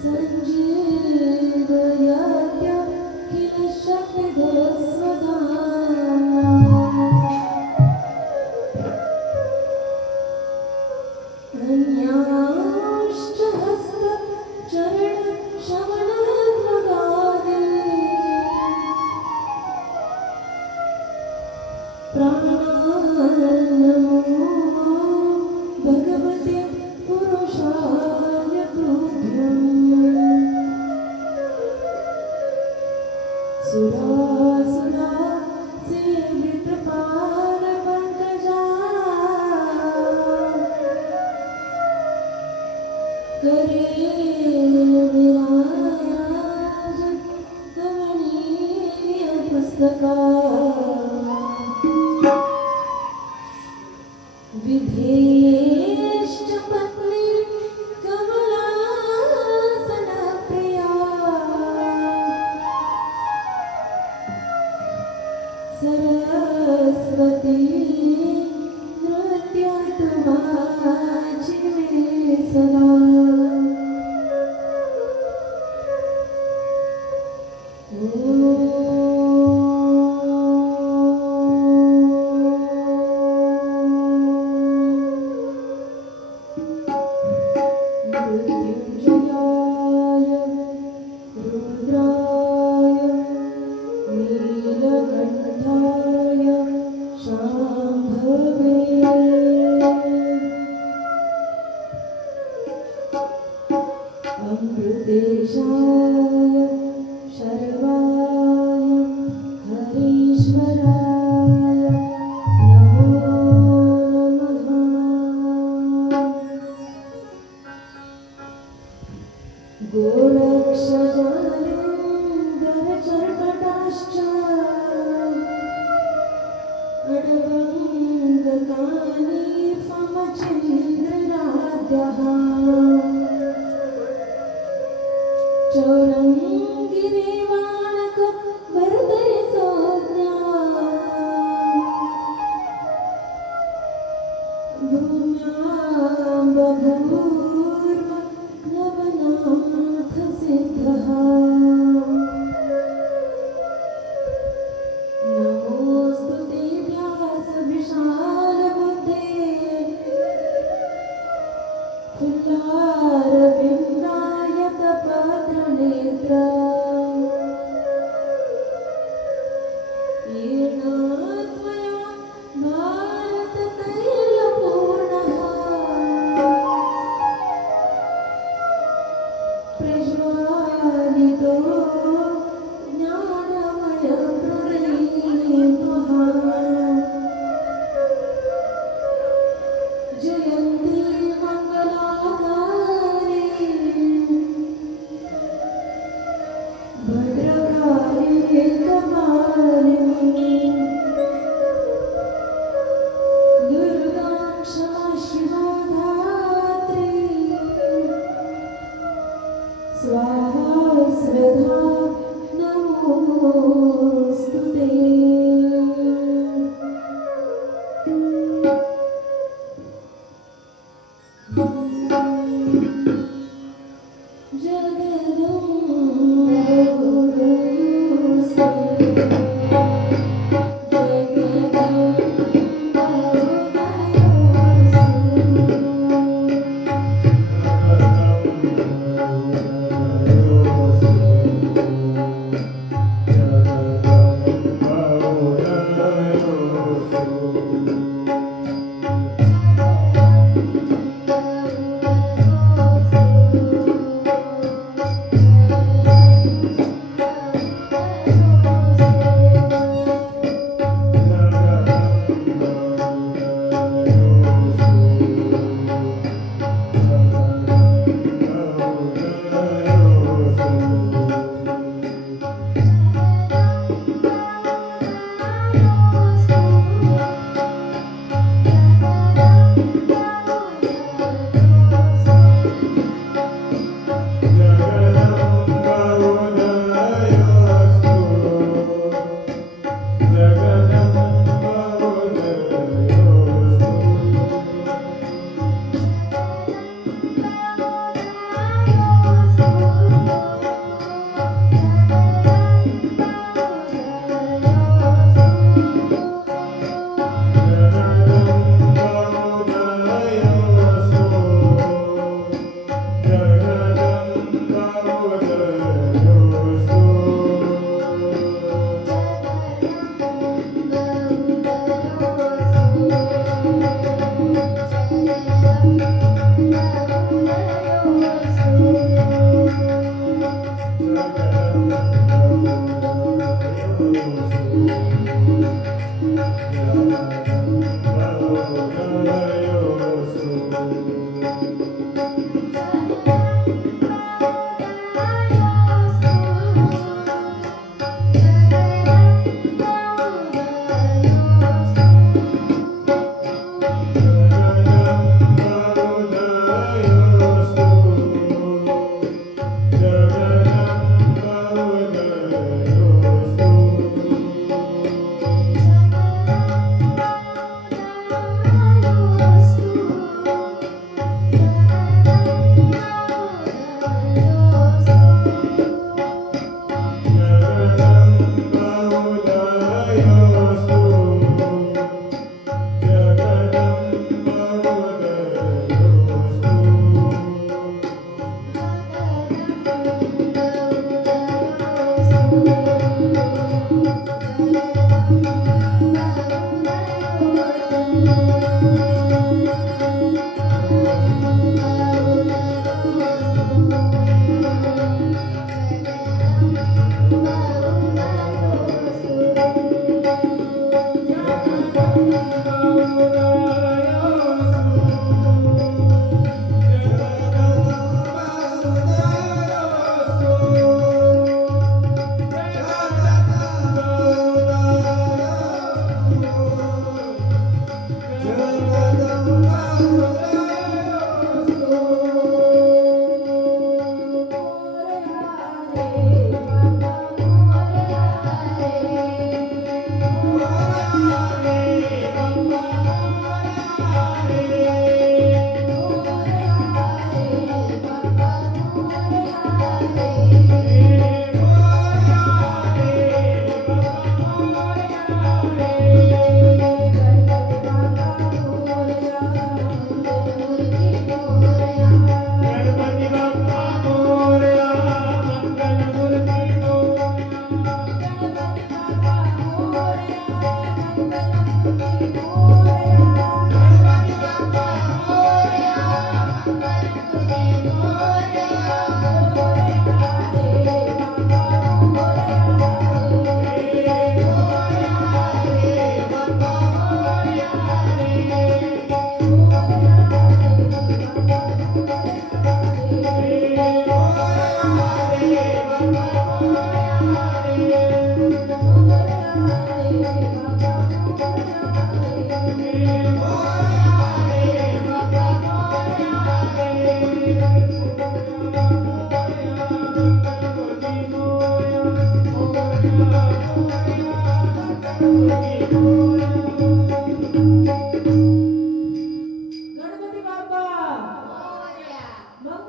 सञ्जीवयात्य किल शब्दस्वदा अन्याश्च हस्तचरणश्रवणत्वगादि प्राणान्नमो भगवते पुरुषाय तुभ्यम् सुरासुरा सेवितपालपङ्कजा करे विराज कमनीयपुस्तका विधेश्च पत्नी कमलासनप्रिया सरस्वती नृत्यत्वाचि मे सदा मृत्युञ्जयाय रुद्राय नीलकण्ठाय शाम्भवे अमृतेशाय शर्वाय हरीश्वराय नमो नमः गोरक्षजालिन्दरचर्कटाश्च अडवङ्गकानि फमचन्द्रराद्यः चौरङ्गिरेवाणक भरतरि संज्ञा भूम्यां बभूव नवनाथ सिद्धः नमोऽस्तु ते व्यास विशालबुद्धे फुल्लारविन्दायतपत्रनेत्र येन त्वया भारततैलपूर्णः प्रज्वालितो ज्ञानमयप्रदीपः जयन्ती मङ्गलाकारे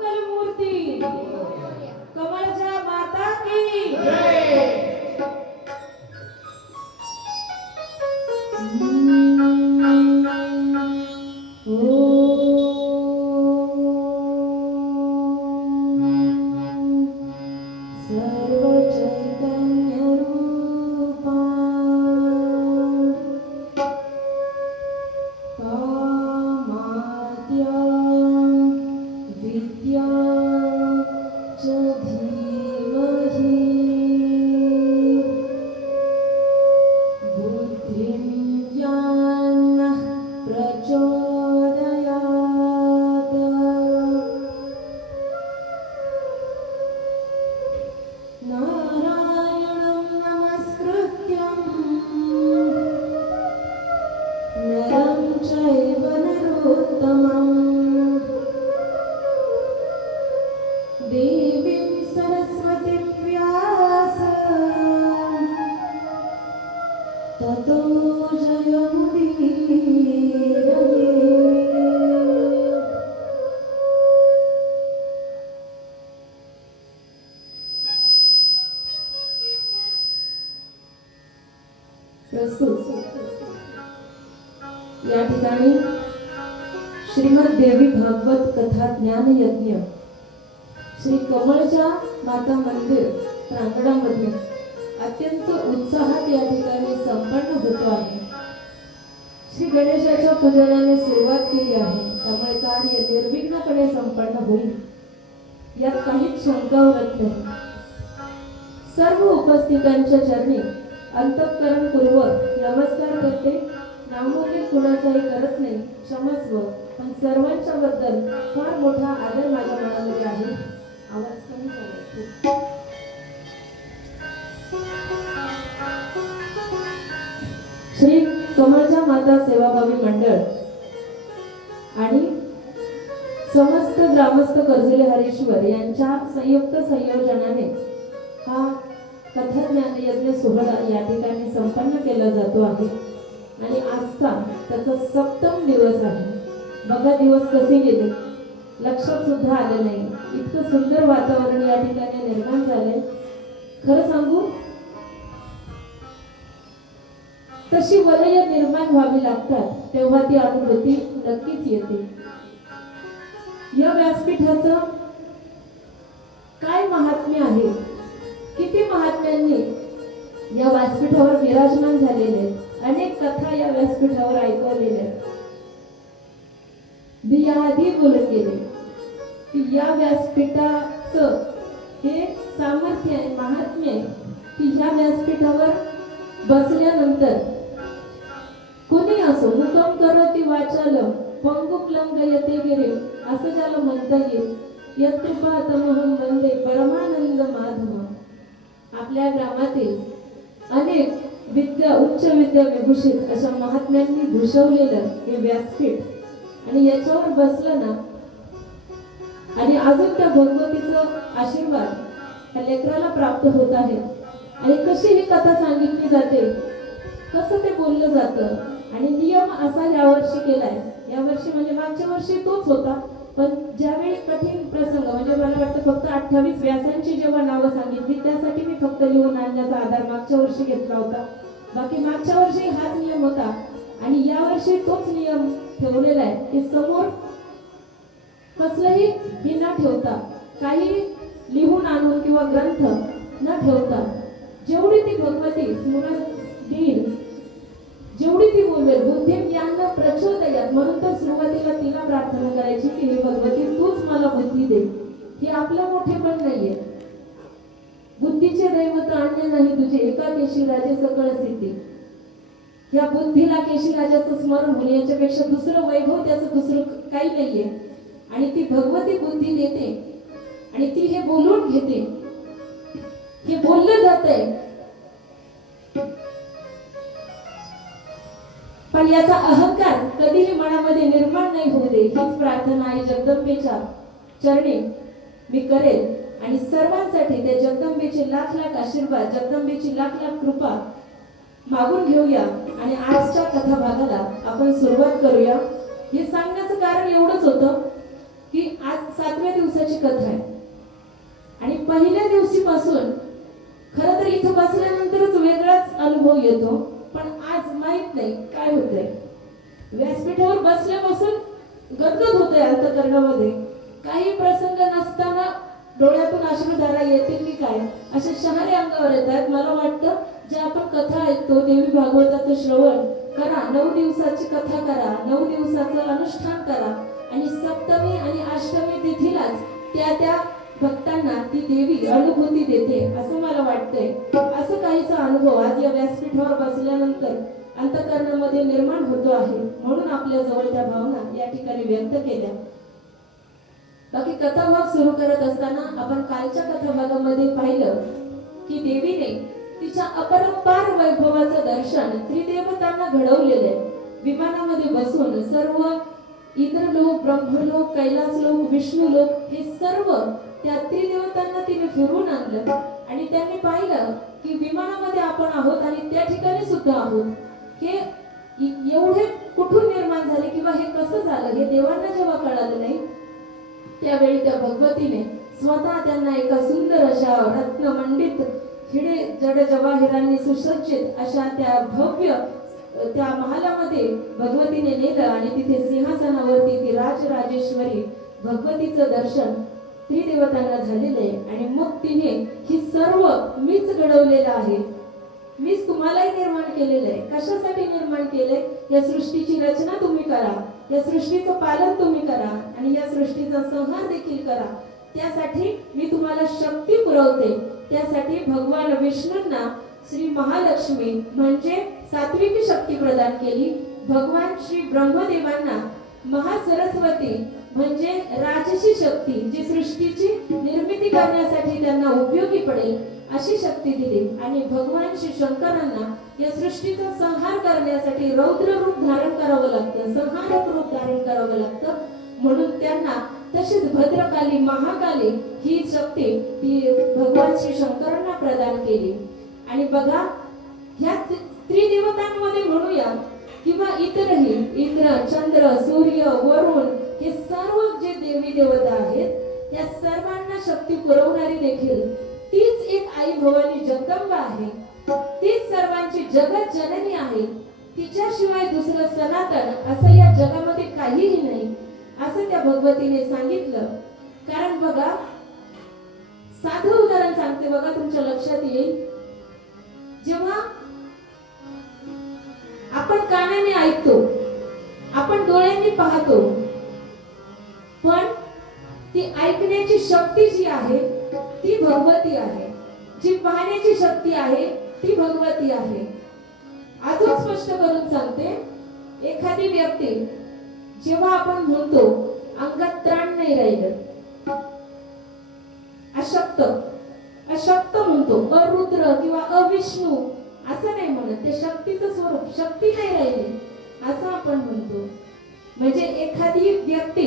मंगलमूर्ती कमळच्या माता की सर्व चैतन्य रूपा कामाद्या विद्या च धीमहि बुद्धिं ज्ञानः प्रचोदयात् नारायणं नमस्कृत्यं नरं चैव नरोत्तमं देवीं सरस्वतीं व्यासं ततो जयमुदीरये। प्रस्तुत या ठिकाणी श्रीमद देवी भागवत कथा ज्ञान यज्ञ श्री कमळच्या माता मंदिर प्रांगणामध्ये अत्यंत उत्साहात या ठिकाणी संपन्न होतो आहे। श्री गणेशाच्या पूजनाने सुरुवात केली आहे, त्यामुळे कार्य निर्विघ्नपणे संपन्न होईल यात काहीच शंका उरत नाही। सर्व उपस्थितांच्या चरणी अंतःकरणपूर्वक नमस्कार करते। नामोल्लेख कुणाचाही करत नाही, क्षमस्व, पण सर्वांच्या बद्दल फार मोठा आदर माझ्या मनामध्ये आहे। आवाज कमी झाला। श्री कमळच्या माता सेवाभावी मंडळ आणि समस्त ग्रामस्थ कर्जुले हरीश्वर यांच्या संयुक्त संयोजनाने हा कथा ज्ञान यज्ञ सोहळा या ठिकाणी संपन्न केला जातो आहे आणि आजचा त्याचा सप्तम दिवस आहे। बघा दिवस कसे गेले लक्षात सुद्धा आले नाही। इतकं सुंदर वातावरण या ठिकाणी निर्माण झाले। खरं सांगू तशी वलय निर्माण व्हावी लागतात तेव्हा ती अनुभूती नक्कीच येते। या व्यासपीठाचं काय महात्म्य आहे, किती महात्म्यांनी या व्यासपीठावर विराजमान झालेले, अनेक कथा या व्यासपीठावर ऐकवलेल्या। मी याआधी बोलत गेले की या व्यासपीठाचं हे सामर्थ्य आहे, महात्म्य आहे की या व्यासपीठावर बसल्यानंतर कोणी असो मुकम करोति वाचालम पंगुक लंघयते गिरे असं ज्याला म्हणता येईल यत्कृपातमहं वंदे परमानंद माधव। आपल्या ग्रामातील अनेक उच्च विद्या विभूषित अशा महात्म्यांनी भूषवलेलं हे व्यासपीठ आणि याच्यावर बसलं ना आणि अजून त्या भगवतीचं आशीर्वाद त्या लेकराला प्राप्त होत आहे। आणि कशी ही कथा सांगितली जाते, कसं ते बोललं जातं आणि नियम असा यावर्षी केलाय। यावर्षी म्हणजे मागच्या वर्षी तोच होता, पण ज्यावेळी कठीण प्रसंग म्हणजे मला वाटतं फक्त 28 व्यासांची जेव्हा नावं सांगितली त्यासाठी मी फक्त लिहून आणण्याचा आधार मागच्या वर्षी घेतला होता। बाकी मागच्या वर्षी हाच नियम होता आणि यावर्षी तोच नियम ठेवलेला आहे की समोर कसलंही हे न ठेवता, काही लिहून आणून किंवा ग्रंथ न ठेवता जेवढी ती भगवती स्मरण देईल, जेवढी ती बोलेल बुद्धी ज्ञान प्रचोदयात, म्हणून तर सुरुवातीला तिला प्रार्थना करायची की हे भगवती तूच मला बुद्धी दे। हे आपलं मोठेपण नाहीये, बुद्धीचे दैवत अन्य नाही तुझे एका केशी राजे सकळ सिद्धी। या बुद्धीला केशी राजाचं स्मरण होणे याच्यापेक्षा दुसरं वैभव त्याचं दुसरं काही नाहीये। आणि ती भगवती बुद्धी देते आणि ती हे बोलून घेते, हे बोललं जातंय, पण याचा अहंकार कधीही मनामध्ये निर्माण नाही होऊ दे हीच प्रार्थना आई जगदंबेच्या चरणी मी करेल। आणि सर्वांसाठी त्या जगदंबेचे लाख लाख आशीर्वाद, जगदंबेची लाख लाख कृपा मागून घेऊया आणि आजच्या कथा भागाला आपण सुरुवात करूया। हे सांगण्याचं कारण एवढंच होतं की आज 7व्या दिवसाची कथा आहे आणि पहिल्या दिवशीपासून खरं तर इथं बसल्यानंतरच वेगळाच अनुभव येतो, पण आज माहित नाही काय होतंय. व्यासपीठावर बसल्यापासून गदगद होतंय अंतःकरणामध्ये. काही प्रसंग नसताना डोळ्यातून अश्रुधारा येतील की काय असे शहारे अंगावर येतात. मला वाटतं जे आपण कथा ऐकतो, देवी भागवताचं श्रवण करा, 9 दिवसाची कथा करा, 9 दिवसाचं अनुष्ठान करा आणि सप्तमी आणि अष्टमी तिथीलाच त्या भक्तांना ती देवी अनुभूती देते असं मला वाटतंय. असं काहीसा अनुभव आज या व्यासपीठावर बसल्यानंतर अंतःकरणामध्ये निर्माण होतो आहे, म्हणून आपल्या जवळ त्या भावना या ठिकाणी व्यक्त केल्या. बाकी कथाभाग सुरू करत असताना आपण कालच्या कथाभागामध्ये पाहिलं की देवीने तिच्या अपरंपार वैभवाचं दर्शन त्रिदेवतांना घडवलेलं आहे. विमानामध्ये बसून सर्व इंद्रलोक, ब्रह्मलोक, कैलासलोक, विष्णुलोक हे सर्व त्या त्रिदेवतांना तिने फिरवून आणलं आणि त्यांनी पाहिलं की विमानामध्ये आपण आहोत आणि त्या ठिकाणी सुद्धा आहोत. हे एवढे कुठून निर्माण झाले किंवा हे कसं झालं हे देवांना जेव्हा कळालं नाही, त्यावेळी त्या भगवतीने स्वतः त्यांना एका सुंदर अशा रत्नमंडित हिरे जड जवाहिरांनी सुसज्जित अशा त्या भव्य त्या महालामध्ये भगवतीने नेलं आणि तिथे सिंहासनावरती ती राजराजेश्वरी भगवतीचं दर्शन त्रिदेवतांना झालेलं आहे. आणि मग तिने ही सर्व मीच घडवलेलं आहे, मीच तुम्हालाही निर्माण केलेलं आहे. कशासाठी निर्माण केलंय? या सृष्टीची रचना तुम्ही करा, या सृष्टीचं पालन तुम्ही करा आणि या सृष्टीचा संहार देखील करा. त्यासाठी मी तुम्हाला शक्ती पुरवते. त्यासाठी भगवान विष्णूंना श्री महालक्ष्मी म्हणजे सात्विक शक्ती प्रदान केली. भगवान श्री ब्रह्मदेवांना महासरस्वती म्हणजे राजसी शक्ती, जी सृष्टीची निर्मिती करण्यासाठी त्यांना उपयोगी पडेल अशी शक्ती दिली. आणि भगवान श्री शंकरांना या सृष्टीचा संहार करण्यासाठी रौद्र रूप धारण करावं लागतं, संहारक रूप धारण करावं लागतं, म्हणून त्यांना तशीच भद्रकाली महाकाली ही शक्ती ती भगवान श्री शंकरांना प्रदान केली. आणि बघा ह्या त्रिदेवतांमध्ये म्हणूया किंवा इतरही इंद्र, चंद्र, सूर्य, वरुण हे सर्व जे देवी देवता आहेत त्या सर्वांना शक्ती पुरवणारी देखील तीच एक आई भवानी जगदंबा आहे. तीच सर्वांची जगत जननी आहे. तिच्याशिवाय दुसरं सनातन असं या जगामध्ये काहीही नाही असं त्या भगवतीने सांगितलं. कारण बघा साधं उदाहरण सांगते बघा, तुमच्या लक्षात येईल. जेव्हा आपण कानाने ऐकतो, आपण डोळ्यांनी पाहतो, पण ती ऐकण्याची शक्ती जी आहे ती भगवती आहे, जी पाहण्याची शक्ती आहे ती भगवती आहे. अजून स्पष्ट करून सांगते, एखादी व्यक्ती जेव्हा आपण म्हणतो अंगात त्राण नाही राहिलं, अशक्त अशक्त म्हणतो, अरुद्र किंवा अविष्णू असं नाही म्हणत, ते शक्तीचं स्वरूप, शक्ती नाही राहिली असं आपण म्हणतो. म्हणजे एखादी व्यक्ती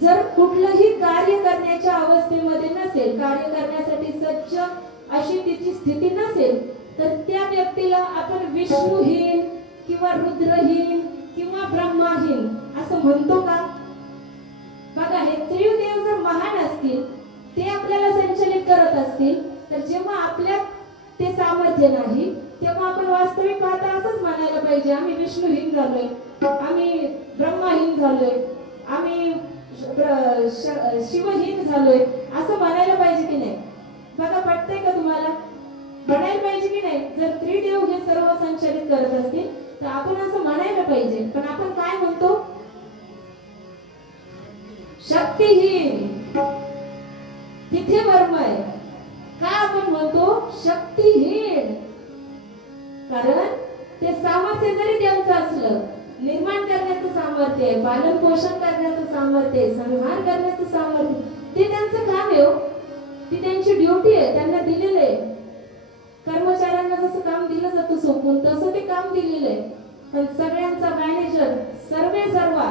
जर कुठलंही कार्य करण्याच्या अवस्थेमध्ये नसेल, कार्य करण्यासाठी सज्ज अशी तिची स्थिती नसेल, तर त्या व्यक्तीला आपण विष्णुहीन किंवा रुद्रहीन किंवा ब्रह्माहीन असं म्हणतो का? बघा, हे त्रिदेव जर महान असतील, ते आपल्याला संचलित करत असतील, तर जेव्हा आपल्यात ते सामर्थ्य नाही तेव्हा आपण वास्तविक पाहता असंच म्हणायला पाहिजे, आम्ही विष्णुहीन झालोय, आम्ही ब्रह्माहीन झालोय, आम्ही शिवहीन झालोय असं म्हणायला पाहिजे की नाही? बघा, पटतंय का तुम्हाला? म्हणायला पाहिजे की नाही? जर त्रिदेव हे सर्व संचलित करत असतील तर आपण असं म्हणायला पाहिजे. पण आपण काय म्हणतो? शक्तीहीन. तिथे वर्म आहे. का आपण म्हणतो शक्तीहीन? कारण ते सामर्थ्य जरी त्यांचं असलं, निर्माण करण्याचं सामर्थ्य आहे, पालन पोषण करण्याचं सामर्थ्य आहे, संहार करण्याचं सामर्थ्य, ते त्यांचं काम आहे, ती त्यांची ड्युटी आहे, त्यांना दिलेलं आहे. कर्मचाऱ्यांना जसं काम दिलं जातं सोपून, तसं ते काम दिलेलं आहे. पण सगळ्यांचा मॅनेजर सर्वा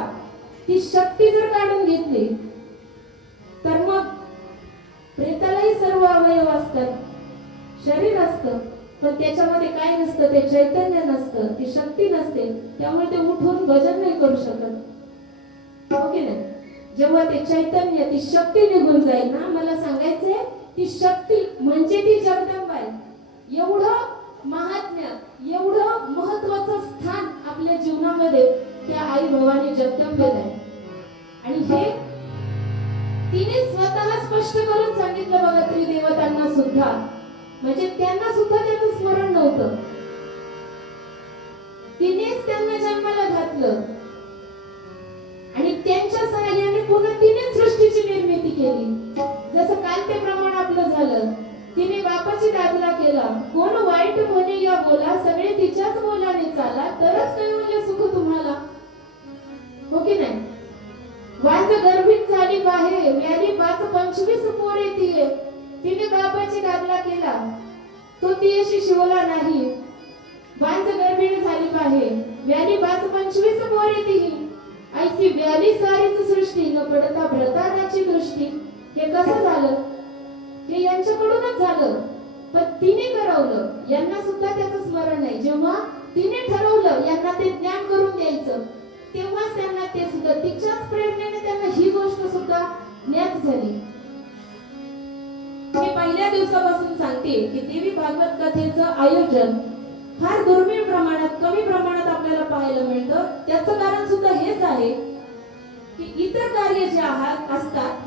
ती शक्ती जर काढून घेतली तर मग प्रेतालाही सर्व अवयव असतात, शरीर असतं, पण त्याच्यामध्ये काय नसतं, ते चैतन्य नसतं, ती शक्ती नसते, त्यामुळे ते उठून भजन नाही करू शकत. हो की नाही? जेव्हा ते चैतन्य ती शक्ती निघून जाईल ना, मला सांगायचंय ती शक्ती म्हणजे ती जगदंबा आहे. एवढं महात्म्य, एवढं महत्वाचं स्थान आपल्या जीवनामध्ये त्या आई भवानी जगदंबेला आहे. आणि हे तिने स्वतः स्पष्ट करून सांगितलं बघा त्रिदेवतांना सुद्धा, म्हणजे त्यांना सुद्धा त्याचं स्मरण नव्हतं. तिनेच त्यांना जन्माला घातलं आणि त्यांच्या सहाय्याने पुन्हा तिने सृष्टीची निर्मिती केली. जसं काल ते प्रमाण आपलं झालं, तिने बापाची दादला केला. कोण वाईट म्हणे या बोला, सगळे तिच्याच बोलाने चाला, तरच कैवल्य सुख तुम्हाला. हो की नाही? वांज गर्भित झाली बाहेर, व्याली 25 पोरे तिये. तिने बापाची दादला केला, तो तियेशी शिवला नाही. वांज गर्भिणी झाली बाहेर, व्याली 25 पोरे तिही. ऐसी व्याली सारीच सृष्टी, न पडता भ्रताराची दृष्टी. हे कसं झालं? हे यांच्याकडूनच झालं, पण तिने ठरवलं. यांना सुद्धा त्याचं स्मरण नाही. जेव्हा तिने ठरवलं यांना ते ज्ञान करून द्यायचं, तेव्हाच त्यांना ते सुद्धा तिच्याच प्रेरणेने त्यांना ही गोष्ट सुद्धा ज्ञात झाली. मी पहिल्या दिवसापासून सांगते की देवी भागवत कथेचं आयोजन फार दुर्मिळ प्रमाणात, कमी प्रमाणात आपल्याला पाहायला मिळतं. त्याचं कारण सुद्धा हेच आहे की इतर कार्य जे असतात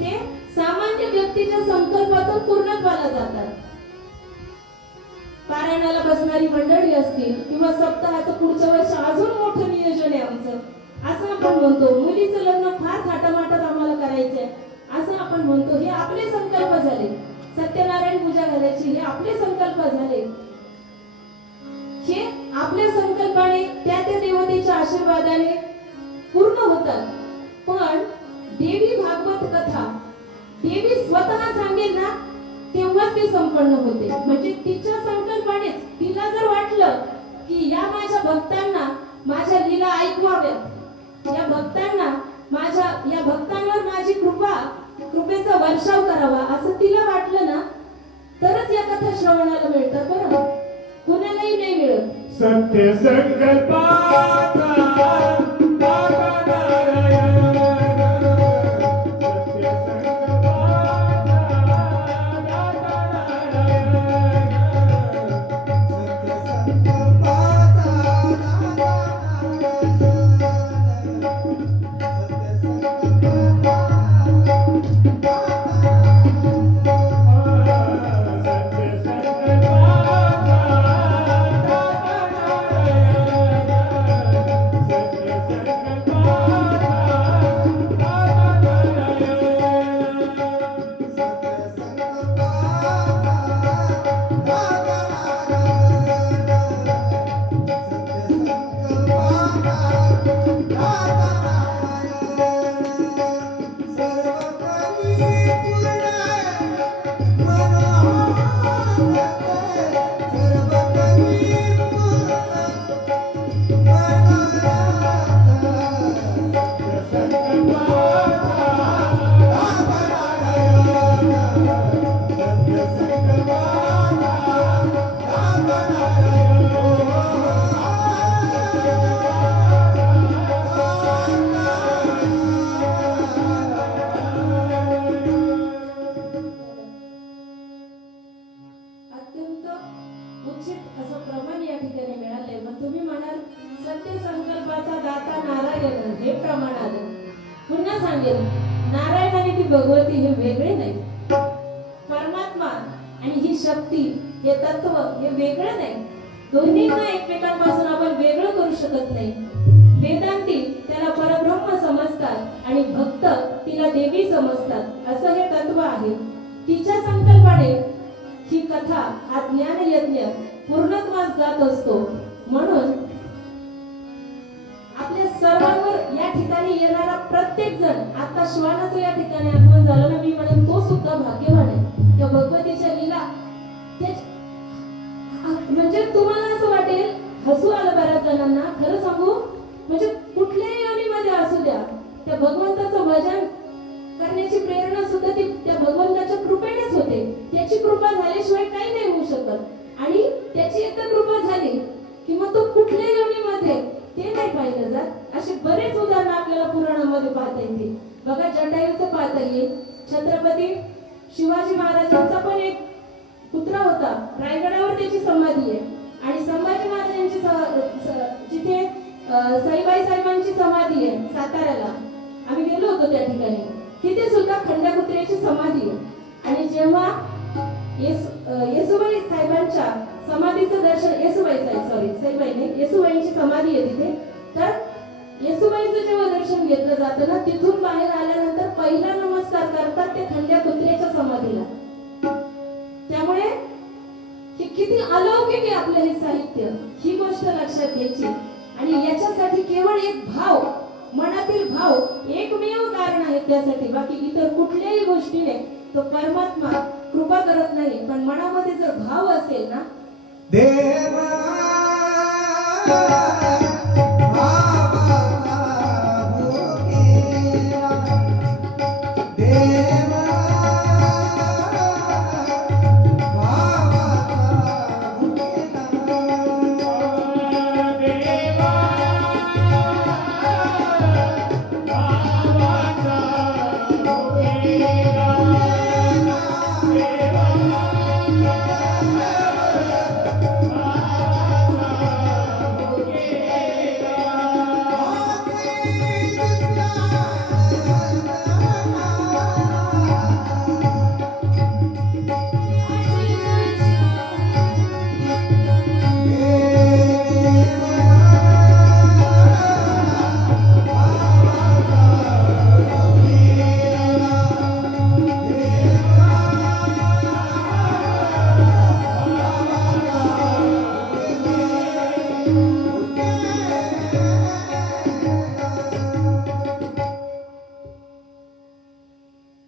ते सामान्य व्यक्तीच्या संकल्पातून पूर्णत्वाला जातात. पारायणाला बसणारी मंडळी असतील किंवा सप्ताहाचं पुढच्या वर्ष अजून मोठं नियोजन आहे आमचं, असं आपण म्हणतो. मुलीचं लग्न फार थाटामाटात आम्हाला करायचंय असं आपण म्हणतो. हे आपले संकल्प झाले. सत्यनारायण पूजा घालायची हे आपले संकल्प झाले. हे आपल्या संकल्पाने त्या देवतेच्या आशीर्वादाने पूर्ण होतात. पण देवी भागवत कथा देवी स्वतः सांगेल ना, तेव्हाच ती संपन्न होते. म्हणजे तिच्या संकल्पानेच तिला जर वाटलं की या माझ्या भक्तांना माझ्या लीला ऐकवाव्यात, या भक्तांवर माझी कृपेचा वर्षाव करावा, असं तिला वाटलं ना, तरच या कथा श्रवणाला मिळतात. बरं, कुणालाही नाही मिळत. सत्य संकल्पाचा नारायण आणि ती भगवती हे वेगळे नाही. परमात्मा आणि ही शक्ती, हे तत्व हे वेगळं नाही. दोन्हींना एकमेकांपासून आपण वेगळं करू शकत नाही. वेदांती त्याला परब्रह्म समजतात आणि भक्त तिला देवी समजतात, असं हे तत्व आहे. तिच्या संकल्पाने ही कथा, हा ज्ञान यज्ञ पूर्णत्वास जात असतो. म्हणून आपल्या सर्वांवर या ठिकाणी येणारा प्रत्येक जण, आता श्वानाचं या ठिकाणी आगमन झालं ना, मी म्हणेन तो सुद्धा भाग्यवान आहे. त्या भगवतीच्या लीला म्हणजे तुम्हाला असं वाटेल, हसू आलं बऱ्याच जणांना. खरं सांगू, म्हणजे कुठल्याही योनीमध्ये असू द्या, त्या भगवंताचं भजन करण्याची प्रेरणा सुद्धा ती त्या भगवंताच्या कृपेनेच होते. त्याची कृपा झाल्याशिवाय काही नाही होऊ शकत. आणि त्याची एकदा कृपा झाली की मग तो कुठल्याही योनीमध्ये ते नाही पाहिलं जात. असे बरेच उदाहरण आपल्याला पुराणामध्ये पाहता येतील. सांगता येईल. छत्रपती शिवाजी महाराजांचा पण एक पुत्र होता, रायगडावर त्याची समाधी आहे. आणि संभाजी महाराजांची जिथे सईबाई साहेबांची समाधी आहे साताऱ्याला, आम्ही गेलो होतो त्या ठिकाणी, तिथे सुद्धा खंडकुत्र्याची समाधी आहे. आणि जेव्हा येसुबाई साहेबांच्या समाधीचं दर्शन, येसुबाई साहेब सॉरी सईबाई नाही, येसुबाईंची समाधी आहे तिथे, तर येसुबाईंचं जेव्हा दर्शन घेतलं जातं ना, तिथून बाहेर आल्यानंतर पहिला नमस्कार करतात ते खंडकुत्र्याच्या समाधीला. त्यामुळे हे किती अलौकिक आहे आपलं हे साहित्य, ही गोष्ट लक्षात घ्यायची. आणि याच्यासाठी केवळ एक भाव, मनातील भाव एकमेव कारण आहे त्यासाठी. बाकी इतर कुठल्याही गोष्टीने तो परमात्मा कृपा करत नाही. पण मनामध्ये जर भाव असेल ना, देवा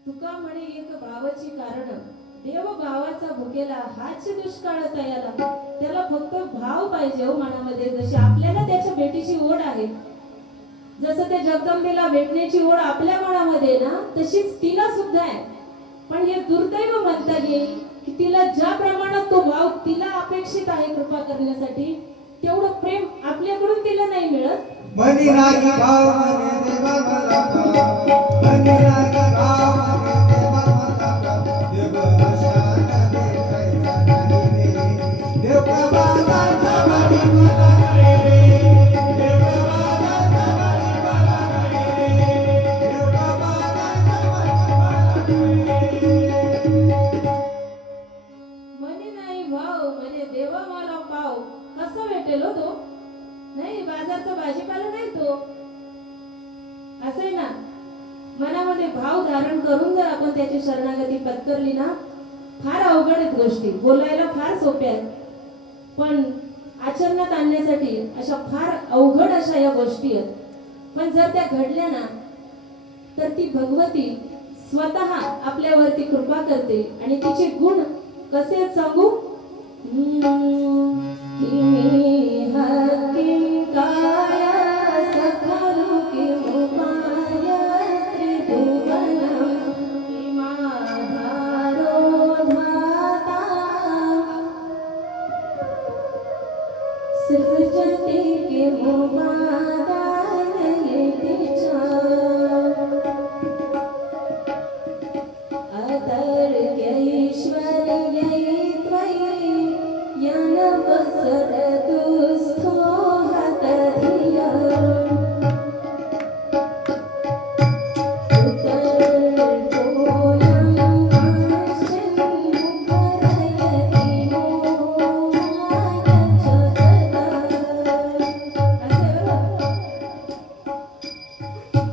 तुका म्हणे एक भावाची कारण, देव भावाचा भुकेला हाच दुष्काळ तयाला. त्याला फक्त भाव पाहिजे हो मनामध्ये. जशी आपल्याला त्याच्या भेटीची ओढ आहे, जसं त्या जगदंबेला भेटण्याची ओढ आपल्या मनामध्ये ना, तशीच तिला सुद्धा आहे. पण हे दुर्दैव म्हणता येईल की तिला ज्या प्रमाणात तो भाव तिला अपेक्षित आहे कृपा करण्यासाठी, तेवढं प्रेम आपल्याकडून तिला नाही मिळत. मनी रागी भाव मने देवा मला भाव, मनी रागी भाव मने देवा मला भाव, देव आशान देखायचा नाही रे, देव प्रभाला नवरी मला नाही रे, देव प्रभाला नवरी मला नाही रे, देव प्रभाला नवरी मला नाही रे. म्हणे नाही भाव म्हणे देवा मला पाव, कसं भेटेल हो तो? नाही, बाजारचा भाजीपाला नाही तो. असं आहे ना, मनामध्ये भाव धारण करून जर आपण त्याची शरणागती पत्करली ना, फार अवघड आहेत गोष्टी. बोलायला फार सोप्या आहेत, पण आचरणात आणण्यासाठी अशा फार अवघड अशा या गोष्टी आहेत. पण जर त्या घडल्या ना, तर ती भगवती स्वतः आपल्यावरती कृपा करते. आणि तिचे गुण कसे आहेत सांगू?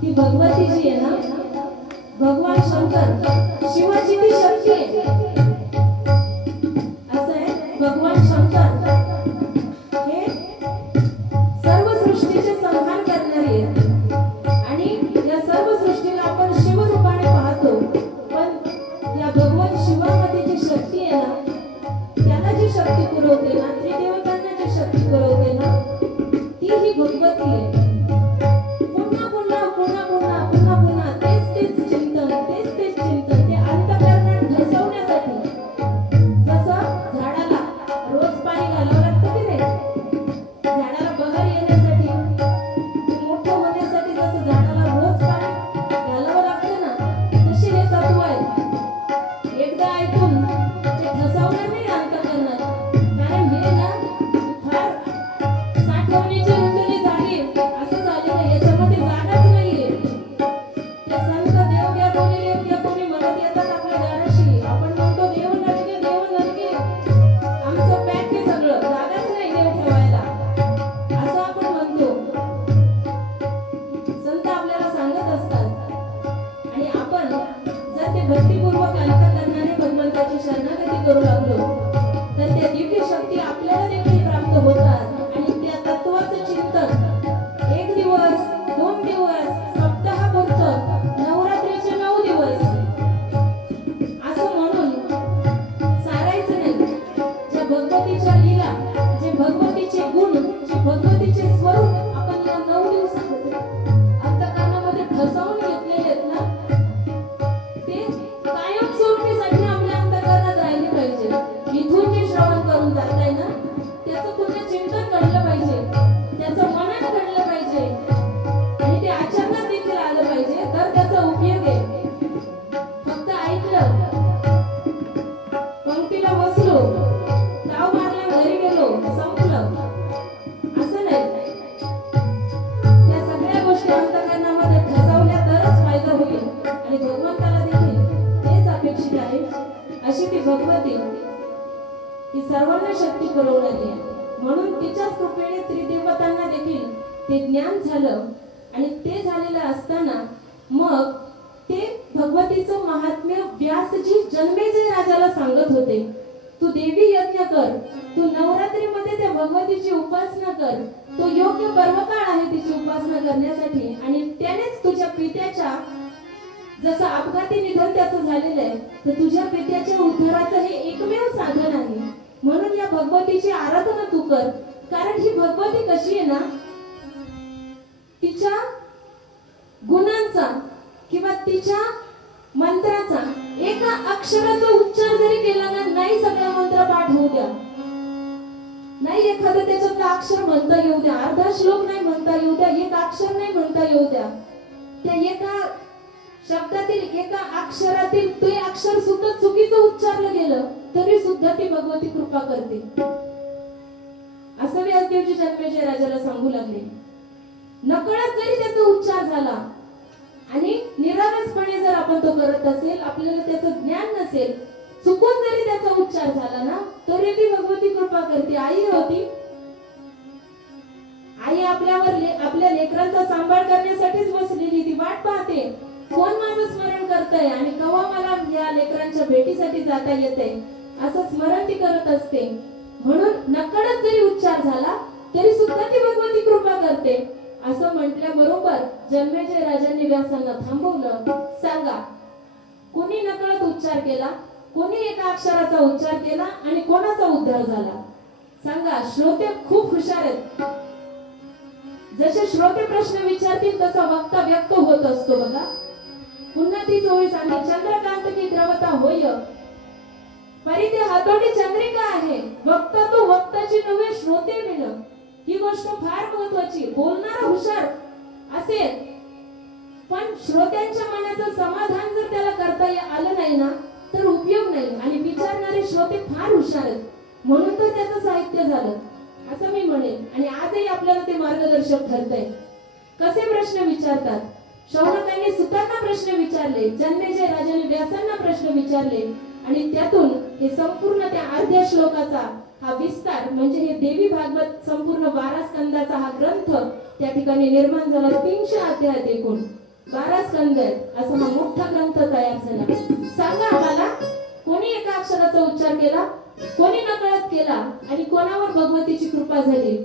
ती भगवती जी आहे ना, भगवान शंकर, शिवाची ती शक्ती आहे. असं आहे, भगवान शंकर हे सर्व सृष्टीचे संहार करणारे आहेत. आणि या सर्व सृष्टीला आपण शिवरूपाने पाहतो. पण या भगवान शिवामध्ये जी शक्ती आहे ना, त्याला जी शक्ती पुरवते ना, त्रिदेवतांना जी शक्ती पुरवते ना, ती ही भगवती आहे. पुन्हा तेच चिंतन, ते अंतःकरणात भक्तिपूर्वक अंतःकरणाने भगवंताची शरणागती करू लागलो तर त्या दिव्य शक्ती आपल्याला देखील प्राप्त होतात आणि त्या तत्वाचं चिंतन 1 दिवस 2 दिवस सप्ताहापुरतं नवरात्रीचे 9 दिवस असं म्हणून सारायचं नाही. ज्या भगवतीच्या लीला, जे भगवतीचे गुण, जे भगवतीचे स्वरूप आपण या 9 दिवसामध्ये अंतःकरणामध्ये ठसवून घेतलेले आहेत ना, ते कायमस्वरूपीसाठी आपल्या अंतःकरणात राहिले पाहिजे. इथून जे श्रवण करून जाताय ना, त्याचं पूर्ण चिंतन घडलं पाहिजे, त्याचं मनन घडलं पाहिजे आणि ते आचरणात देखील आलं पाहिजे, तर त्याचा उपयोग आहे. फक्त ऐकलं, पंक्तीला बसलो, ताव मारला, घरी गेलो, संपलं असं नाही. त्या सगळ्या गोष्टी अंतःकरणामध्ये ठसवल्या तरच फायदा होईल आणि भगवंताला देखील तेच अपेक्षित आहे. अशी ती भगवती ही सर्वांना शक्ती पुरवणारी आहे. म्हणून तिच्याच कृपेने त्रिदेवतांना देखील ते ज्ञान झालं आणि ते झालेलं असताना मग ते भगवतीचं महात्म्य व्यासजी जन्मेजय राजाला सांगत होते. तू देवी यज्ञ कर, तू नवरात्रीमध्ये त्या भगवतीची उपासना कर, तो योग्य पर्वकाळ आहे तिची उपासना करण्यासाठी आणि त्यानेच तुझ्या पित्याच्या जसं अपघाती निधन त्याचं झालेलं आहे तर तुझ्या पित्याच्या उद्धाराचं हे एकमेव साधन आहे. म्हणून या भगवतीची आराधना तू कर. कारण ही भगवती कशी आहे ना, तिच्या गुणांचा किंवा तिच्या मंत्राचा एका अक्षराचा उच्चार जरी केला ना, नाही सगळा मंत्र पाठ होऊ द्या, नाही एखादं त्याच्यातलं अक्षर म्हणता येऊ द्या, अर्धा श्लोक नाही म्हणता येऊ द्या, एक अक्षर नाही म्हणता येऊ द्या, त्या एका शब्दातील एका अक्षरातील ते अक्षर सुद्धा चुकीचं उच्चारलं गेलं तरी सुद्धा ती भगवती कृपा करते. असं व्यासदेवजी जन्मेजय राजाला सांगू लागले. नकळत जरी त्याचा उच्चार झाला आणि निरागसपणे जर आपण तो करत असेल, आपल्याला त्याचं ज्ञान नसेल, चुकून जरी त्याचा उच्चार झाला ना, तरी ती भगवती कृपा करते. आई होती, आई आपल्या लेकरांचा सांभाळ करण्यासाठीच बसलेली, ती वाट पाहते कोण माझं स्मरण करतंय आणि केव्हा मला या लेकरांच्या भेटीसाठी जाता येते, असं स्मरण ती करत असते. म्हणून नकळत जरी उच्चार झाला तरी सुद्धा ती भगवती कृपा करते. असं म्हटल्याबरोबर जन्मेजय राजांनी व्यासांना थांबवलं. सांगा, कोणी नकळत उच्चार केला, कोणी एका अक्षराचा उच्चार केला आणि कोणाचा उद्धार झाला? सांगा. श्रोते खूप हुशार आहेत. जसे श्रोते प्रश्न विचारतील तसा वक्ता व्यक्त होत असतो बघा. पुन्हा ती ओळी सांगली. चंद्रकांत की द्रवता होय, परिते हातोटी चंद्रिका आहे, वक्ता तो वक्ताची नव्हे श्रोते विण. ही गोष्ट फार महत्वाची. बोलणारा हुशार असेल पण श्रोत्यांच्या मनाचं समाधान जर त्याला करता आलं नाही ना तर उपयोग नाही. आणि विचारणारे श्रोते फार हुशार आहेत, म्हणून तर त्याचं साहित्य झालं असं मी म्हणेन. आणि आजही आपल्याला ते मार्गदर्शक ठरतंय. कसे प्रश्न विचारतात. शौनकांनी सुतांना प्रश्न विचारले, जन्मेजय राजाने व्यासांना प्रश्न विचारले आणि त्यातून हे संपूर्ण त्या अर्ध्या श्लोकाचा हा विस्तार म्हणजे हे देवी भागवत संपूर्ण 12 स्कंदाचा हा ग्रंथ त्या ठिकाणी निर्माण झाला. 300 अध्याय आहेत एकूण, 12 स्कंद आहेत, असा हा मोठा ग्रंथ तयार झाला. सांगा आम्हाला, कोणी एका अक्षराचा उच्चार केला, कोणी नकळत केला आणि कोणावर भगवतीची कृपा झाली?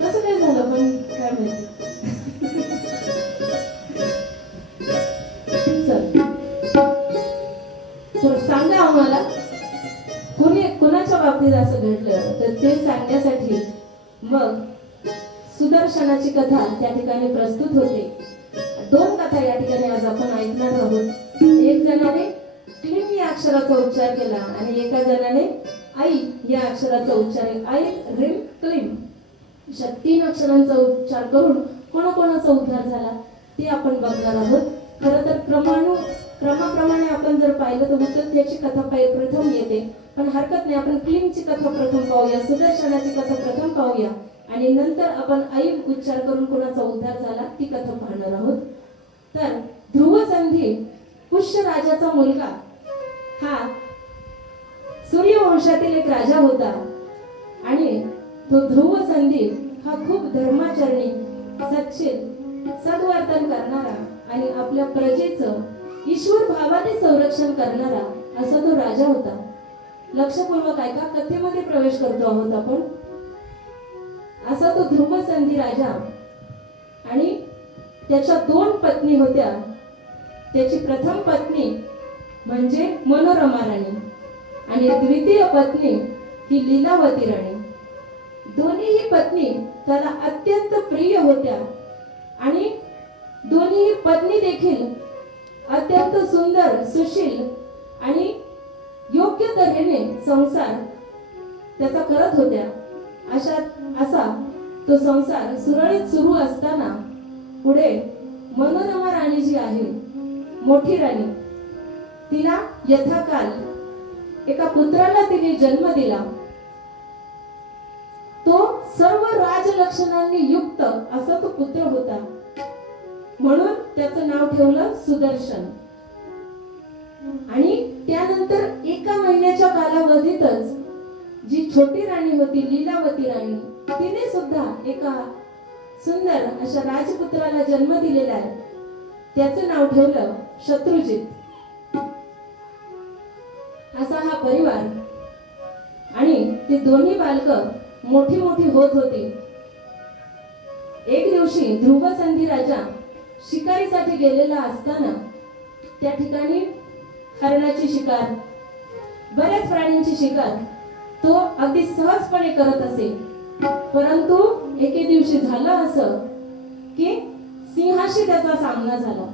कसं काय झालं पण काय माहिती. तर सांगा आम्हाला, कोणाच्या बाबतीत असं घडलं तर ते सांगण्यासाठी मग सुदर्शनाची कथा त्या ठिकाणी प्रस्तुत होते. 2 कथा या ठिकाणी आज आपण ऐकणार आहोत. एक जणाने क्लीम या अक्षराचा उच्चार केला आणि एका जणाने आई या अक्षराचा उच्चार, आई रिम क्लीम, अशा 3 अक्षरांचा उच्चार करून कोणाकोणाचा उद्धार झाला ते आपण बघणार आहोत. खरं तर क्रमाप्रमाणे आपण जर पाहिलं तर उद्धत्याची कथा प्रथम येते, पण हरकत नाही, आपण क्लीमची कथा प्रथम पाहूया, सुदर्शनाची कथा प्रथम पाहूया आणि नंतर आपण ऐन उच्चार करून कोणाचा उद्धार झाला ती कथा पाहणार आहोत. तर ध्रुव संधी पुष्य राजाचा मुलगा हा सूर्यवंशातील एक राजा होता आणि तो ध्रुव संधी हा खूप धर्माचरणी, सच्चिल, सद्वर्तन करणारा आणि आपल्या प्रजेचं ईश्वर भावाने संरक्षण करणारा असा तो राजा होता. लक्षपूर्वक ऐका, कथेमध्ये प्रवेश करतो आहोत आपण. असा तो ध्रुव संधी राजा आणि त्याच्या 2 पत्नी होत्या. त्याची प्रथम पत्नी म्हणजे मनोरमा राणी आणि द्वितीय पत्नी ही लीलावती राणी. दोन्हीही पत्नी त्याला अत्यंत प्रिय होत्या आणि दोन्ही पत्नी देखील अत्यंत सुंदर, सुशील आणि योग्य तऱ्हेने संसार त्याचा करत होत्या. असा तो संसार सुरळीत सुरू असताना पुढे मनोरमा राणी जी आहे, मोठी राणी, तिला यथाकाल एका पुत्राला तिने जन्म दिला. तो सर्व राजलक्षणांनी युक्त असा तो पुत्र होता, म्हणून त्याचं नाव ठेवलं सुदर्शन. आणि त्यानंतर 1 महिन्याच्या कालावधीतच जी छोटी राणी होती, लीलावती राणी, तिने सुद्धा एका सुंदर अशा राजपुत्राला जन्म दिलेला आहे. त्याचं नाव ठेवलं शत्रुजित. असा हा परिवार आणि ते दोन्ही बालकं मोठी मोठी होत होती. एक दिवशी ध्रुव संधी राजा शिकारीसाठी गेलेला असताना त्या ठिकाणी हरणाची शिकार, बऱ्याच प्राण्यांची शिकार तो अगदी सहजपणे करत असे. परंतु एके दिवशी झालं असं की सिंहाशी त्याचा सामना झाला.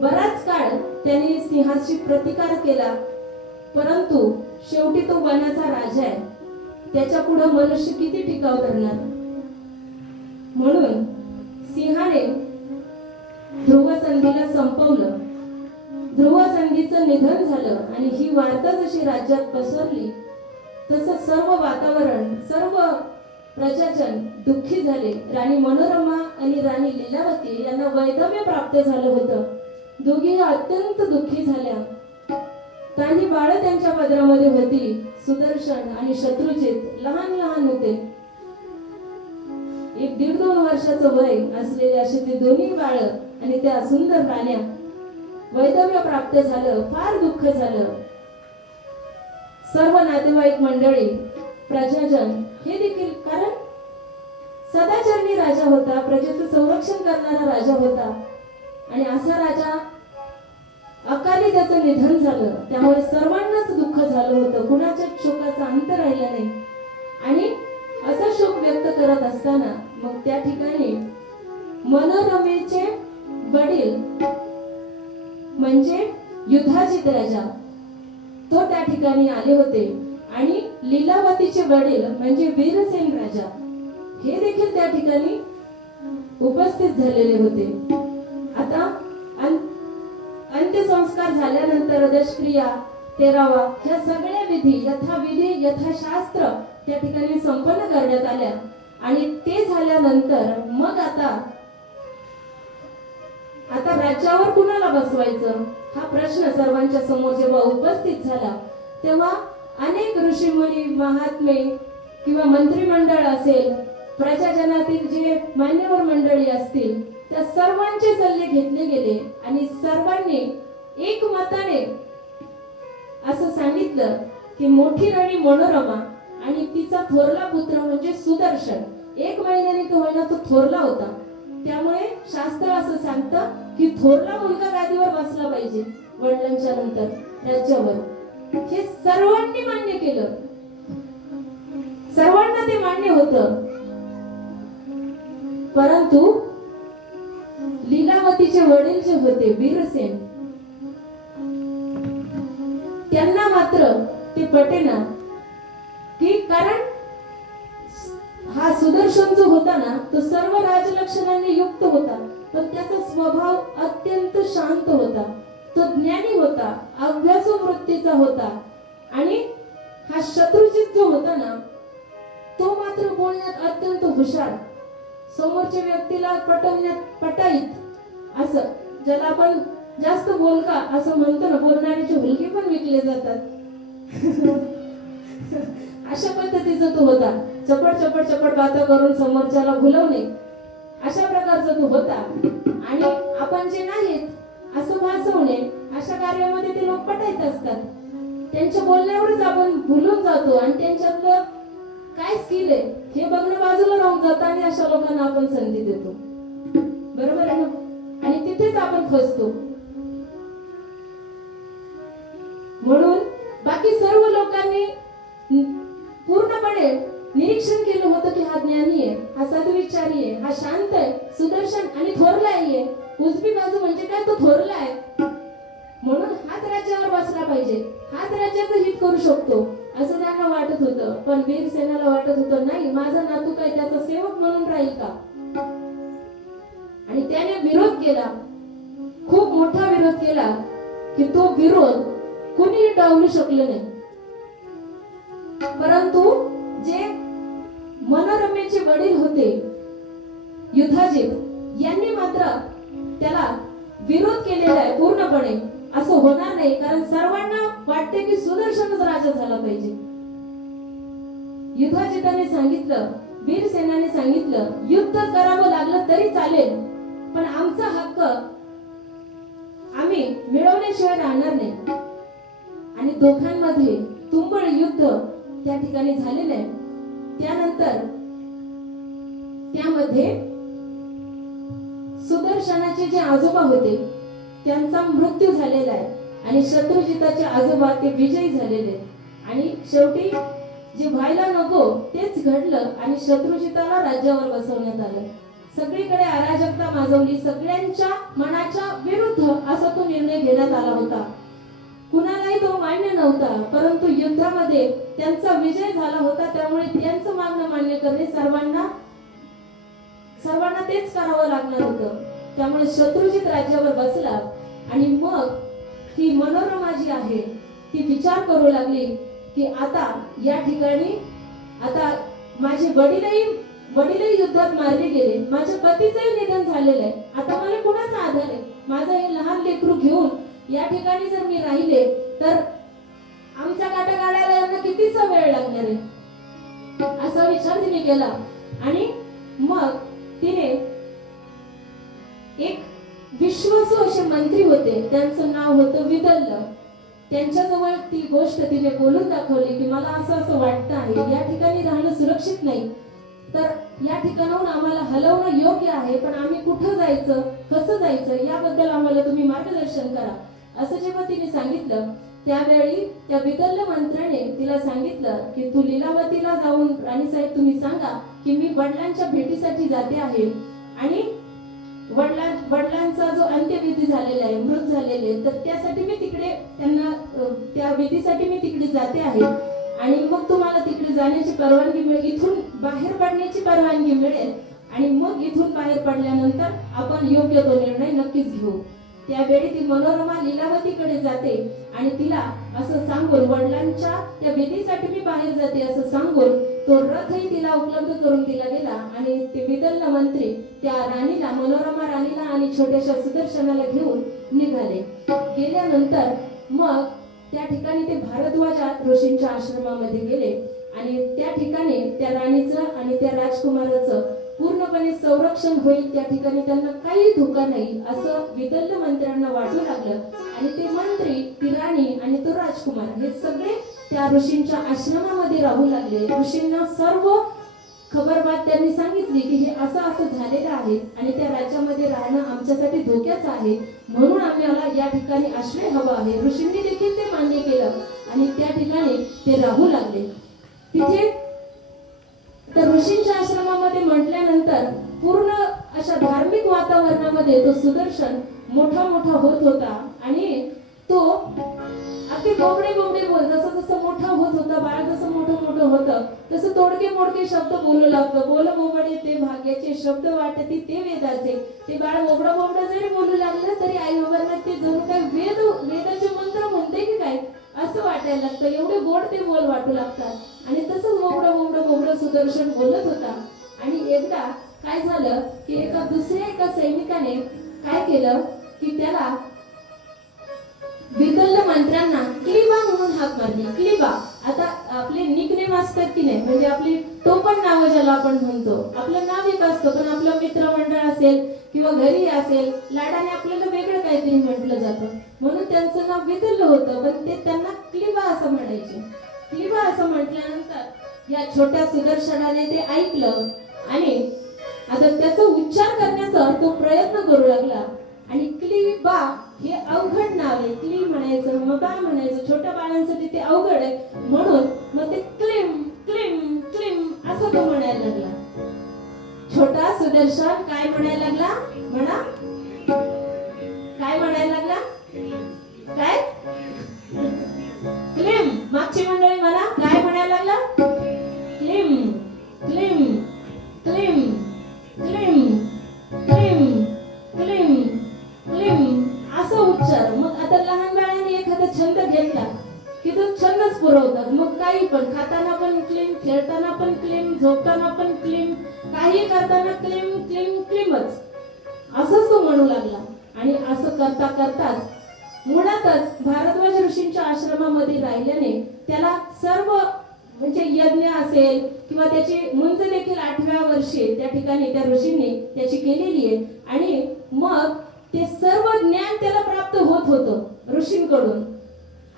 बराच काळ त्याने सिंहाशी प्रतिकार केला, परंतु शेवटी तो वनाचा राजा आहे, त्याच्या पुढे मनुष्य किती टिकाव धरणार. म्हणून सिंहाने ध्रुव संधीला संपवलं. ध्रुव संधीचं निधन झालं आणि ही वार्ता जशी राज्यात पसरली तसं सर्व वातावरण, सर्व प्रजाजन दुःखी झाले. राणी मनोरमा आणि राणी लीलावती यांना वैधव्य प्राप्त झालं होतं. दोघी अत्यंत दुःखी झाल्या. काही बाळं त्यांच्या पदरामध्ये होती. सुदर्शन आणि शत्रुजित लहान लहान होते. 1-1.5-2 वर्षाचं वय असलेले असे ते दोन्ही बाळं आणि त्या सुंदर राण्या. वैधव्य प्राप्त झालं, फार दुःख झालं. सर्व नातेवाईक मंडळी, प्रजाजन हे देखील, कारण सदाचरणी राजा होता, प्रजेचं संरक्षण करणारा राजा होता आणि असा राजा अकाली त्याचं निधन झालं. त्यामुळे सर्वांनाच दुःख झालं होतं, कुणाच्याच शोकाचा अंत राहिला नाही. आणि असा शोक व्यक्त करत असताना मग त्या ठिकाणी मनोरमेचे वडील म्हणजे युधाजित राजा तो त्या ठिकाणी आले होते आणि लीलावतीचे वडील म्हणजे वीरसेन राजा हे देखील त्या ठिकाणी उपस्थित झालेले होते. आता अंत्यसंस्कार झाल्यानंतर दशक्रिया, तेरावा ह्या सगळ्या विधी यथाविधी यथाशास्त्र त्या ठिकाणी संपन्न करण्यात आल्या आणि ते झाल्यानंतर मग आता राज्यावर कुणाला बसवायचं हा प्रश्न सर्वांच्या समोर जेव्हा उपस्थित झाला तेव्हा अनेक ऋषीमुनी, महात्मे किंवा मंत्रिमंडळ असेल, प्रजाजनातील जे मान्यवर मंडळी असतील, त्या सर्वांचे सल्ले घेतले गेले आणि सर्वांनी एकमताने असं सांगितलं की मोठी राणी मनोरमा आणि तिचा थोरला पुत्र म्हणजे सुदर्शन, 1 महिन्याने तो होईना तो थोरला होता, त्यामुळे शास्त्र असं सांगतं की थोरला मुलगा गादीवर बसला पाहिजे वडिलांच्या नंतर राज्यावर. हे सर्वांनी मान्य केलं, सर्वांना ते मान्य होतं. परंतु लीलावतीचे वडील जे होते वीरसेन, त्यांना मात्र ते पटेना की कारण हा सुदर्शन जो होता ना तो सर्व राजलक्षणांनी युक्त होता, पण त्याचा स्वभाव अत्यंत शांत होता. तो ज्ञानी होता, अभ्यासू वृत्तीचा होता. आणि हा शत्रुजित जो होता ना, तो मात्र बोलण्यात अत्यंत हुशार, समोरच्या व्यक्तीला पटाईत असं, ज्याला आपण जास्त बोलका असं म्हणतो ना, बोलणाऱ्याचे हुलके पण विकले जातात. अशा पद्धतीचा तो होता. चपट बाता करून समोरच्याला भुलवणे, अशा प्रकारचा तो होता. आणि आपण जे नाहीत असं भासवणे, अशा कार्यामध्ये ते लोक पटायत असतात. त्यांच्या बोलण्यावरच आपण भुलून जातो आणि त्यांच्यातलं काय स्किल आहे हे बघणं बाजूला राहून जातं आणि अशा लोकांना आपण संधी देतो. बरोबर आहे ना? आणि तिथेच आपण फसतो. म्हणून बाकी सर्व लोकांनी पूर्णपणे निरीक्षण केलं होतं की हा ज्ञानी आहे, हा सद्विचारी आहे, हा शांत आहे, सुदर्शन आणि थोरला आहे. उजवी बाजू म्हणजे काय, तो थोरला आहे, म्हणून हाच राज्यावर बसला पाहिजे, हाच राज्याचं हित करू शकतो असं त्यांना वाटत होतं. पण वीरसेनाला वाटत होतं नाही, माझा नातू काय त्याचा सेवक म्हणून राहील का? आणि त्याने विरोध केला, खूप मोठा विरोध केला की तो विरोध कुणीही टाळू शकलं नाही. परंतु जे मनोरमेचे वडील होते युधाजित, यांनी मात्र त्याला विरोध केलेला आहे पूर्णपणे. असं होणार नाही, कारण सर्वांना वाटते की सुदर्शनच राजा झाला पाहिजे. युधाजिताने सांगितलं, वीरसेनाने सांगितलं, युद्ध करावं लागलं तरी चालेल, पण आमचा हक्क आम्ही मिळवण्याशिवाय राहणार नाही. आणि दोघांमध्ये तुंबळ युद्ध त्या ठिकाणी झालेलं आहे. त्यानंतर त्यामध्ये सुदर्शनाचे जे आजोबा होते त्यांचा मृत्यू झालेला आहे आणि शत्रुजिताचे आजोबा ते विजयी झालेले आहेत. आणि शेवटी जे व्हायला नको तेच घडलं आणि शत्रुजिताला राज्यावर बसवण्यात आलं. सगळीकडे अराजकता माजवली, सगळ्यांच्या मनाच्या विरुद्ध असा तो निर्णय घेण्यात आला होता. कुणालाही तो मान्य नव्हता, परंतु युद्धामध्ये त्यांचा विजय झाला होता. त्यामुळे त्यांचं मागणं मान्य करणे सर्वांना तेच करावं लागणार होतं. त्यामुळे शत्रुजित राज्यावर बसला. आणि मग ही मनोरमा जी आहे ती विचार करू लागली की आता या ठिकाणी आता माझे वडीलही युद्धात मारले गेले, माझ्या पतीचंही निधन झालेलं आहे, आता मला कुणाचा आधार आहे? माझं हे लहान लेकरू घेऊन या ठिकाणी जर मी राहिले तर आमच्या काटा काढायला यांना कितीचा वेळ लागणार आहे, असा विचार तिने केला. आणि मग तिने एक विश्वासू असे मंत्री होते, त्यांचं नाव होतं विदल्ल. त्यांच्याजवळ ती गोष्ट तिने बोलून दाखवली की मला असं असं वाटतं आहे, या ठिकाणी राहणं सुरक्षित नाही, तर या ठिकाणाहून आम्हाला हलवणं योग्य आहे, पण आम्ही कुठं जायचं, कसं जायचं याबद्दल आम्हाला तुम्ही मार्गदर्शन करा, असं जेव्हा तिने सांगितलं त्यावेळी त्या विदल्ल मंत्र्याने तिला सांगितलं की तू लीलावतीला जाऊन राणीसाहेब तुम्ही सांगा की मी वडिलांच्या भेटीसाठी जाते आहे आणि वडिलांचा जो अंत्यविधी झालेला आहे, मृत झालेले, तर त्यासाठी मी तिकडे त्यांना त्या विधीसाठी मी तिकडे जाते आहे आणि मग तुम्हाला तिकडे जाण्याची परवानगी मिळेल, इथून बाहेर पडण्याची परवानगी मिळेल आणि मग इथून बाहेर पडल्यानंतर आपण योग्य तो निर्णय नक्कीच घेऊ. त्यावेळी ती मनोरमा लीलावतीकडे जाते आणि तिला असं सांगून वडिलांच्या त्या विधीसाठी मी बाहेर जाते असं सांगून तो रथही तिला उपलब्ध करून दिला गेला. आणि ते विदल्ल मंत्री त्या राणीला, मनोरमा राणीला आणि छोट्याशा सुदर्शनाला घेऊन निघाले. गेल्यानंतर मग त्या ठिकाणी ते भारद्वाज ऋषींच्या आश्रमामध्ये गेले आणि त्या ठिकाणी त्या राणीचं आणि त्या राजकुमाराचं पूर्णपणे संरक्षण होईल, त्या ठिकाणी त्यांना काही धोका नाही असं विदल्ल मंत्र्यांना वाटू लागलं. आणि ते मंत्री, ती राणी आणि तो राजकुमार हे सगळे त्या ऋषींच्या आश्रमामध्ये राहू लागले. ऋषींना सर्व खबरबात त्यांनी सांगितली की हे असं असं झालेलं आहे आणि त्या राज्यामध्ये राहणं आमच्यासाठी धोक्याचं आहे, म्हणून आम्हाला या ठिकाणी आश्रय हवा आहे. ऋषींनी देखील ते मान्य केलं आणि त्या ठिकाणी ते राहू लागले. तिथे तर ऋषींच्या आश्रमामध्ये म्हटल्यानंतर पूर्ण अशा धार्मिक वातावरणामध्ये तो सुदर्शन मोठा होत होता आणि तो अगदी बोबडे बोल, जसं जसं मोठा होत होता, बाळ जसं मोठं मोठं होतं तसं तोडके मोडके शब्द बोलू लागतं. बोल बोबडे ते भाग्याचे, शब्द वाटती ते वेदाचे. ते बाळ बोबडं बोबडं जरी बोलू लागलं तरी आई बाबांना ते जणू काय वेदाचे मंत्र म्हणते की काय असं वाटायला लागतं. एवढे गोड ते बोल वाटू लागतात. आणि तसंच बोबडं बोबडं बोबडं सुदर्शन बोलत होता. आणि एकदा काय झालं की दुसऱ्या एका सैनिकाने काय केलं की त्याला विदल्ल मंत्र्यांना क्लिबा म्हणून हाक मारली. क्लिबा आता आपले निकनेम असतात की नाही, म्हणजे आपली टोपण नावं ज्याला आपण म्हणतो. आपलं नाव एक असतं पण आपलं मित्रमंडळ असेल किंवा घरी असेल लाडाने आपल्याला वेगळं काहीतरी म्हटलं जातं. म्हणून त्यांचं नाव विदल्ल होतं पण ते त्यांना क्लिबा असं म्हणायचे. क्लिबा असं म्हटल्यानंतर या छोट्या सुदर्शनाने ते ऐकलं आणि आता त्याचा उच्चार करण्याचा तो प्रयत्न करू लागला. आणि क्लिबा हे अवघड नाव आहे. क्ली म्हणायचं मग बा म्हणायचं, छोट्या बाळांसाठी ते अवघड आहे म्हणून मग ते क्लिम क्लिम क्लिम असं तो म्हणायला लागला. छोटा सुदर्शन काय म्हणायला लागला म्हणा, काय म्हणायला लागला, काय क्लिम. मागची मंडळी म्हणा काय म्हणायला लागला, climb climb climb climb climb climb climb असं उच्चार. मग आता लहान बाळांनी एखादा छंद घेतला की तो छंदच पुरवतात. मग काही पण खाताना पण क्लीम, खेळताना पण क्लीम, झोपताना पण क्लीम, काही करताना क्लीम क्लीम क्लीमच असंच तो म्हणू लागला. आणि असं करता करताच मुळातच भारद्वाज ऋषींच्या आश्रमामध्ये राहिल्याने त्याला सर्व म्हणजे यज्ञ असेल किंवा त्याची मुंज देखील 8व्या वर्षी त्या ठिकाणी त्या ऋषींनी त्याची केलेली आहे. आणि मग ते सर्व ज्ञान त्याला प्राप्त होत होतं ऋषींकडून.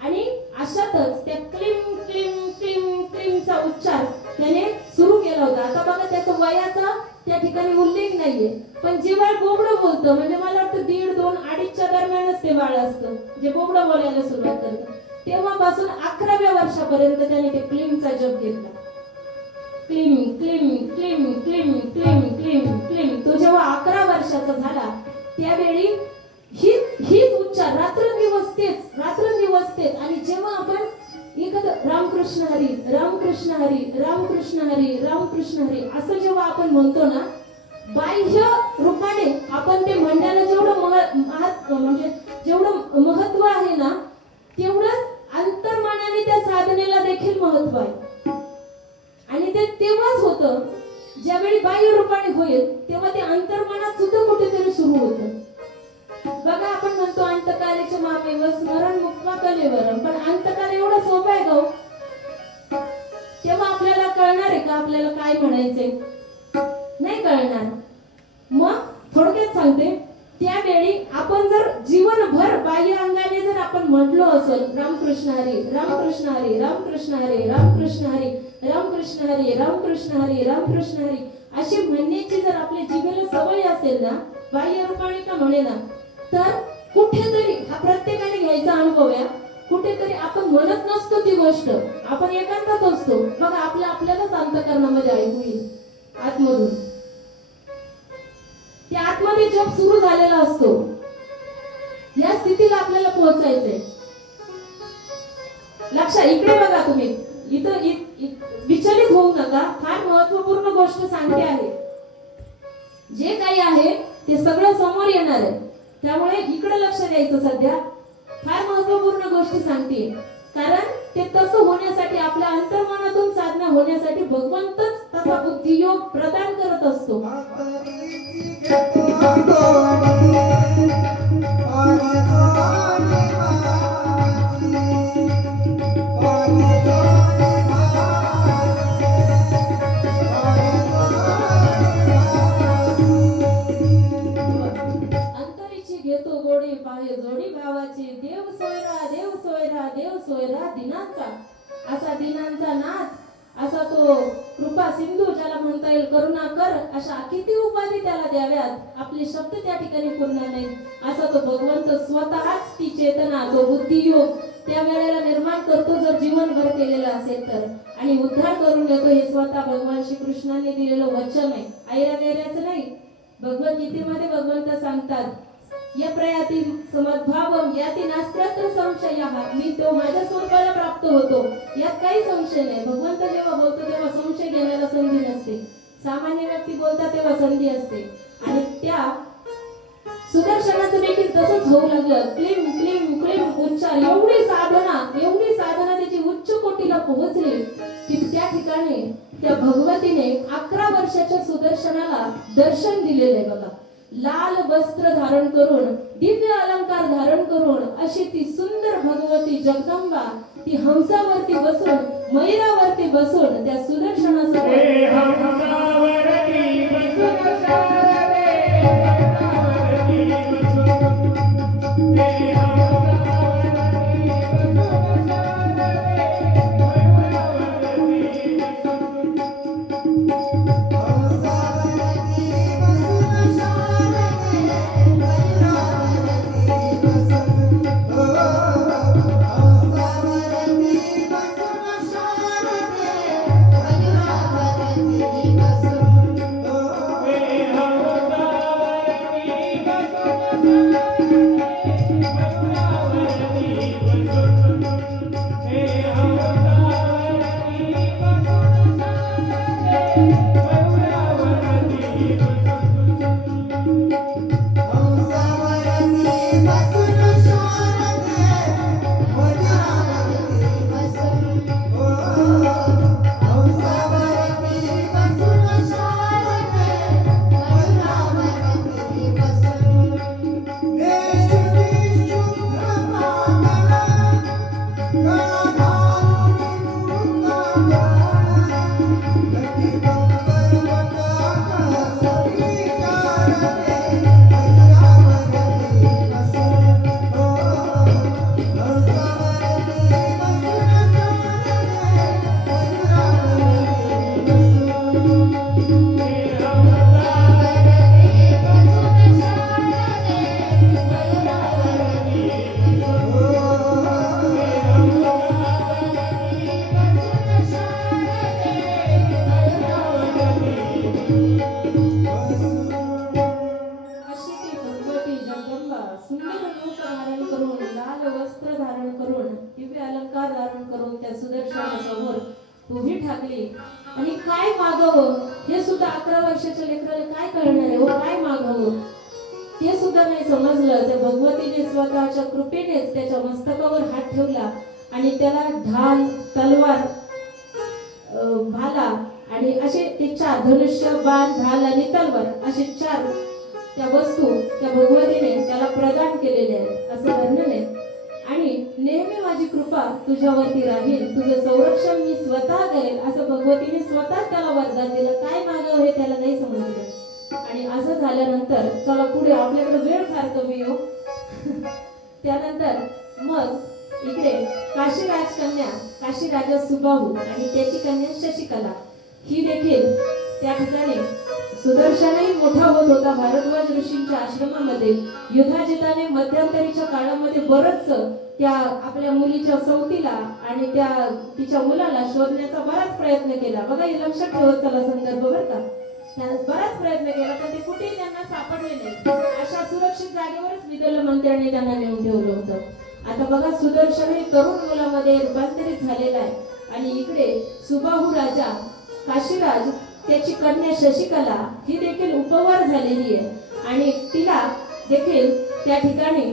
आणि अशातच त्या क्लीम क्लीम क्लीम क्लीमचा उच्चार त्याने सुरू केला होता. आता बघा त्याचा वयाचा त्या ठिकाणी उल्लेख नाहीये पण जे बाळ बोबडं बोलतं म्हणजे मला वाटतं 1.5, 2, 2.5च्या दरम्यानच ते बाळ असतं जे बोबडं बोलायला सुरुवात करतं. तेव्हापासून 11व्या वर्षापर्यंत त्याने ते क्लीमचा जप घेतला. क्लीम क्लीम क्लीम क्लीम क्लीम क्लीम क्लीम. तो जेव्हा 11 वर्षाचा झाला त्यावेळी हीच उच्चार रात्रंदिवस तेच. आणि जेव्हा आपण एखादं रामकृष्ण हरी रामकृष्ण हरी रामकृष्ण हरी रामकृष्ण हरी असं जेव्हा आपण म्हणतो ना, बाह्य रूपाने आपण ते म्हणण्याला जेवढं म्हणजे जेवढं महत्व आहे ना तेवढंच अंतर्मनाने त्या साधनेला देखील महत्व आहे. आणि ते तेव्हाच होतं ज्यावेळी बाह्य रूपाने होईल तेव्हा ते अंतर्मनात सुद्धा कुठेतरी सुरू होतं. बघा आपण म्हणतो अंतकालीचे मामेव स्मरण मुक्ता कलेवरम, पण अंतकाल एवढं सोपं आहे का? तेव्हा आपल्याला कळणार आहे का आपल्याला काय म्हणायचंय? नाही कळणार. मग थोडक्यात सांगते, त्यावेळी आपण जर जीवनभर बाह्य अंगाने जर आपण म्हटलो असेल रामकृष्ण हरी रामकृष्ण हरी रामकृष्ण हरी रामकृष्ण हरी रामकृष्ण हरी रामकृष्ण हरी रामकृष्ण हरी अशी म्हणण्याची जर आपल्या जिभेला सवय असेल ना, बाह्य रूपाने का म्हणे ना, तर कुठेतरी हा प्रत्येकाने घ्यायचा अनुभव आहे. कुठेतरी आपण म्हणत नसतो ती गोष्ट, आपण एकांतात असतो. बघा आपल्यालाच अंतःकरणामध्ये ऐकू येईल आतमधून. त्या आतमध्ये जप सुरू झालेला असतो. या स्थितीला आपल्याला पोहोचायचंय. लक्षात इकडे बघा तुम्ही, इथं विचलित होऊ नका. फार महत्वपूर्ण गोष्ट सांगते आहे. जे काही आहे ते सगळं समोर येणार आहे, त्यामुळे इकडे लक्ष द्यायचं. सध्या फार महत्वपूर्ण गोष्टी सांगते, कारण ते तसं होण्यासाठी आपल्या अंतर्मनातून साधना होण्यासाठी भगवंतच तसा बुद्धियोग प्रदान करत असतो. घेतो गोडी पाहे जोडी भावाची, देव सोयरा देव सोयरा देव सोयरा दिनांचा. असा दिनांचा नाथ, असा तो कृपा सिंधू ज्याला म्हणता येईल, करुणा कर, अशा किती उपाधी त्याला द्याव्यात, आपले शब्द त्या ठिकाणी पूर्ण नाहीत. असा तो भगवंत स्वतःच ती चेतना, तो बुद्धियोग त्या वेळेला निर्माण करतो जर जीवनभर केलेला असेल तर, आणि उद्धार करून देतो. हे स्वतः भगवान श्रीकृष्णाने दिलेलं वचन आहे, ऐरा गैराचं नाही. भगवद्गीतेमध्ये भगवंत सांगतात, या प्रयाती समद्भावम याती नास्त्यत्र संशयः, मी तो माझ्या स्वरूपाला प्राप्त होतो यात काही संशय नाही. भगवंत जेव्हा बोलतो तेव्हा संशय घेण्याला संधी नसते. सामान्य व्यक्ती बोलतात तेव्हा संधी असते. आणि त्या सुदर्शनाचं देखील तसंच होऊ लागलं. क्लीम क्लीम क्लीम उच्चार, एवढी साधना त्याची उच्च कोटीला पोहोचली की त्या ठिकाणी त्या भगवतीने 11 वर्षाच्या सुदर्शनाला दर्शन दिलेले बघा. लाल वस्त्र धारण करून, दिव्य अलंकार धारण करून अशी ती सुंदर भगवती जगदंबा ती हंसावरती बसून, मयूरावरती बसून त्या सुदर्शनासमोर हे हंसावरती बसून शारदे, हंसावरती बसून, हे हंसावरती बसून शारदे, मयूरावरती बसून. उभी ठाकली. आणि काय मागावं हे सुद्धा 11 वर्षाच्या लेकराला काय कळणार आहे, काय मागावं ते सुद्धा नाही समजलं. त्या भगवतीने स्वतःच्या कृपेनेच त्याच्या मस्तकावर हात ठेवला आणि त्याला ढाल, तलवार, भाला आणि असे ते 4 धनुष्य, बाण, ढाल आणि तलवार असे 4 त्या वस्तू त्या भगवतीने त्याला प्रदान केलेले आहेत असं वर्णन आहे. आणि नेहमी माझी कृपा तुझ्यावरती राहील, तुझं संरक्षण मी स्वतः करेल असं भगवतीने स्वतःच त्याला वरदान दिलं. काय मागावं हे त्याला नाही समजलं. आणि असं झाल्यानंतर चला पुढे, आपल्याकडे वेळ फार कमी हो. त्यानंतर मग इकडे काशी राजकन्या, काशी राजा सुबाहू आणि त्याची कन्या शशिकला ही देखील त्या ठिकाणी, सुदर्शनही मोठा होत होता भारद्वाज ऋषींच्या आश्रमामध्ये. युधाजिताने मध्यंतरीच्या काळामध्ये बरंच त्या आपल्या मुलीच्या सौतीला आणि त्या तिच्या मुलाला शोधण्याचा बराच प्रयत्न केला. बघा हे लक्षात ठेवत चला संदर्भ बरं का. त्याने बराच प्रयत्न केला पण ते कुठेही त्यांना सापडले नाही. अशा सुरक्षित जागेवरच विदल मंत्र्यांनी त्यांना नेऊन ठेवलं होतं. आता बघा सुदर्शन हे तरुण मुलामध्ये रूपांतरित झालेला आहे. आणि इकडे सुबाहू राजा, काशीराज, त्याची कन्या शशिकला ही देखील उपवर झालेली आहे. आणि तिला देखील त्या ठिकाणी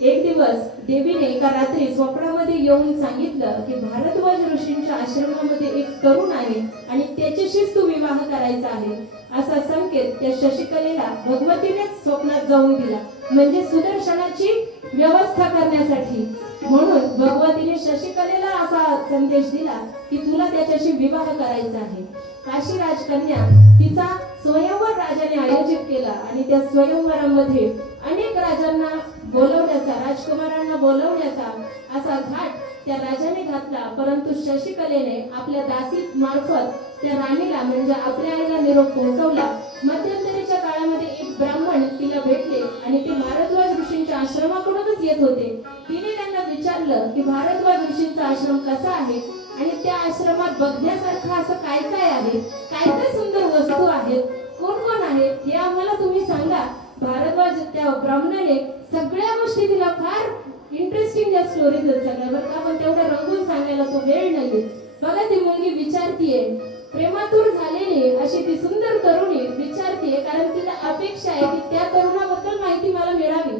एक दिवस देवीने एका रात्री स्वप्नामध्ये येऊन सांगितलं की भारद्वाज ऋषींच्या आश्रमामध्ये एक तरुण आहे आणि त्याच्याशीच तू विवाह करायचा आहे असा संकेत त्या शशिकलेला भगवतीनेच स्वप्नात जाऊन दिला. म्हणजे सुदर्शनाची व्यवस्था करण्यासाठी. म्हणून भगवतीने शशिकलेला असा संदेश दिला की तुला त्याच्याशी विवाह करायचा आहे. काशी राजकन्या तिचा स्वयंवर राजाने आयोजित केला आणि त्या स्वयंवरामध्ये अनेक राजांना बोलवण्याचा, राजकुमारांना बोलवण्याचा असा घाट त्या राजाने घातला. परंतु शशिकलेने आपल्या दासी मार्फत त्या राणीला म्हणजे आपल्या आईला निरोप पोहोचवला. मध्यंतरीच्या काळामध्ये एक ब्राह्मण तिला भेटले आणि ते भारद्वाज ऋषींच्या आश्रमाकडूनच येत होते. तिने त्यांना विचारलं की भारद्वाज ऋषींचा आश्रम कसा आहे आणि त्या आश्रमात बघण्यासारखं असं काय काय आहे, काय काय सुंदर वस्तू आहेत, कोण कोण आहेत हे आम्हाला तुम्ही सांगा. भारद्वाज त्या ब्राह्मणाने सगळ्या गोष्टी तिला फार इंटरेस्टिंग या स्टोरीज आहेत सगळ्या बरं का, पण तेवढं रंगून सांगायला तो वेळ नाहीये. बघा ती मुलगी विचारतीये, प्रेमातूर झालेली अशी ती सुंदर तरुणी विचारतीये, कारण तिला अपेक्षा आहे की त्या तरुणाबद्दल माहिती मला मिळावी.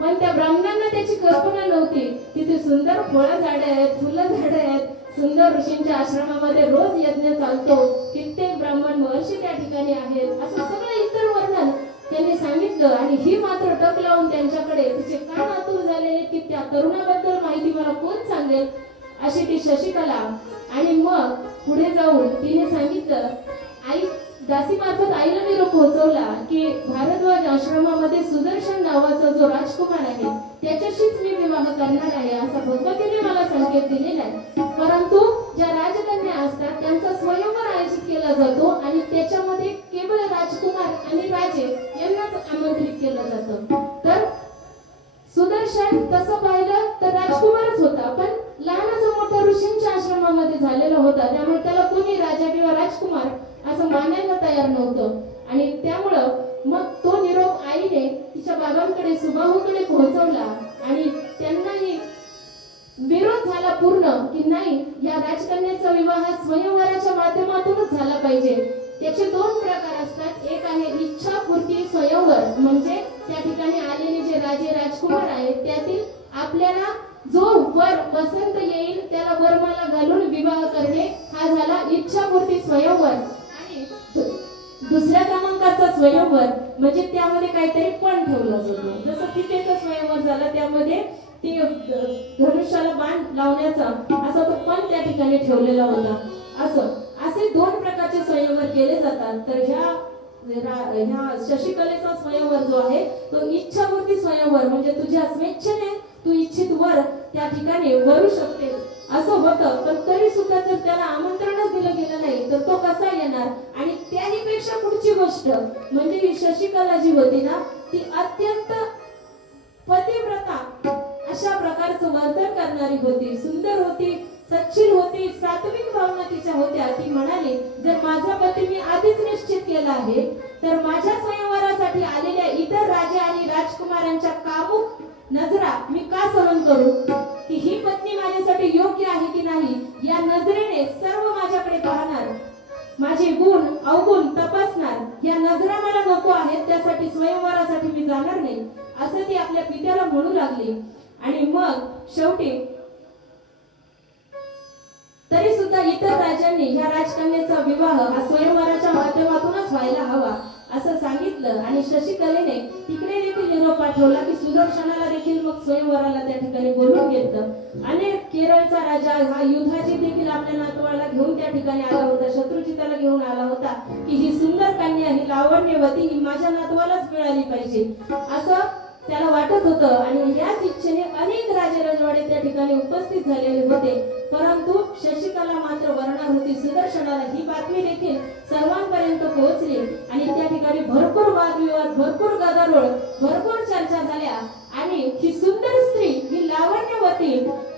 पण त्या ब्राह्मणांना त्याची कल्पना नव्हती. तिथे सुंदर फळं झाडे आहेत, फुलं झाडे आहेत, सुंदर ऋषींच्या आश्रमामध्ये रोज यज्ञ चालतो, कित्येक ब्राह्मण महर्षी त्या ठिकाणी आहेत, असं सगळं इतर वर्णन त्यांनी सांगितलं. आणि ही मात्र टक लावून त्यांच्याकडे तिचे कान आतुर झालेले की त्या तरुणाबद्दल माहिती मला कोण सांगेल, अशी ती शशिकला. आणि मग पुढे जाऊन तिने सांगितलं, आई दासीमार्फत आईला निरोप पोहोचवला की भारद्वाज आश्रमामध्ये सुदर्शन नावाचा जो राजकुमार आहे त्याच्याशीच मी विवाह करणार आहे, असा भगवतीने मला संकेत दिलेला आहे. परंतु ज्या राजकन्या असतात त्यांचा स्वयंवर आयोजित केला जातो आणि त्याच्यामध्ये केवळ राजकुमार आणि राजे यांनाच आमंत्रित केलं जातं. तर सुदर्शन तसं पाहिलं तर राजकुमारच होता, पण लहानाचा मोठा ऋषींच्या आश्रमामध्ये झालेला होता, त्यामुळे त्याला कोणी राजा किंवा राजकुमार असं मानायला तयार नव्हतं. आणि त्यामुळं मग तो निरोप आईने तिच्या बाबांकडे सुबाहूकडे पोहोचवला आणि त्यांनाही विरोध झाला पूर्ण की नाही, या राजकन्याचा विवाह स्वयंवराच्या माध्यमातूनच झाला पाहिजे. त्याचे दोन प्रकार असतात, एक आहे इच्छापूर्ती स्वयंवर, म्हणजे त्या ठिकाणी आलेले जे राजे राजकुमार आहेत त्यातील आपल्याला जो वर पसंत येईल त्याला वरमाला घालून विवाह करणे, हा झाला इच्छापूर्ती स्वयंवर. आणि दुसऱ्या क्रमांकाचा स्वयंवर म्हणजे त्यामध्ये काहीतरी पण ठेवला जातो, जसं सीतेचा स्वयंवर झाला त्यामध्ये ती धनुष्याला बाण लावण्याचा असा तो पण त्या ठिकाणी ठेवलेला होता. असे दोन प्रकारचे स्वयंवर केले जातात. तर ह्या शशिकलेचा स्वयंवर जो आहे तो इच्छापूर्ती स्वयंवर, म्हणजे तुझ्या स्वेच्छेने तू इच्छित वर त्या ठिकाणी वरू शकते असं होतं. पण तरी सुद्धा जर त्याला आमंत्रणच दिलं गेलं नाही तर तो कसा येणार. आणि त्याही पेक्षा पुढची गोष्ट म्हणजे ही शशिकला जी होती ना, ती अत्यंत पतिव्रता अशा प्रकारचं वर्तन करणारी होती, सुंदर होती, सच्चिल होती, सात्विक भावना तिच्या होत्या. ती म्हणाली, जर माझा पती मी आधीच निश्चित केला आहे तर माझ्या स्वयंवरासाठी आलेल्या इतर राजे आणि राजकुमारांच्या कामुक नजरा मी का सहन करू, की ही पत्नी माझ्यासाठी योग्य आहे की नाही या नजरेने सर्व माझ्याकडे पाहणार, माझे गुण अवगुण तपासणार. या नजरा मला नको आहेत, त्यासाठी स्वयंवरासाठी मी जाणार नाही, असं ती आपल्या पित्याला म्हणू लागली. आणि मग शेवटी तरी सुद्धा इतर राजांनी ह्या राजकन्याचा विवाह हा स्वयंवराच्या माध्यमातूनच व्हायला हवा असं सांगितलं. आणि शशिकलेने तिकडे देखील निरोप पाठवला की सुदर्शनाला देखील मग स्वयंवराला त्या ठिकाणी बोलवून घेतलं. अनेक केरळचा राजा हा युधाजी देखील आपल्या नातवाला घेऊन त्या ठिकाणी आला होता, शत्रुजिताला घेऊन आला होता की ही सुंदर कन्या, ही लावण्यवती, ही माझ्या नातवालाच मिळाली पाहिजे असं त्याला वाटत होतं. आणि याच इच्छेने अनेक राजे राजवाडे त्या ठिकाणी उपस्थित झालेले होते. परंतु शशिकला मात्र वरणार होती. सुदर्शनाला ही बातमी देखील सर्वांपर्यंत पोहोचली आणि त्या ठिकाणी भरपूर वादविवाद, भरपूर गदारोळ, भरपूर चर्चा झाल्या. आणि ही सुंदर स्त्री, ही लावण्यवती,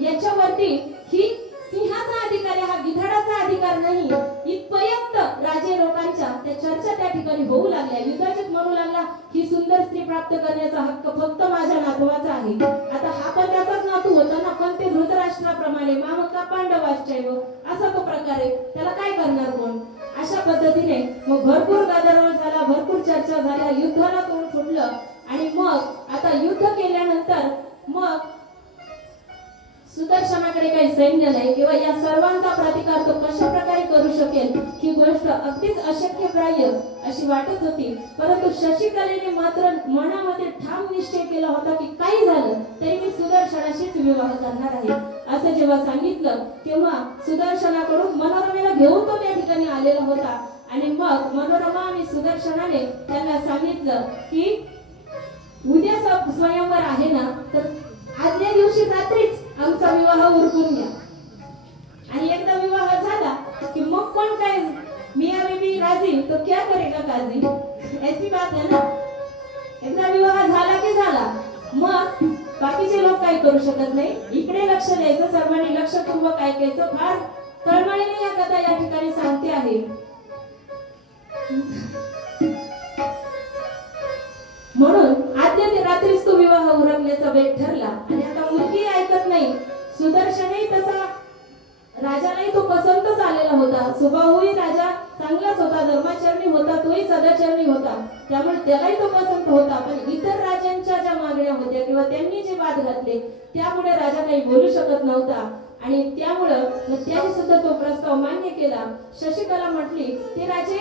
याच्यावरती ही सिंहाचा अधिकार आहे, हा गिधाडाचा अधिकार नाही, इथपर्यंत राजे लोकांच्या त्या चर्चा त्या ठिकाणी होऊ लागल्या. युधाजित म्हणू लागला, ही सुंदर स्त्री प्राप्त करण्याचा हक्क फक्त माझ्या नातवाचा आहे. आता हा पण त्याचाच नातू होता ना, पण ते धृतराष्ट्राप्रमाणे मामका पांडवाश्चैव असा तो प्रकार आहे, त्याला काय करणार कोण. अशा पद्धतीने मग भरपूर गदारोळ झाला, भरपूर चर्चा झाल्या, युद्धाला तोंड फुटलं. आणि मग आता युद्ध केल्यानंतर मग सुदर्शनाकडे काही सैन्य नाही किंवा या सर्वांचा प्रतिकार तो कशा प्रकारे करू शकेल ही गोष्ट अगदीच अशक्यप्राय अशी वाटत होती. परंतु शशिकलेने मात्र मनामध्ये ठाम निश्चय केला होता की काही झालं तरी मी सुदर्शनाशीच विवाह करणार आहे. असं जेव्हा सांगितलं तेव्हा सुदर्शनाकडून मनोरमेला घेऊन तो त्या ठिकाणी आलेला होता. आणि मग मनोरमा आणि सुदर्शनाने त्यांना सांगितलं की उद्या स्वयंवर आहे ना, तर आदल्या दिवशी रात्रीच आमचा विवाह उरकून घ्या. आणि एकदा विवाह झाला की मग कोण काय मियां बीबी राजी तो क्या करेगा काजी, ऐसी बात है ना. एकदा विवाह झाला की झाला, मग बाकीचे लोक काही करू शकत नाही. इकडे लक्ष द्यायचं, सर्वांनी लक्षपूर्वक ऐकायचं. फार तळमळीने या कथा या ठिकाणी सांगते आहे. म्हणून जावई ठरला आणि आता मुलगी ऐकत नाही. सुदर्शनही तसा राजालाही तो पसंतच आलेला होता. स्वभावही राजा चांगलाच होता, धर्माचरणी होता, तोही सदाचरणी होता, त्यामुळे त्यालाही तो पसंत होता. पण इतर राजांच्या ज्या मागण्या होत्या किंवा त्यांनी जे वाद घातले त्यामुळे राजा काही बोलू शकत नव्हता आणि त्यामुळं मग त्याने सुद्धा तो प्रस्ताव मान्य केला. शशिकला म्हटली, ते राजे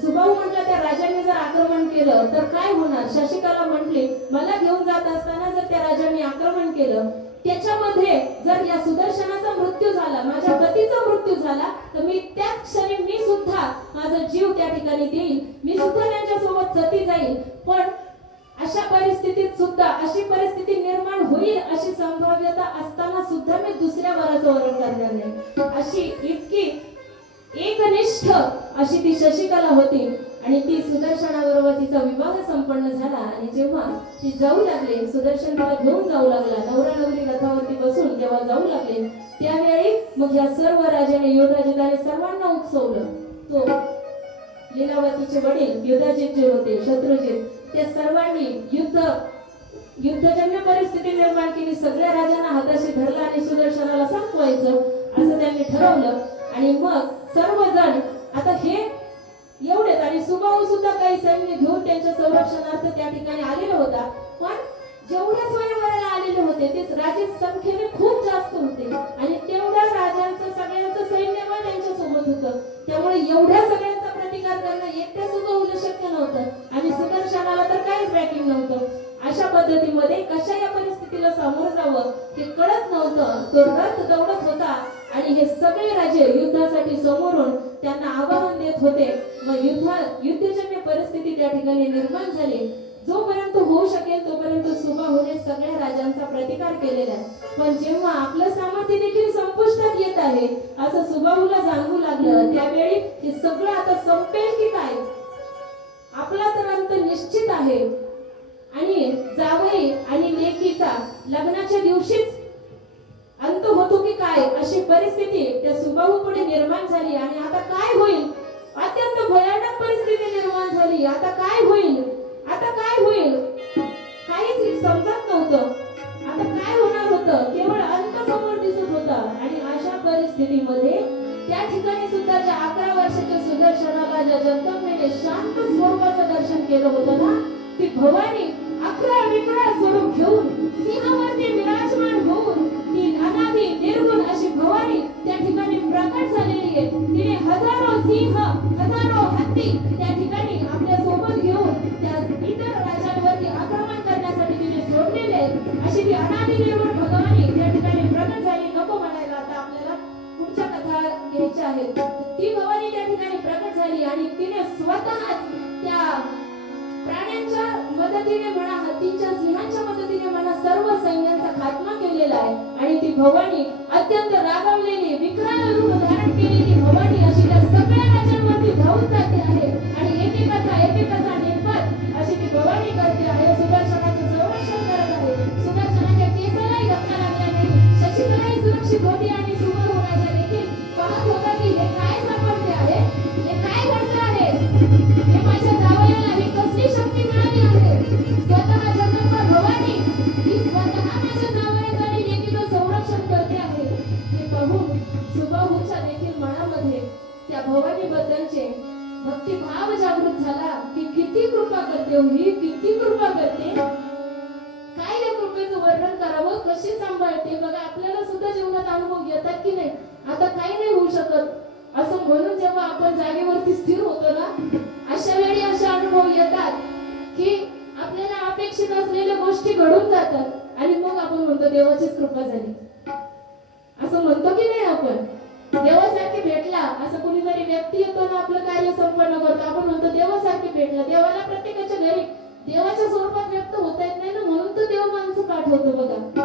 सुबाहू म्हटलं त्या राजाने जर आक्रमण केलं तर काय होणार. शशिकला म्हटली, मला घेऊन जात असताना जर त्या राजाने आक्रमण केलं, त्याच्यामध्ये जर या सुदर्शनाचा मृत्यू झाला, माझ्या पतीचा मृत्यू झाला, तर मी त्याच क्षणी मी सुद्धा माझा जीव त्या ठिकाणी देईल, मी सुद्धा त्यांच्यासोबत सती जाईल. पण अशा परिस्थितीत सुद्धा अशी परिस्थिती निर्माण होईल अशी संभाव्यता असताना सुद्धा मी दुसऱ्या वराचं वरण करणार नाही. अशी इतकी एकनिष्ठ अशी ती शशिकला होती. आणि ती सुदर्शनाबरोबर तिचा विवाह संपन्न झाला. आणि जेव्हा ती जाऊ लागले, सुदर्शन तिला घेऊन जाऊ लागला, नवरा नवरी रथावरती बसून जेव्हा जाऊ लागले, त्यावेळी मग या सर्व राजाने युधाजिताने सर्वांना उत्सवलं. तो लीलावतीचे वडील युधाजित जे होते, शत्रुजित, त्या सर्वांनी युद्धजन्य परिस्थिती निर्माण केली. सगळ्या राजांना हाताशी धरला आणि सुदर्शनाला संपवायचं असं त्यांनी ठरवलं. आणि मग सर्वजण आता हे एवढेच. आणि सुबाहू सुद्धा काही सैन्य घेऊन त्यांच्या संरक्षणार्थ त्या ठिकाणी आलेला होता. पण जेवढे स्वयंवराला आलेले होते ते राजे संख्येने खूप जास्त होते आणि तेवढ्या राजांचं सगळ्यांचं सैन्य पण त्यांच्या सोबत होतं. त्यामुळे एवढ्या सगळ्यांचा प्रतिकार करणं एकट्या सुबाहूला शक्य नव्हतं आणि सुदर्शनाला तर काहीच बॅकिंग नव्हतं. अशा पद्धतीमध्ये कशा या परिस्थितीला सामोरं जावं हे कळत नव्हतं. तो रथ दौडत होता आणि हे सगळे राजे युद्धासाठी समोरून त्यांना आवाहन देत होते. मग युद्धजन्य परिस्थिती त्या ठिकाणी निर्माण झाली. जोपर्यंत होऊ शकेल तोपर्यंत सुबाहूने सगळ्या राजांचा प्रतिकार केलेला आहे. पण जेव्हा आपलं सामर्थ्य देखील संपुष्टात येत आहे असं सुबाहूला जाणवू लागलं, त्यावेळी हे सगळं आता संपेल की काय, आपला तर अंत निश्चित आहे. आणि जावई आणि लेकीचा लग्नाच्या दिवशीच अंत होतो की काय अशी परिस्थिती त्या सुबाहू पुढे निर्माण झाली. आणि आता काय होईल, अत्यंत भयानक परिस्थिती निर्माण झाली. आता काय होईल, आता काय होईल, काहीच समजत नव्हतं. आता काय होणार होतं, केवळ अंत समोर दिसत होता. आणि अशा परिस्थितीमध्ये त्या ठिकाणी सुद्धा ज्या 11 वर्षाच्या सुदर्शनाला ज्या जगदंबेने शांत स्वरूपाचं दर्शन केलं होतं ना, ती भवानी 11 विकराळ स्वरूप घेऊन सिंहावरती विराजमान होऊन ती अनादी निर्गुण अशी भवानी त्या ठिकाणी प्रकट झालेली आहे. तिने हजारो सिंह, हजारो हत्ती त्या ठिकाणी आपल्या सोबत घेऊन त्या इतर राजांवरती आक्रमण करण्यासाठी तिने सोडलेले आहेत. अशी ती अनादी निर्गुण भवानी त्या ठिकाणी प्रकट झाली. नको म्हणायला, आता आपल्याला पुढच्या कथा घ्यायच्या आहेत. ती भवानी त्या ठिकाणी प्रकट झाली आणि तिने स्वतःच त्या प्राण्यांच्या मदतीने म्हणा, हत्तीच्या, सिंहांच्या मदतीने म्हणा, सर्व सैन्यांचा खात्मा केलेला आहे. आणि ती भवानी अत्यंत रागावलेली, विकराळ रूप धारण केलेली भवानी अशी त्या सगळ्या राजांवरती धावून जाते आहे आणि एकेकाचा निर्पात अशी ती भवानी करते आहे. सुदर्शनाचं संरक्षण करत आहे. सुदर्शनाच्या केसालाही धक्का लागला नाही. शशिकलाही सुरक्षित होती आणि सुबाहू राजा देखील पाहत होता की हे काय सापडते आहे, हे काय घडते आहे, हे माझ्या जावयाला ही कसली शक्ती मिळाली आहे. स्वतः जगदंबा भवानी ही स्वतः माझ्या जावयाचं आणि लेकीचं संरक्षण करते आहे. हे पाहून सुबाहूच्या देखील मनामध्ये त्या भवानी बद्दलचे भक्तिभाव जागृत झाला की किती कृपा करते, ही किती कृपा करते, काय या कृपेचं वर्णन करावं, कशी सांभाळते. बघा, आपल्याला सुद्धा जीवनात अनुभव येतात की नाही, आता काही नाही होऊ शकत असं म्हणून जेव्हा आपण जागेवरती स्थिर होतो ना, अशा वेळी असे अनुभव येतात की आपल्याला अपेक्षित असलेल्या गोष्टी घडून जातात आणि मग आपण म्हणतो देवाचीच कृपा झाली, असं म्हणतो की नाही आपण. देवासारखे भेटला असं कोणीतरी व्यक्ती येतो ना, आपलं कार्य संपन्न करतो, आपण म्हणतो देवासारखे भेटला. देवाला प्रत्येकाच्या घरी देवाच्या स्वरूपात व्यक्त होता येत नाही ना, म्हणून तर देव माणसं पाठवतो. बघा,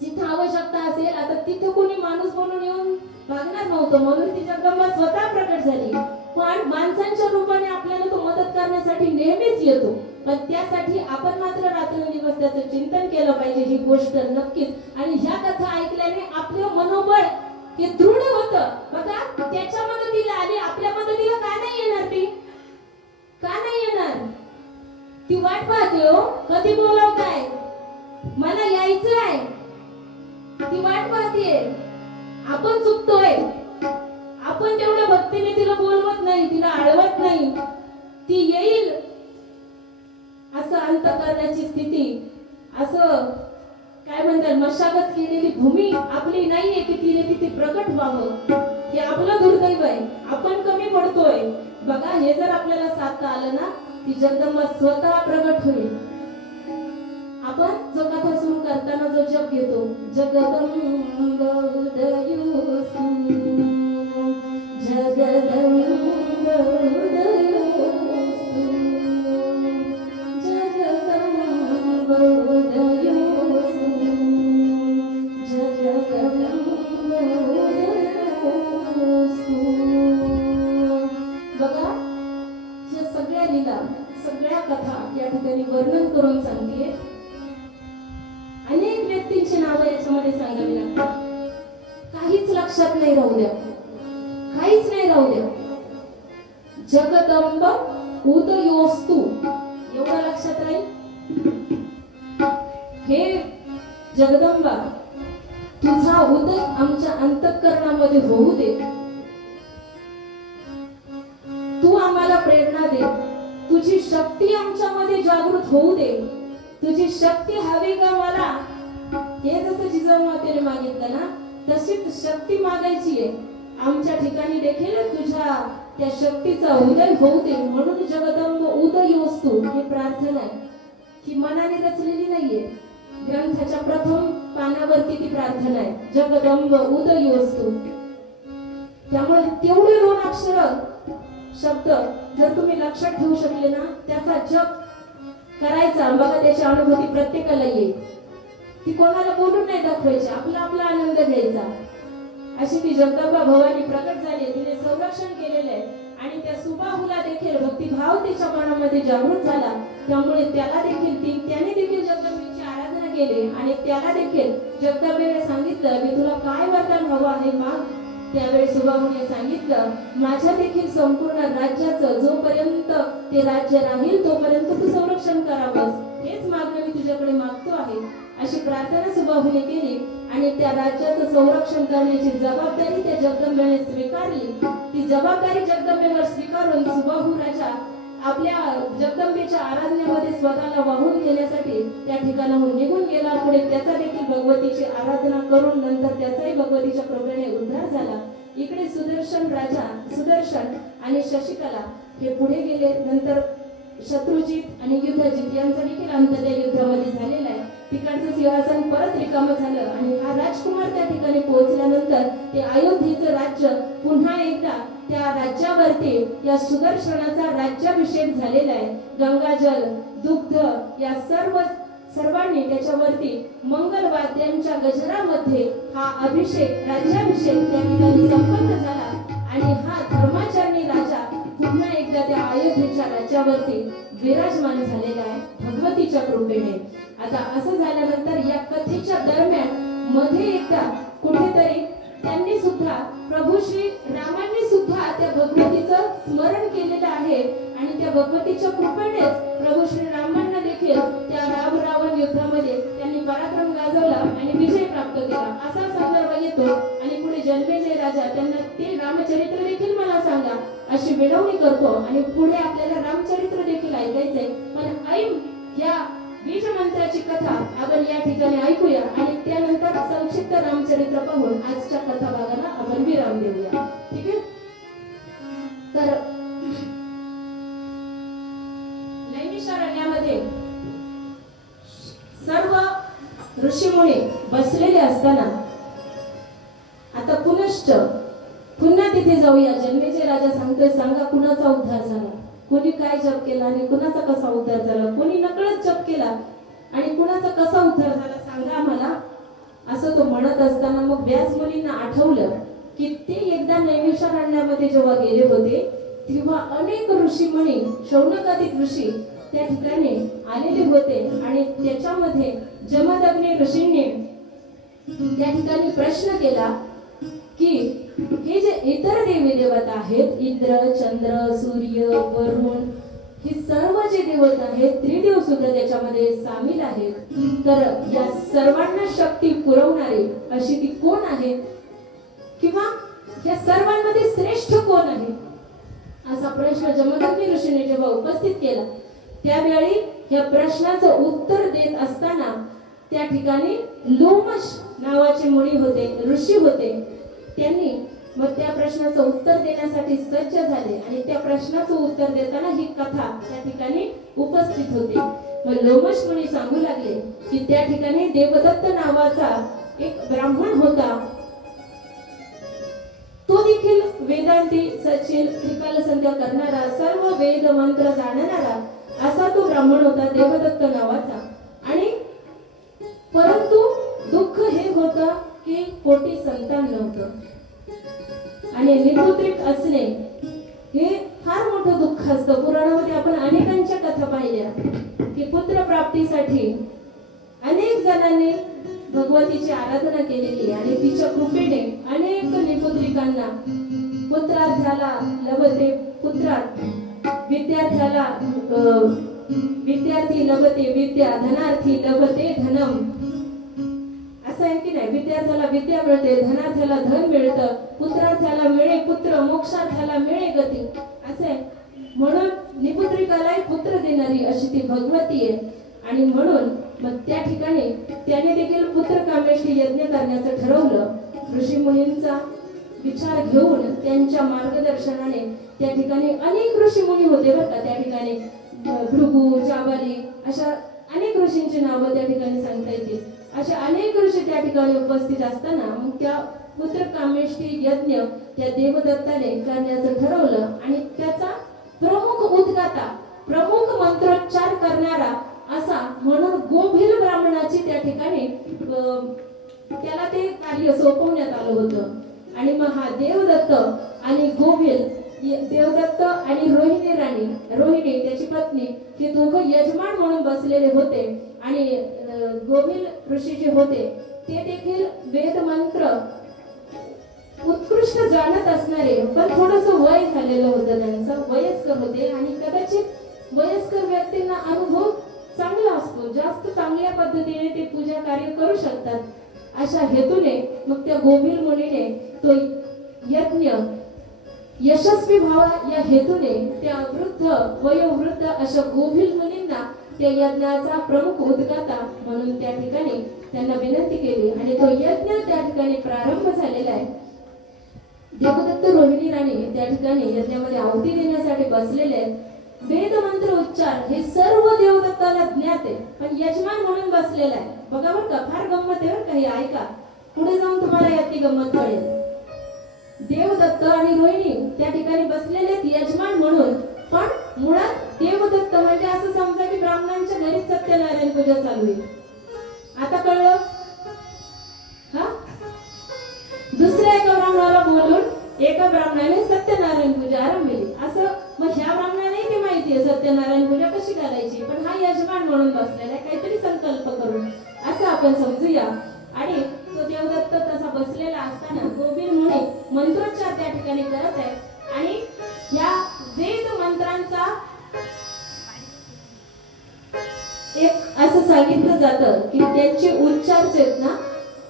जिथं आवश्यकता असेल, आता तिथं कोणी माणूस म्हणून येऊन मागणार नव्हतं, म्हणून ती जगदंबा स्वतः प्रकट झाली. पण माणसांच्या रूपाने आपल्याला तो मदत करण्यासाठी नेहमीच येतो. पण त्यासाठी आपण मात्र रात्रंदिवस त्याचं चिंतन केलं पाहिजे, ही गोष्ट नक्कीच. आणि ह्या कथा ऐकल्याने आपलं मनोबळ हे दृढ होतं. बघा, त्याच्या मदतीला आली, आपल्या मदतीला का नाही येणार, ती का नाही येणार, ती वाट पाहते हो कधी बोलावताय. मला यायचं आहे, ती वाट पाहतीये. आपण चुकतोय, आपण तेवढ्या भक्तीने तिला बोलवत नाही, तिला आळवत नाही. ती येईल असं अंतःकरणाची स्थिती, असं काय म्हणतात मशागत केलेली भूमी आपली नाहीये की तिने तिथे प्रकट व्हावं. हे आपलं दुर्दैव आहे. आपण कमी पडतोय. बघा, हे जर आपल्याला साधता आलं ना, ती जगदंबा स्वतः प्रगट होईल. आपण जो कथा सुरू करताना जो जप घेतो, जगदंब उदयोस्तु, जगदंब उदयोस्तु, जगदंब उदयोस्तु, जगदंब उदयोस्तु. बघा, या सगळ्या लीला, सगळ्या कथा या ठिकाणी वर्णन करून सांगते. अनेक व्यक्तींची नावं याच्यामध्ये सांगावी लागतात. काहीच लक्षात नाही राहू द्या, काहीच नाही राहू द्या. जगदंब उदयोस्तु एवढं लक्षात राहील. हे जगदंबा, तुझा उदय आमच्या अंतःकरणामध्ये होऊ दे. तू आम्हाला प्रेरणा दे. तुझी शक्ती आमच्यामध्ये जागृत होऊ दे. तुझी शक्ती हवी का मला? हे जसं जिजाऊ मातेने मागितलं ना, तशीच शक्ती मागायची आहे. आमच्या ठिकाणी देखील तुझ्या त्या शक्तीचा उदय होऊ दे. म्हणून जगदंब उदयोस्तु ही प्रार्थना आहे. ही मनाने रचलेली नाहीये. ग्रंथाच्या प्रथम पानावरती ती प्रार्थना आहे, जगदंब उदयोस्तु. त्यामुळे तेवढे 2 अक्षर शब्द जर तुम्ही लक्षात ठेवू शकले ना, त्याचा जप करायचा. बघा, त्याची अनुभूती प्रत्येकाला येईल. ती कोणाला बोलून नाही दाखवायची, आपला आपला आनंद घ्यायचा. अशी ती जगदंबा भवानी प्रकट झाली, तिने संरक्षण केलेलं आहे. आणि त्या सुबाहूला देखील भक्तिभाव तिच्या मनामध्ये जागृत झाला. त्यामुळे त्याला देखील त्याने देखील जगदंबेची आराधना केली. आणि त्याला देखील जगदंबेने सांगितलं, मी तुला काय वरदान हवं आहे माग. त्यावेळी सुबाहूने सांगितलं, माझ्या देखील संपूर्ण राज्याचं जोपर्यंत ते राज्य राहील तोपर्यंत तू संरक्षण करावंस. हेच मागणं मी तुझ्याकडे मागतो आहे. अशी प्रार्थना सुबाहूने केली. आणि त्या राज्याचं संरक्षण करण्याची जबाबदारी त्या जगदंबेने स्वीकारली. ती जबाबदारी जगदंबेवर स्वीकारून सुबाहू राजा आपल्या जगदंबेच्या आराधनेमध्ये स्वतःला वाहून घेण्यासाठी त्या ठिकाणाहून निघून गेला. पुढे त्याचा देखील भगवतीची आराधना करून नंतर त्याचाही भगवतीच्या कृपेने उद्धार झाला. इकडे सुदर्शन आणि शशिकला हे पुढे गेले. नंतर शत्रुजित आणि युद्धजित यांचा देखील अंत त्या युद्धामध्ये झालेला आहे. तिकडचं सिंहासन परत रिकामं झालं आणि हा राजकुमार त्या ठिकाणी पोहोचल्यानंतर ते अयोध्येचं राज्य पुन्हा एकदा त्या राज्यावरती या सुदर्शनाचा राज्याभिषेक झालेला आहे. गंगाजल, दुग्ध या सर्वांनी त्याच्यावरती मंगलवाद्यांच्या गजरामध्ये हा राज्याभिषेक त्या ठिकाणी संपन्न झाला. आणि हा धर्माचरणी राजा पुन्हा एकदा त्या अयोध्येच्या राज्यावरती विराजमान झालेला आहे भगवतीच्या कृपेने. आता असं झाल्यानंतर या कथेच्या दरम्यान मध्ये एकदा कुठेतरी त्यांनी सुद्धा प्रभू श्री रामांनी सुद्धा त्या भगवतीचं स्मरण केलेलं आहे. आणि त्या भगवतीच्या कृपेनेच प्रभू श्री रामांना देखील त्या राम रावण युद्धामध्ये त्यांनी पराक्रम गाजवला आणि विजय प्राप्त केला असा संदर्भ येतो. आणि पुढे जन्मेजय राजा त्यांना ते रामचरित्र देखील मला सांगा अशी विनवणी करतो. आणि पुढे आपल्याला रामचरित्र देखील ऐकायचंय. पण ऐन या बीज मंत्राची कथा आपण या ठिकाणी ऐकूया आणि त्यानंतर संक्षिप्त रामचरित्र पाहून आजच्या कथा भागाला आपण विराम देऊया. ठीक आहे. तर नैमिषारण्यामध्ये सर्व ऋषीमुनी बसलेले असताना आता पुन्हा तिथे जाऊया. जन्मेजय राजा सांगतोय, सांगा कुणाचा उद्धार झाला, कोणी काय जप केला आणि कुणाचा कसा उद्धार झाला, कोणी नकळत जप केला आणि कुणाचा कसा उद्धार झाला सांगा आम्हाला, असं तो म्हणत असताना मग व्यास मुनींना आठवलं की ते एकदा नैमिषारण्यामध्ये जेव्हा गेले होते तेव्हा अनेक ऋषीमुनी, शौनकादिक ऋषी त्या ठिकाणी आलेले होते. आणि त्याच्यामध्ये जमदग्नी ऋषींनी त्या ठिकाणी प्रश्न केला की हे जे इतर देवी देवता आहेत, इंद्र, चंद्र, सूर्य, वरुण, हे सर्व जे देवता आहेत त्रिदेव सुद्धा त्याच्यामध्ये सामील आहेत. तर या सर्वांना शक्ती पुरवणारे अशी ती कोण आहे, किंवा या सर्वांमध्ये श्रेष्ठ कोण आहे, असा प्रश्न जमदग्नी ऋषीने जेव्हा उपस्थित केला त्यावेळी या प्रश्नाचं उत्तर देत असताना त्या ठिकाणी लोमश नावाचे मुनी होते, ऋषी होते. त्यांनी मग त्या प्रश्नाचं उत्तर देण्यासाठी सज्ज झाले आणि त्या प्रश्नाचं उत्तर देताना ही कथा त्या ठिकाणी उपस्थित होती. मग लोमश मुनी सांगू लागले की त्या ठिकाणी देवदत्त नावाचा एक ब्राह्मण होता. तो देखील वेदांती सचिल त्रिकाल संध्या करणारा, सर्व वेद मंत्र जाणणारा असा तो ब्राह्मण होता देवदत्त नावाचा. आणि परंतु दुःख हे होतं की पोटी संतान नव्हतं आणि निपुत्रिक असणे हे फार मोठं दुःख असतं. पुराणामध्ये आपण अनेकांच्या कथा पाहिल्या की पुत्र प्राप्तीसाठी अनेक जणांनी भगवतीची आराधना केलेली आणि तिच्या कृपेने अनेक निपुत्रिकांना पुत्रार्थाला लभते पुत्रार्थ, विद्यार्थी लभते विद्या, धनार्थी लभते धनम. असं आहे की नाही, विद्यार्थ्याला विद्या मिळते, धनार्थ्याला धन मिळतं, पुत्रार्थ्याला मिळे पुत्र, मोक्षार्थ्याला मिळे गती. असं आहे. म्हणून निपुत्रिकालाही पुत्र देणारी अशी ती भगवती आहे. आणि म्हणून मग त्या ठिकाणी त्याने देखील पुत्र कामेष्ठी यज्ञ करण्याचं ठरवलं. ऋषी मुनींचा विचार घेऊन त्यांच्या मार्गदर्शनाने त्या ठिकाणी अनेक ऋषी मुनी होते बरं का. त्या ठिकाणी भृगु, जाबाली अशा अनेक ऋषींची नावं त्या ठिकाणी सांगता येतील. असे अनेक ऋषी त्या ठिकाणी उपस्थित असताना मग त्या पुत्र कामेष्ठी यज्ञ त्या देवदत्ताने करण्याचं ठरवलं. आणि त्याचा प्रमुख उद्गाता, प्रमुख मंत्रोच्चार करणारा असा म्हणून गोभिल ब्राह्मणाची त्या ठिकाणी त्याला ते कार्य सोपवण्यात आलं होतं. आणि मग हा देवदत्त आणि गोभिल, देवदत्त आणि रोहिणी राणी, रोहिणी त्याची पत्नी, हे दोघं यजमान म्हणून बसलेले होते. आणि गोभिल ऋषी जे होते ते देखील वेद मंत्र उत्कृष्ट जाणत असणारे, पण थोडस वय झालेलं होतं त्यांचं, वयस्कर होते. आणि कदाचित वयस्कर व्यक्तींना अनुभव चांगला असतो, जास्त चांगल्या पद्धतीने ते पूजा कार्य करू शकतात. अशा हेतूने मग त्या गोभिल मुनीने तो यज्ञ यशस्वी व्हावा या हेतूने त्या वृद्ध वयोवृद्ध अशा गोभिल मुनींना त्या यज्ञाचा प्रमुख उद्गाता म्हणून त्या ठिकाणी त्यांना विनंती केली. आणि तो यज्ञ त्या ठिकाणी प्रारंभ झालेला आहे. देवदत्त, रोहिणी राणी त्या ठिकाणी यज्ञामध्ये आहुती देण्यासाठी बसलेले आहेत. वेद मंत्र उच्चार हे सर्व देवदत्ताला ज्ञात आहे, पण यजमान म्हणून बसलेला आहे. बघा बरं का, फार गंमत आहे बरं का. हे ऐका, पुढे जाऊन तुम्हाला याची गंमत कळेल. देवदत्त आणि रोहिणी त्या ठिकाणी बसलेले आहेत यजमान म्हणून, पण मुळात देवदत्त म्हणजे असं समजा की ब्राह्मणांच्या घरी सत्यनारायण पूजा चालू आहे. आता कळलं हा? दुसऱ्या एका ब्राह्मणाला बोलून एका ब्राह्मणाने सत्यनारायण पूजा आरंभली. असं मग ह्या ब्राह्मणाने ते माहितीये सत्यनारायण पूजा कशी करायची, पण हा यजमान म्हणून बसलेला आहे, काहीतरी संकल्प करून असं आपण समजूया. आणि तो देवदत्त तसा बसलेला असताना गोभिल मुनी मंत्रोच्चार त्या ठिकाणी करत आहे. आणि या वेद मंत्रांचा एक असं सांगितलं जातं की त्यांचे उच्चार जे आहेत ना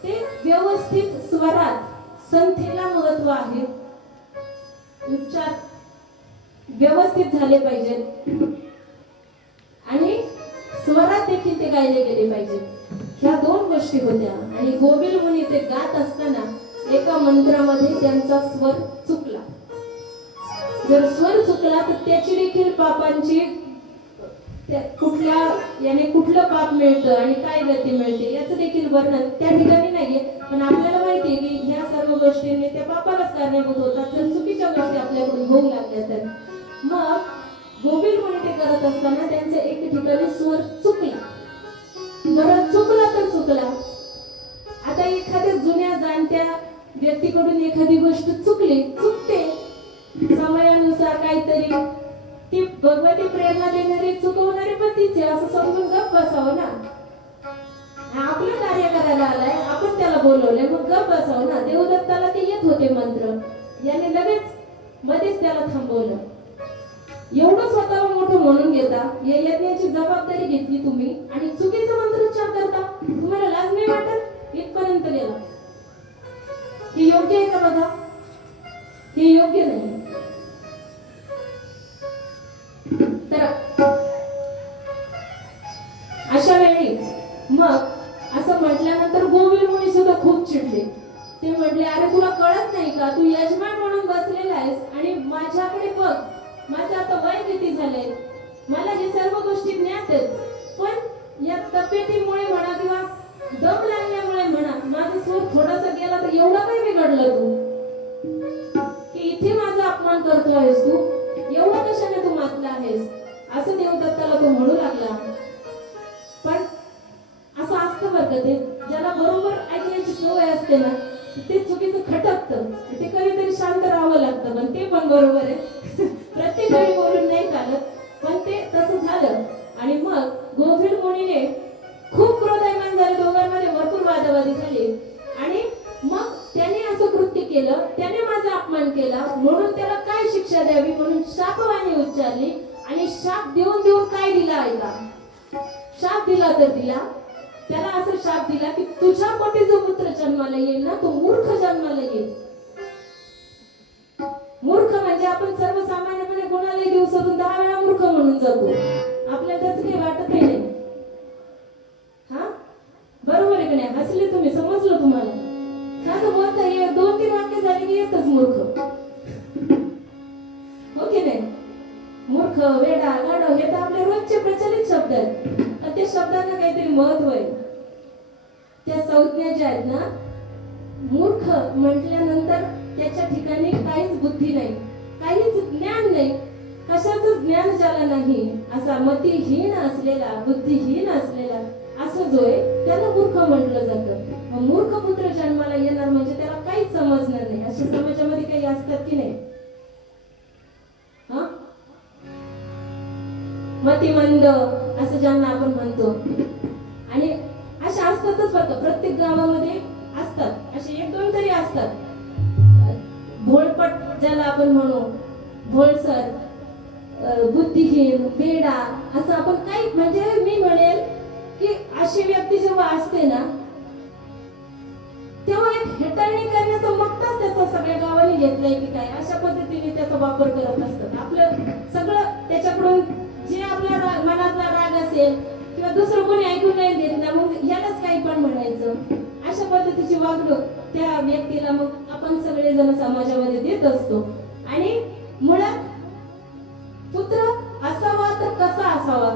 ते व्यवस्थित स्वरात, संथेला महत्व आहे, उच्चार व्यवस्थित झाले पाहिजेत आणि स्वरात देखील ते गायले गेले पाहिजेत. ह्या दोन गोष्टी होत्या. आणि गोभिल मुनी ते गात असताना एका मंत्रामध्ये त्यांचा स्वर चुकला. जर स्वर चुकला तर त्याची देखील पापांची कुठल्या याने कुठलं पाप मिळतं आणि काय गती मिळते याचं देखील वर्णन त्या ठिकाणी नाहीये. पण आपल्याला माहिती आहे की ह्या सर्व गोष्टींनी त्या पापालाच कारणीभूत होतात जर चुकीच्या गोष्टी आपल्याकडून होऊ लागल्या तर. मग गोभिल मुनी ते करत असताना त्यांचा एक ठिकाणी स्वर चुकला. बरं, चुकला तर चुकला. आता एखाद्या जुन्या जाणत्या व्यक्तीकडून एखादी गोष्ट चुकते समयानुसार काहीतरी, ती भगवती प्रेरणा देणारी चुकवणारी पण तीच आहे असं समजून गप्प बसावं ना. आपलं कार्य करायला आलाय, आपण त्याला बोलवलंय, मग गप्प बसावं ना. देवदत्ताला ते येत होते मंत्र, याने लगेच मध्येच त्याला थांबवलं. एवढं स्वतःला मोठं म्हणून घेता, या यज्ञाची जबाबदारी घेतली तुम्ही आणि चुकीचं मंत्रोच्चार करता. तुम्हाला लाज नाही वाटत? इथपर्यंत गेला. हे योग्य आहे का बघा? हे योग्य नाही. तर अशा वेळी मग असं म्हटल्यानंतर गोविंद मुनी सुद्धा खूप चिडले. ते म्हटले, अरे तुला कळत नाही का? तू यजमान म्हणून बसलेला आहेस आणि माझ्याकडे बघ, माझं आता वय किती झालंय, मला हे सर्व गोष्टी ज्ञात आहेत, पण या तब्येतीमुळे म्हणा किंवा दम लागल्यामुळे म्हणा माझा स्वर थोडासा गेला तर एवढा काय बिघडलं तू की इथे माझा अपमान करतो आहेस तू? एवढा कशाने तू मातला आहेस? असं देवदत्ताला तो म्हणू लागला. पण असं असतं बरं का, ते ज्याला बरोबर ऐकण्याची सवय असते ना ते चुकीचं खटकतं, ते कधीतरी शांत राहावं लागतं. पण ते पण बरोबर आहे. प्रत्येक वेळी बोलून नाही चालत, पण ते तसं झालं. आणि मग गोविंद मुनीने खूप क्रोधायमान झाले, दोघांमध्ये भरपूर वादावादी झाली. आणि मग त्याने असं कृत्य केलं, त्याने माझा अपमान केला, म्हणून त्याला काय शिक्षा द्यावी म्हणून शापवाणी उच्चारली. आणि शाप देऊन देऊन काय दिला ऐका? शाप दिला तर दिला, त्याला असं शाप दिला की तुझ्या पोटी जो पुत्र जन्माला येईल ना तो मूर्ख जन्माला येईल. मूर्ख म्हणजे आपण सर्वसामान्यपणे कोणालाही दिवसातून 10 वेळा मूर्ख म्हणून जातो. आपल्याला त्याचं काही वाटतही नाही. हा बरोबर आहे की नाही? हसले तुम्ही, समजलं तुम्हाला? साधं बोलता हे 2-3 वाक्य झाले की येतच मूर्ख. हो की नाही? मूर्ख, वेडा, गाढव हे तर आपले रोजचे प्रचलित शब्द आहेत. त्या शब्दांना काहीतरी महत्व आहे. त्या संज्ञा ज्या आहेत ना, मूर्ख म्हटल्यानंतर त्याच्या ठिकाणी काहीच बुद्धी नाही, काहीच ज्ञान नाही, कशाचं ज्ञान ज्याला नाही, असा मतिहीन असलेला, बुद्धिहीन असलेला असं जो आहे त्याला मूर्ख म्हटलं जातं. मूर्ख पुत्र जन्माला येणार म्हणजे त्याला काहीच समजणार नाही. अशा समाजामध्ये काही असतात की नाही? हा, मतिमंद असं ज्यांना आपण म्हणतो. आणि अशा असतातच बरं का, प्रत्येक गावामध्ये असतात असे 1-2 तरी असतात. भोळपट ज्याला आपण म्हणू, भोळसर, बुद्धिहीन, वेडा असं आपण काही, म्हणजे मी म्हणेल की अशी व्यक्ती जेव्हा असते ना तेव्हा एक हेटाळणी करण्याचा मक्ताच त्याचा सगळ्या गावाने घेतलाय की काय, अशा पद्धतीने त्याचा वापर करत असतात. आपलं सगळं त्याच्याकडून जे आपल्या मनातला राग असेल किंवा दुसरं कोणी ऐकून नाही देत ना, मग यालाच काही पण म्हणायचं. अशा पद्धतीची वागणूक त्या व्यक्तीला मग आपण सगळेजण समाजामध्ये देत असतो. आणि मुळात पुत्र असावा तर कसा असावा?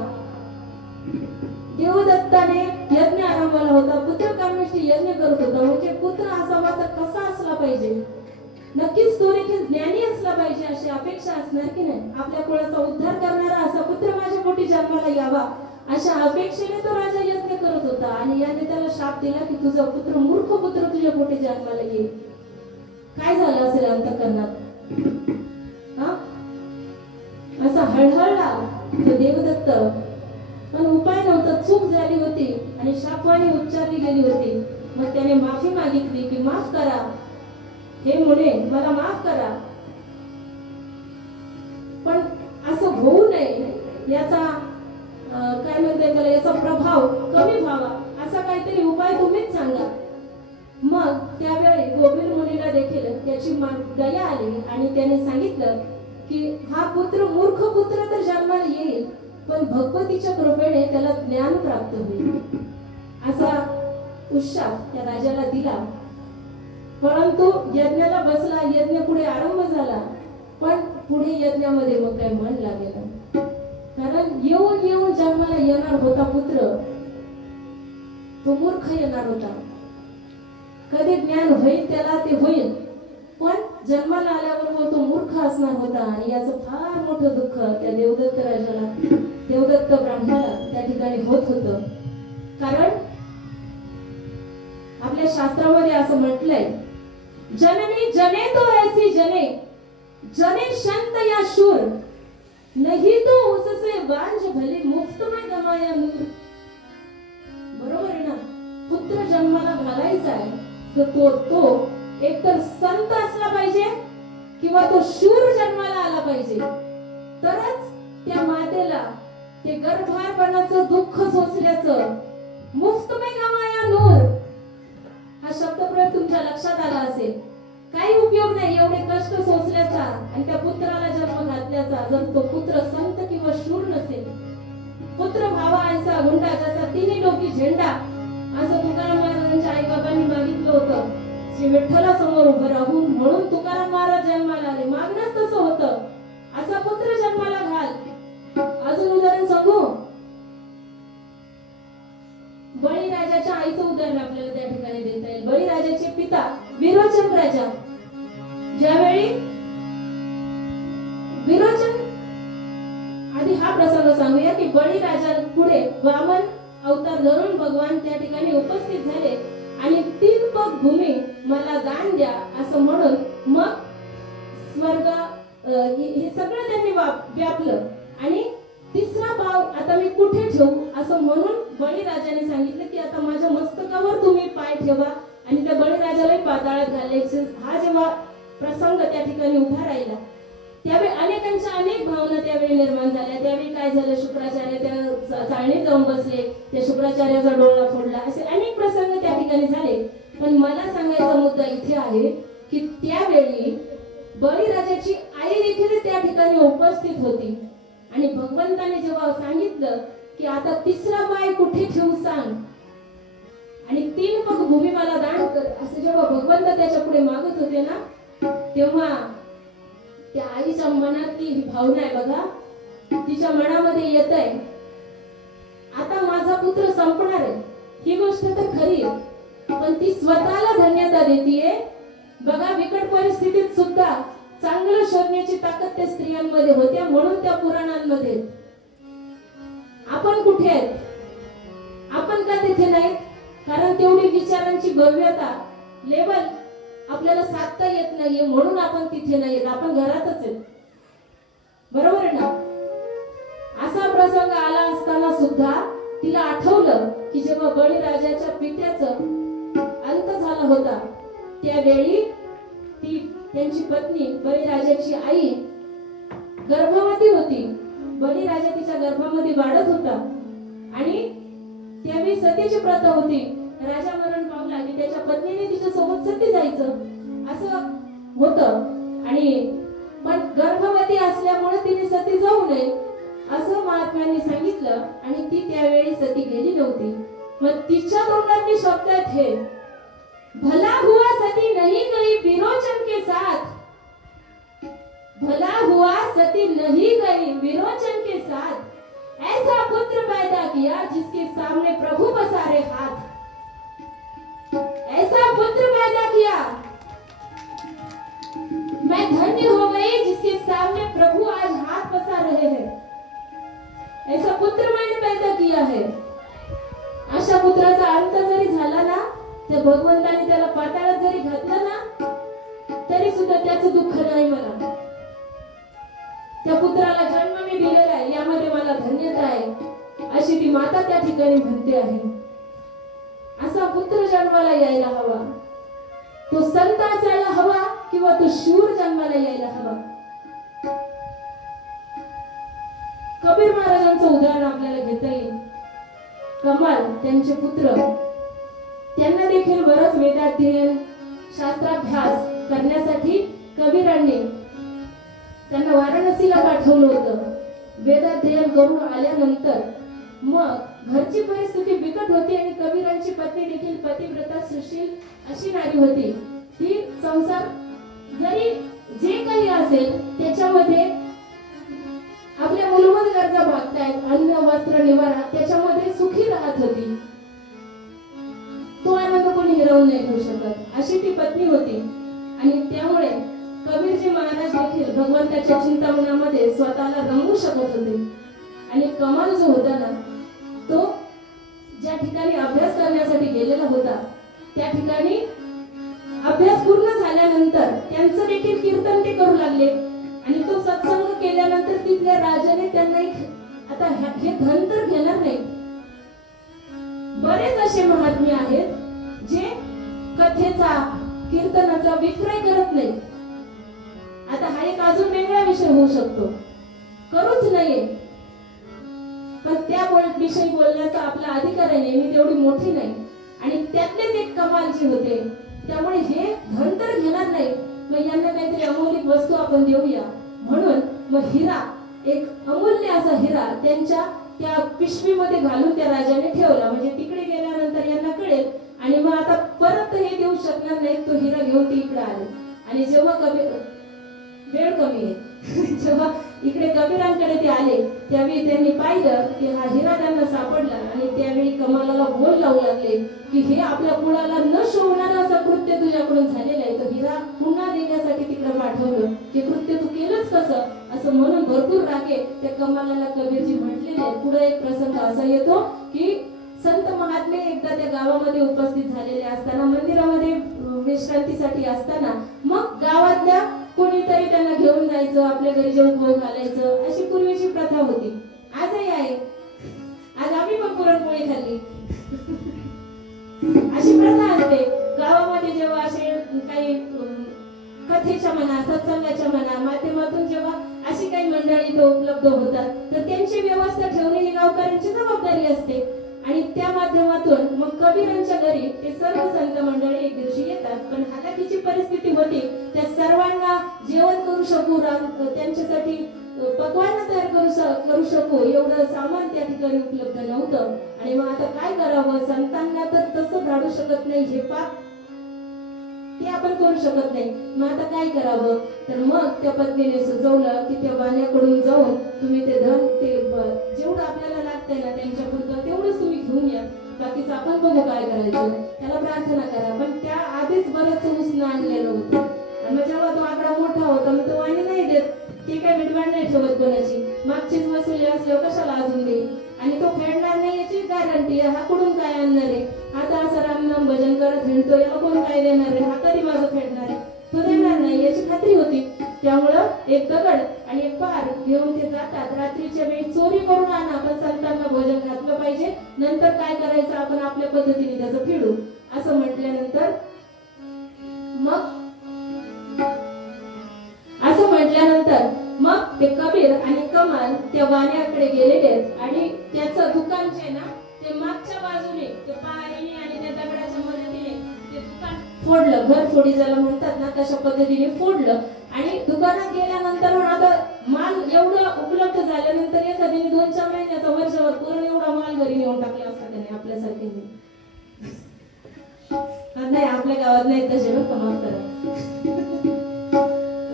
देवदत्ताने यज्ञ आरंभला होता, पुत्र कामेष्ठी यज्ञ करत होता, म्हणजे पुत्र असावा तर कसा असला पाहिजे? नक्कीच तो देखील ज्ञानी असला पाहिजे अशी अपेक्षा असणार की नाही? आपल्या कुळाचा उद्धार करणारा असा पुत्र माझ्या पोटी जन्माला यावा अशा अपेक्षेने तो राजा यज्ञ करत होता. आणि याने त्याला शाप दिला की तुझा पुत्र, मूर्ख पुत्र तुझ्या पोटी जन्माला येईल. काय झालं असेल अंतःकरणात? हा, असा हळहळला तो देवदत्त. पण उपाय नव्हता, चूक झाली होती आणि शापवाणी उच्चारली गेली होती. मग त्याने माफी मागितली की माफ करा हे मुने, मला माफ करा. पण असं होऊ नये याचा काय म्हणते त्याला, याचा प्रभाव कमी व्हावा असा काहीतरी उपाय तुम्हीच सांगा. मग त्यावेळी गोविंद मुनीला देखील त्याची दया आली आणि त्याने सांगितलं की हा पुत्र, मूर्ख पुत्र तर जन्माला येईल, पण भगवतीच्या कृपेने त्याला ज्ञान प्राप्त होईल असा उत्साह त्या राजाला दिला. परंतु यज्ञाला बसला, यज्ञ पुढे आरंभ झाला, पण पुढे यज्ञामध्ये मग काय मन लागेल. कारण येऊन येऊन जन्माला येणार होता पुत्र, तो मूर्ख येणार होता. कधी ज्ञान होईल त्याला ते होईल, पण जन्माला आल्याबरोबर तो मूर्ख असणार होता. आणि याचं फार मोठं दुःख त्या देवदत्त राजाला, देवदत्त ब्राह्मणाला त्या ठिकाणी होत होतं. कारण आपल्या शास्त्रामध्ये असं म्हटलंय, जननी जने तो ऐसी जने, जने संत या शूर, नहीं तो उससे वांझ भले मुफ्त में गमाया नूर. बरोबर आहे ना? पुत्र जन्माला घालायचा आहे तर तो एकतर संत असला पाहिजे किंवा तो शूर जन्माला आला पाहिजे, तरच मातेला ते गर्भारपणाचं दुःख सोसल्याचं मुफ्त में गवाया नूर हा शब्दप्रयोग तुमच्या लक्षात आला असेल. काही उपयोग नाही एवढे कष्ट सोसल्याचा आणि त्या पुत्राला जन्म घातल्याचा जर तो पुत्र संत किंवा शूर नसेल. पुत्र भावा ऐसा गुंडा जसा तिन्ही डोकी झेंडा असं तुकाराम महाराजांच्या आई बाबांनी मागितलं होतं. श्री विठ्ठला समोर उभं राहून म्हणून तुकाराम महाराज जन्माला आले. मागणंच तसं होतं, असा पुत्र जन्माला घाल. अजून उदाहरण सांगू. बळीराजाच्या आईचं उदाहरण आपल्याला त्या ठिकाणी देता येईल. बळीराजाचे पिता विरोचन राजा ज्यावेळी विरोचन आधी हा प्रसंग सांगूया की बळीराजा पुढे वामन अवतार धरून भगवान त्या ठिकाणी उपस्थित झाले आणि 3 पग भूमी मला दान द्या असं म्हणून मग स्वर्ग हे सगळं त्यांनी व्यापलं आणि 3रा भाव आता मी कुठे ठेवू असं म्हणून बळीराजाने सांगितलं की आता माझ्या मस्तकावर तुम्ही पाय ठेवा आणि त्या बळीराजालाही पाताळात घालले. हा जेव्हा प्रसंग त्या ठिकाणी उभा राहिला त्यावेळी अनेकांच्या अनेक भावना त्यावेळी निर्माण झाल्या. त्यावेळी काय झालं, शुक्राचार्य त्या चाळणीत जाऊन बसले, त्या शुक्राचार्याचा डोळा फोडला, असे अनेक प्रसंग त्या ठिकाणी झाले. पण मला सांगायचा मुद्दा इथे आहे की त्यावेळी बळीराजाची आई देखील त्या ठिकाणी उपस्थित होती आणि भगवंताने जेव्हा सांगितलं की आता 3रा पाय कुठे ठेवू सांग आणि 3 पग भूमी मला दान कर असं जेव्हा भगवंत त्याच्या पुढे मागत होते ना, तेव्हा त्या आईच्या मनातली ही भावना आहे बघा, तिच्या मनामध्ये येत आहे आता माझा पुत्र संपणार आहे. ही गोष्ट तर खरी आहे, पण ती स्वतःला धन्यता देतीये. बघा बिकट परिस्थितीत सुद्धा चांगलं शोधण्याची ताकद त्या स्त्रियांमध्ये होत्या. म्हणून त्या पुराणांमध्ये आपण कुठे आहेत, आपण का तिथे नाहीत? कारण तेवढी विचारांची भव्यता लेवल आपल्याला साधता येत नाहीये म्हणून आपण तिथे नाहीयेत, आपण घरातच आहेत. बरोबर आहे ना? असा प्रसंग आला असताना सुद्धा तिला आठवलं की जेव्हा बळीराजाच्या पित्याचं अंत झाला होता त्यावेळी ती त्यांची पत्नी बळीराजाची आई गर्भवती होती. बळीराजा तिच्या गर्भामध्ये वाढत होता आणि त्यावेळी सतीची प्रथा होती. राजा मरण पावला की त्याच्या पत्नीने तिच्या सोबत सती जायचं असं होतं आणि पण गर्भवती असल्यामुळे तिने सती जाऊ नये असं महात्म्यांनी सांगितलं आणि ती त्यावेळी सती गेली नव्हती. मग तिच्या तोंडातले शब्द आहेत हे, भला हुआ सती नहीं गई विरोचन के साथ, भला हुआ सती नहीं गई विरोचन के साथ, ऐसा पुत्र पैदा किया जिसके सामने प्रभु पसारे हाथ, ऐसा पुत्र पैदा किया मैं धन्य हो गई जिसके सामने प्रभु आज हाथ पसार रहे हैं. ऐसा पुत्र मैंने पैदा किया है. अशा पुत्राचा अंत जरी झाला ना, त्या भगवंताने त्याला पाताळात जरी घातलं ना तरी सुद्धा त्याचं दुःख नाही मला. त्या पुत्राला जन्म मी दिलेला आहे यामध्ये मला धन्यता आहे अशी ती माता त्या ठिकाणी म्हणते आहे. असा पुत्र जन्माला यायला हवा, तो संत असायला हवा किंवा तो शूर जन्माला यायला हवा. कबीर महाराजांचं उदाहरण आपल्याला घेता येईल. कमाल त्यांचे पुत्र, त्यांना देखील बरंच वेदाध्ययन शास्त्राभ्यास करण्यासाठी कबीरांनी त्यांना वाराणसीला पाठवलं होतं. वेदाध्ययन करून आल्यानंतर मग घरची परिस्थिती बिकट होती आणि कबीरांची पत्नी देखील पतिव्रता सुशील अशी नारी होती. ती संसार जरी जे काही असेल त्याच्यामध्ये आपल्या मूलभूत गरजा भागतायत, अन्न वस्त्र निवारा, त्याच्यामध्ये सुखी राहत होती. तो आनंद कोणी हिरावून नाही घेऊ शकत अशी ती पत्नी होती. आणि त्यामुळे कबीरजी महाराज देखील भगवंताच्या चिंतामणामध्ये स्वतःला रंगवू शकत होते. आणि कमाल जो होता ना, तो ज्या ठिकाणी अभ्यास करण्यासाठी गेलेला होता त्या ठिकाणी अभ्यास पूर्ण झाल्यानंतर त्यांचं देखील कीर्तन ते करू लागले आणि तो सत्संग केल्यानंतर तिथल्या राजाने त्यांना एक आता हे धन तर घेणार नाही. बरेच असे महात्मे आहेत जे कथेचा कीर्तनाचा विक्रय करत नाही. आता हा एक अजून वेगळा विषय होऊ शकतो, करूच नाहीये. पण त्या विषयी बोलण्याचा आपला अधिकार आहे, मी तेवढी मोठी नाही. आणि त्यातलेच एक कमाल जे होते, त्यामुळे हे धन तर घेणार नाही, मग यांना काहीतरी अमौलिक वस्तू आपण देऊया म्हणून मग हिरा, एक अमूल्य असा हिरा त्यांच्या त्या पिशवीमध्ये घालून त्या राजाने ठेवला. म्हणजे तिकडे गेल्यानंतर यांना कळेल आणि मग आता परत हे देऊ शकणार नाही, तो हिरा घेऊन ते इकडे आले. आणि जेव्हा वेळ कमी आहे जेव्हा इकडे कबीरांकडे ते आले त्यावेळी त्यांनी पाहिलं की हा हिरा त्यांना सापडला. आणि त्यावेळी कमालाला बोल लावू लागले की हे आपल्या कुळाला न शोभणारं असं कृत्य तुझ्याकडून झालेलं आहे, तो हिरा पुन्हा देण्यासाठी तिकडे पाठवलं, हे कृत्य तू केलंच कसं, असं म्हणून भरपूर रागे त्या कमालाला कबीरजी म्हटलेले. पुढे एक प्रसंग असा येतो की संत महात्मे एकदा त्या गावामध्ये उपस्थित झालेले असताना, मंदिरामध्ये विश्रांतीसाठी असताना, मग गावातल्या कोणीतरी त्यांना घेऊन जायचं, आपल्या घरी जेवण खाऊ घालायचं, अशी पूर्वीची प्रथा होती. आजही आहे. आज आम्ही पण पुरणपोळी खाल्ली अशी प्रथा असते गावामध्ये. जेव्हा असे काही कथेच्या म्हणा, सत्संगाच्या म्हणा माध्यमातून जेव्हा अशी काही मंडळी इथं उपलब्ध होतात, तर त्यांची व्यवस्था ठेवणे ही गावकऱ्यांची जबाबदारी असते. आणि त्या माध्यमातून मग कबीरांच्या घरी ते सर्व संत मंडळी एक दिवशी येतात. पण हालाकीची परिस्थिती होती, त्या सर्वांना जेवण करू शकू, त्यांच्यासाठी पक्वान्न तयार करू शकू एवढं सामान त्या ठिकाणी उपलब्ध नव्हतं. आणि मग आता काय करावं, संतांना तर तसं धाडू शकत नाही, हे पाप ते आपण करू शकत नाही, मग आता काय करावं. तर मग त्या पत्नीने सुचवलं की त्या वाण्याकडून जाऊन तुम्ही ते धन, ते जेवढं आपल्याला लागतंय ना त्यांच्या पुरतं तेवढंच तुम्ही घेऊन या, बाकीचं आपण बघू काय करायचं, त्याला प्रार्थना करा. पण त्या आधीच बरंच उसनं आणलेलं होतं. आणि मग जेव्हा तो आकडा मोठा होता, मग तो वाणी नाही देत, ती काय विडवाण नाही ठेवत कोणाची, मागचीच वसुली असल्यावर कशाला अजून देईल. आणि तो फेडणार नाही याची गॅरंटी, हा कुठून काय आणणार आहे, हा तर असं रामनाम भजन करत हिंडतो, याला कोण काय देणार आहे, हा कधी माझं फेडणार आहे, तो देणार नाही याची खात्री होती. त्यामुळं एक दगड आणि एक पार घेऊन ते जातात. रात्रीच्या वेळी चोरी करून आणा, आपण संतांना भोजन घातलं पाहिजे, नंतर काय करायचं आपण आपल्या पद्धतीने त्याचं फेडू, असं म्हटल्यानंतर मग ते कबीर आणि कमाल त्या वाण्याकडे गेलेले आहेत. आणि त्याचं दुकान जे ना ते मागच्या बाजूने ते पहारीने आणि त्या दगडाच्या मदतीने ते दुकान फोडलं, घर फोडी ज्याला म्हणतात ना तशा पद्धतीने फोडलं. आणि दुकानात गेल्यानंतर आता माल एवढं उपलब्ध झाल्यानंतर एखाद्याने 2-4 महिन्याचा वर्षभर पूर्ण एवढा माल घरी नेऊन टाकला असता त्याने आपल्यासारखे नाही, आपल्या गावात नाही तसे बरं कमाल करत.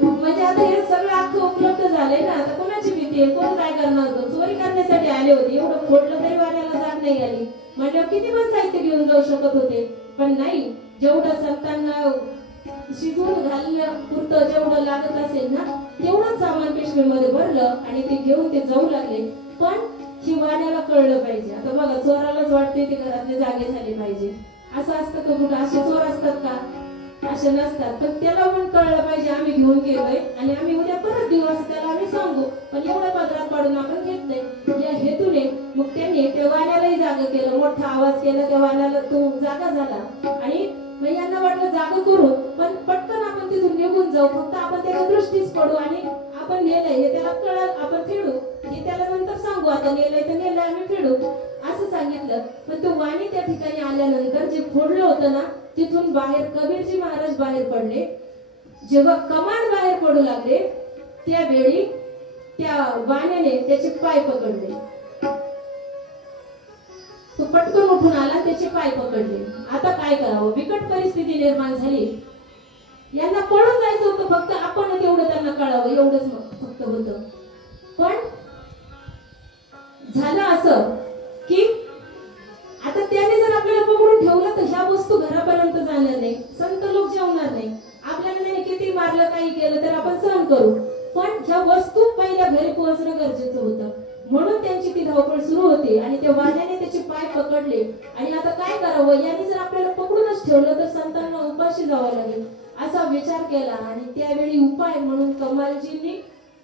म्हणजे आता हे सगळं अख्खं उपलब्ध झालंय ना, आता कोणाची भीती आहे, कोण काय करणार होतं, चोरी करण्यासाठी आले होते, एवढं फोडलं तरी वाऱ्याला जाग नाही आली, म्हणजे किती पण साहित्य घेऊन जाऊ शकत होते. पण नाही, जेवढं संतांना शिजवून घालण्यापुरतं जेवढं लागत असेल ना तेवढंच सामान पिशवीमध्ये भरलं आणि ते घेऊन ते जाऊ लागले. पण ही वाण्याला कळलं पाहिजे. आता बघा, चोरालाच वाटते ते घरातले जागे झाले पाहिजे, असं असतं का कुठं? असे चोर असतात का? असे नसतात. पण त्याला पण कळलं पाहिजे आम्ही घेऊन गेलोय आणि आम्ही उद्या परत देऊ असं त्याला आम्ही सांगू, पण एवढ्या पदरात पाडून आपण घेत नाही या हेतूने मग त्यांनी त्या वाण्यालाही जागा केलं, मोठा आवाज केला, त्या वाण्याला तो जागा झाला. आणि मग यांना वाटलं जागा करू, पण पटकन आपण तिथून निघून जाऊ, फक्त आपण त्याच्या दृष्टीच पडू आणि आपण नेलंय हे त्याला कळलं, आपण फेडू, हे त्याला नंतर सांगू, आता नेलंय तर नेलंय आम्ही फेडू असं सांगितलं. पण तो वाणी त्या ठिकाणी आल्यानंतर जे फोडलं होतं ना तिथून बाहेर कबीरजी महाराज बाहेर पडले. जेव्हा कमांड बाहेर पडू लागले त्यावेळी त्या वाण्याने त्याचे पाय पकडले. तो पटकन उठून आला, त्याचे पाय पकडले. आता काय करावं, बिकट परिस्थिती निर्माण झाली. यांना पळून जायचं होतं, फक्त आपण तेवढं त्यांना कळावं एवढंच फक्त होतं. पण झालं असं की आता त्याने जर आपल्याला पकडून ठेवलं तर ह्या वस्तू घरापर्यंत जाणार नाही, संत लोक जेवणार नाही, आपल्याला त्याने किती मारलं काही केलं तर आपण सहन करू, पण ह्या वस्तू पहिल्या घरी पोहोचणं गरजेचं होतं. म्हणून त्यांची ती धावपळ सुरू होती आणि त्या वाण्याने त्याचे पाय पकडले. आणि आता काय करावं, यांनी जर आपल्याला पकडूनच ठेवलं तर संतांना उपाशी जावं लागेल असा विचार केला. आणि त्यावेळी उपाय म्हणून कमालजींनी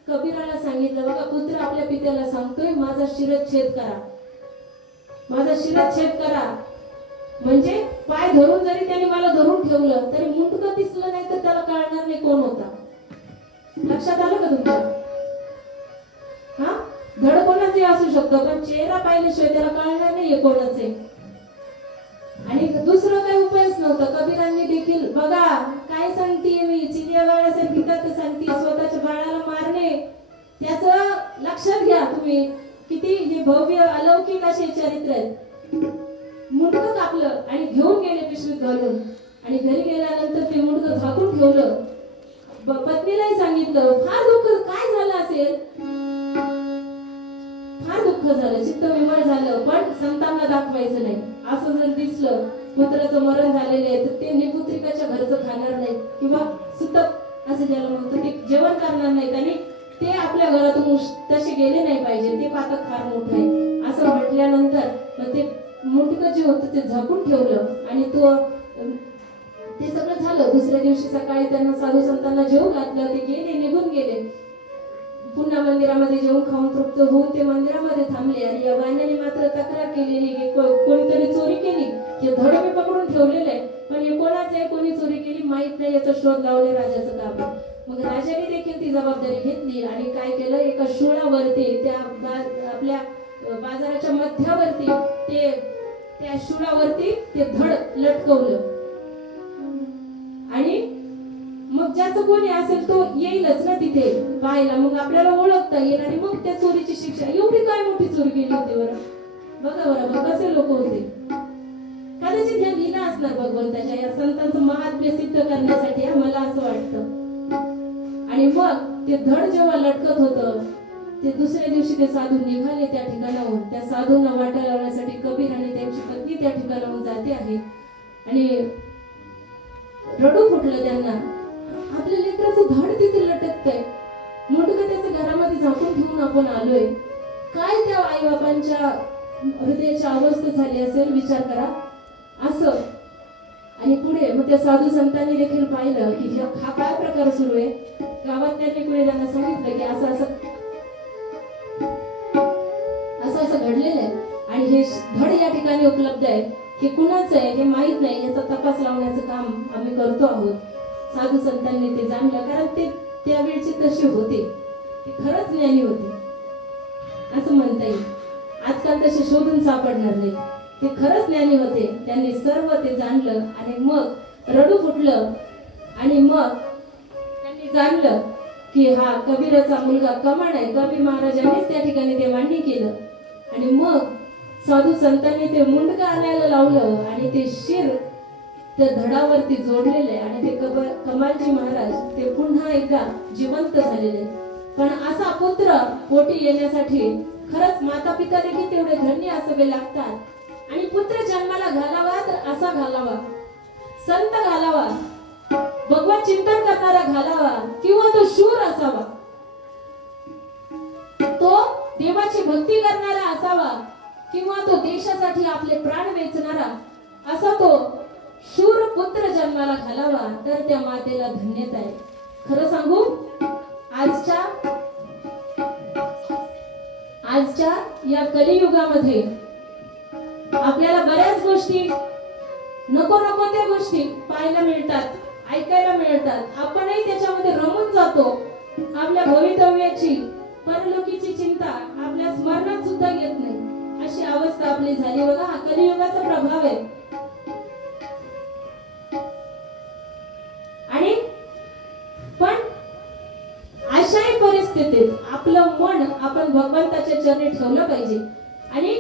कबीराला सांगितलं, बघा पुत्र आपल्या पित्याला सांगतोय माझा शिरच्छेद करा, माझा शिरच्छेद करा. म्हणजे पाय धरून जरी त्याने मला धरून ठेवलं तरी मुंडकं दिसलं नाही तर त्याला कळणार नाही कोण होता. लक्षात आलं का तुमच्या? हा, धड कोणाचे असू शकतो, पण चेहरा पाहिल्याशिवाय त्याला कळणार नाहीये कोणाच आहे. आणि दुसरं काही उपायच नव्हता. कबीरांनी देखील बघा काय सांगते मी, चिडिया बाळासारखी कथा सांगते, स्वतःच्या बाळाला मारणे, त्याचं लक्षात घ्या तुम्ही किती हे भव्य अलौकिक असे चरित्र आहेत. मुंडकं कापलं आणि घेऊन गेले पिशवीत घालून, आणि घरी गेल्यानंतर ते मुंडकं झाकून ठेवलं. पत्नीलाही सांगितलं. फार दुःख काय झालं असेल, फार दुःख झालं, चित्त विमळ झालं, पण संतांना दाखवायचं नाही. असं जर दिसलं पुत्राचं मरण झालेलं आहे तर ते निपुत्रिकाच्या घरचं खाणार नाही, किंवा सुतक असं ज्याला म्हणतो ते जेवण करणार नाहीत, आणि ते आपल्या घरातून तसे गेले नाही पाहिजे, ते पातक फार मोठं आहे असं म्हटल्यानंतर मग ते मुंडकं जे होतं ते झाकून ठेवलं. आणि ते सगळं झालं. दुसऱ्या दिवशी सकाळी त्यांना साधू संतांना जेवू घातलं, ते गेले, निघून गेले. पुन्हा मंदिरामध्ये जेवून खाऊन तृप्त होऊन ते मंदिरामध्ये थांबले. आणि या बाण्याने मात्र तक्रार केलेली की कोणीतरी चोरी केली, हे धड मी पकडून ठेवलेलं आहे, पण हे कोणाचं आहे, कोणी चोरी केली माहित नाही, याचा शोध लावले राजाचं काम आहे. मग राजाने देखील ती जबाबदारी घेतली आणि काय केलं, एका शूळावरती त्या आपल्या बाजाराच्या मध्यावरती त्या शूळावरती ते धड लटकवलं. आणि मग ज्याचं कोणी असेल तो येईलच ना तिथे पाहायला, मग आपल्याला ओळखता येईल, आणि मग त्या चोरीची शिक्षा. एवढी काय मोठी चोरी केली होती बरं, बघा बरं कसे लोक होते. कदाचित हे लिहिलं असणार भगवंताच्या या संतांचं महात्म्य सिद्ध करण्यासाठी, मला असं वाटतं. आणि मग ते धड जेव्हा लटकत होतं, ते दुसऱ्या दिवशी ते साधू निघाले त्या ठिकाणाहून. त्या साधूंना वाटा लावण्यासाठी कबीर आणि त्यांची पत्नी त्या ठिकाणाहून जाते आहे. आणि रडू फुटलं त्यांना, आपल्या लेकराचं धड तिथे लटकतंय, मुंडकं त्याचं घरामध्ये झाकून ठेवून आपण आलोय. काय त्या आई बापांच्या हृदयाची अवस्था झाली असेल, विचार करा असं. आणि पुढे मग त्या साधू संतांनी देखील पाहिलं की हा काय प्रकार सुरू आहे. गावात त्यांनी पुढे त्यांना सांगितलं की असं घडलेलं आहे, आणि हे धड या ठिकाणी उपलब्ध आहे, हे कुणाचं आहे हे माहित नाही, याचा तपास लावण्याचं काम आम्ही करतो आहोत. साधू संतांनी ते जाणलं, कारण ते त्यावेळचे तसे होते, ते खरंच ज्ञानी होते असं म्हणता येईल. आजकाल तसे शोधून सापडणार नाही, ते खरंच ज्ञानी होते. त्यांनी सर्व ते जाणलं आणि मग रडू फुटलं. आणि मग त्यांनी जाणलं की हा कबीराचा मुलगा कमाण आहे. कबीर महाराजांनीच त्या ठिकाणी ते मांडणी केलं. आणि मग साधू संतांनी ते मुंडकं आणायला लावलं आणि ते शिर त्या धडावरती जोडलेलं आहे. आणि ते कमालजी महाराज ते पुन्हा एकदा जिवंत झालेले. पण असा पुत्र पोटी येण्यासाठी खरंच माता पिता देखील तेवढे धन्य असावे लागतात. आणि पुत्र जन्माला घालावा तर असा घालावा, संत घालावा, भगवत चिंतन करणारा घालावा, किंवा तो शूर असावा, तो देवाची भक्ती करणारा असावा, किंवा तो देशासाठी आपले प्राण वेचणारा असा तो शूर पुत्र जन्माला घालावा, तर त्या मातेला धन्यता आहे. खरं सांगू, आजच्या या कलियुगामध्ये आपल्याला बऱ्याच गोष्टी नको त्या गोष्टी पाहायला मिळतात, ऐकायला मिळतात. आपणही त्याच्यामध्ये रमून जातो. आपल्या भवितव्याची, परलोकीची चिंता आपल्या स्मरणात सुद्धा येत नाही, अशी अवस्था आपली झाली. बघा, हा कलियुगाचा प्रभाव आहे. आणि पण अशाही परिस्थितीत आपलं मन आपण भगवंताच्या चरणी ठेवलं पाहिजे. आणि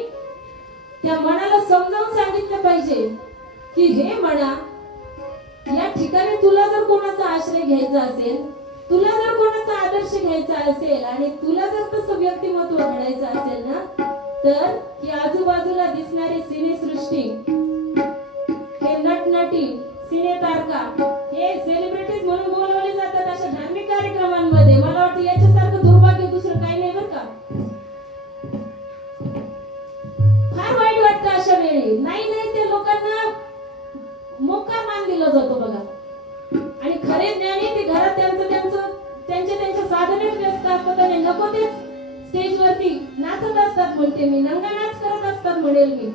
त्या मनाला समजावून सांगितलं पाहिजे की हे मना, या ठिकाणी तुला जर कोणाचा आश्रय घ्यायचा असेल, तुला जर कोणाचा आदर्श घ्यायचा असेल, आणि तुला जर तसं व्यक्तिमत्व घडायचं असेल ना, तर ही आजूबाजूला दिसणारी सिनेसृष्टी, हे नटनटी, सिने तारका, हे सेलिब्रिटीज म्हणून बोलवले जातात अशा धार्मिक कार्यक्रमांमध्ये. मला वाटतं याच्यासारखं दुर्भाग्य दुसरं काही नाही बरं का. फार वाईट वाटतं अशा वेळी. नाही त्या लोकांना मोकार मान दिला जातो बघा. आणि खरे ज्ञानी ते घरात त्यांच्या साधनेत व्यस्त असतात आणि नको तेच स्टेजवरती नाचत असतात. म्हणते मी, नंगा नाच करत असतात म्हणेल मी.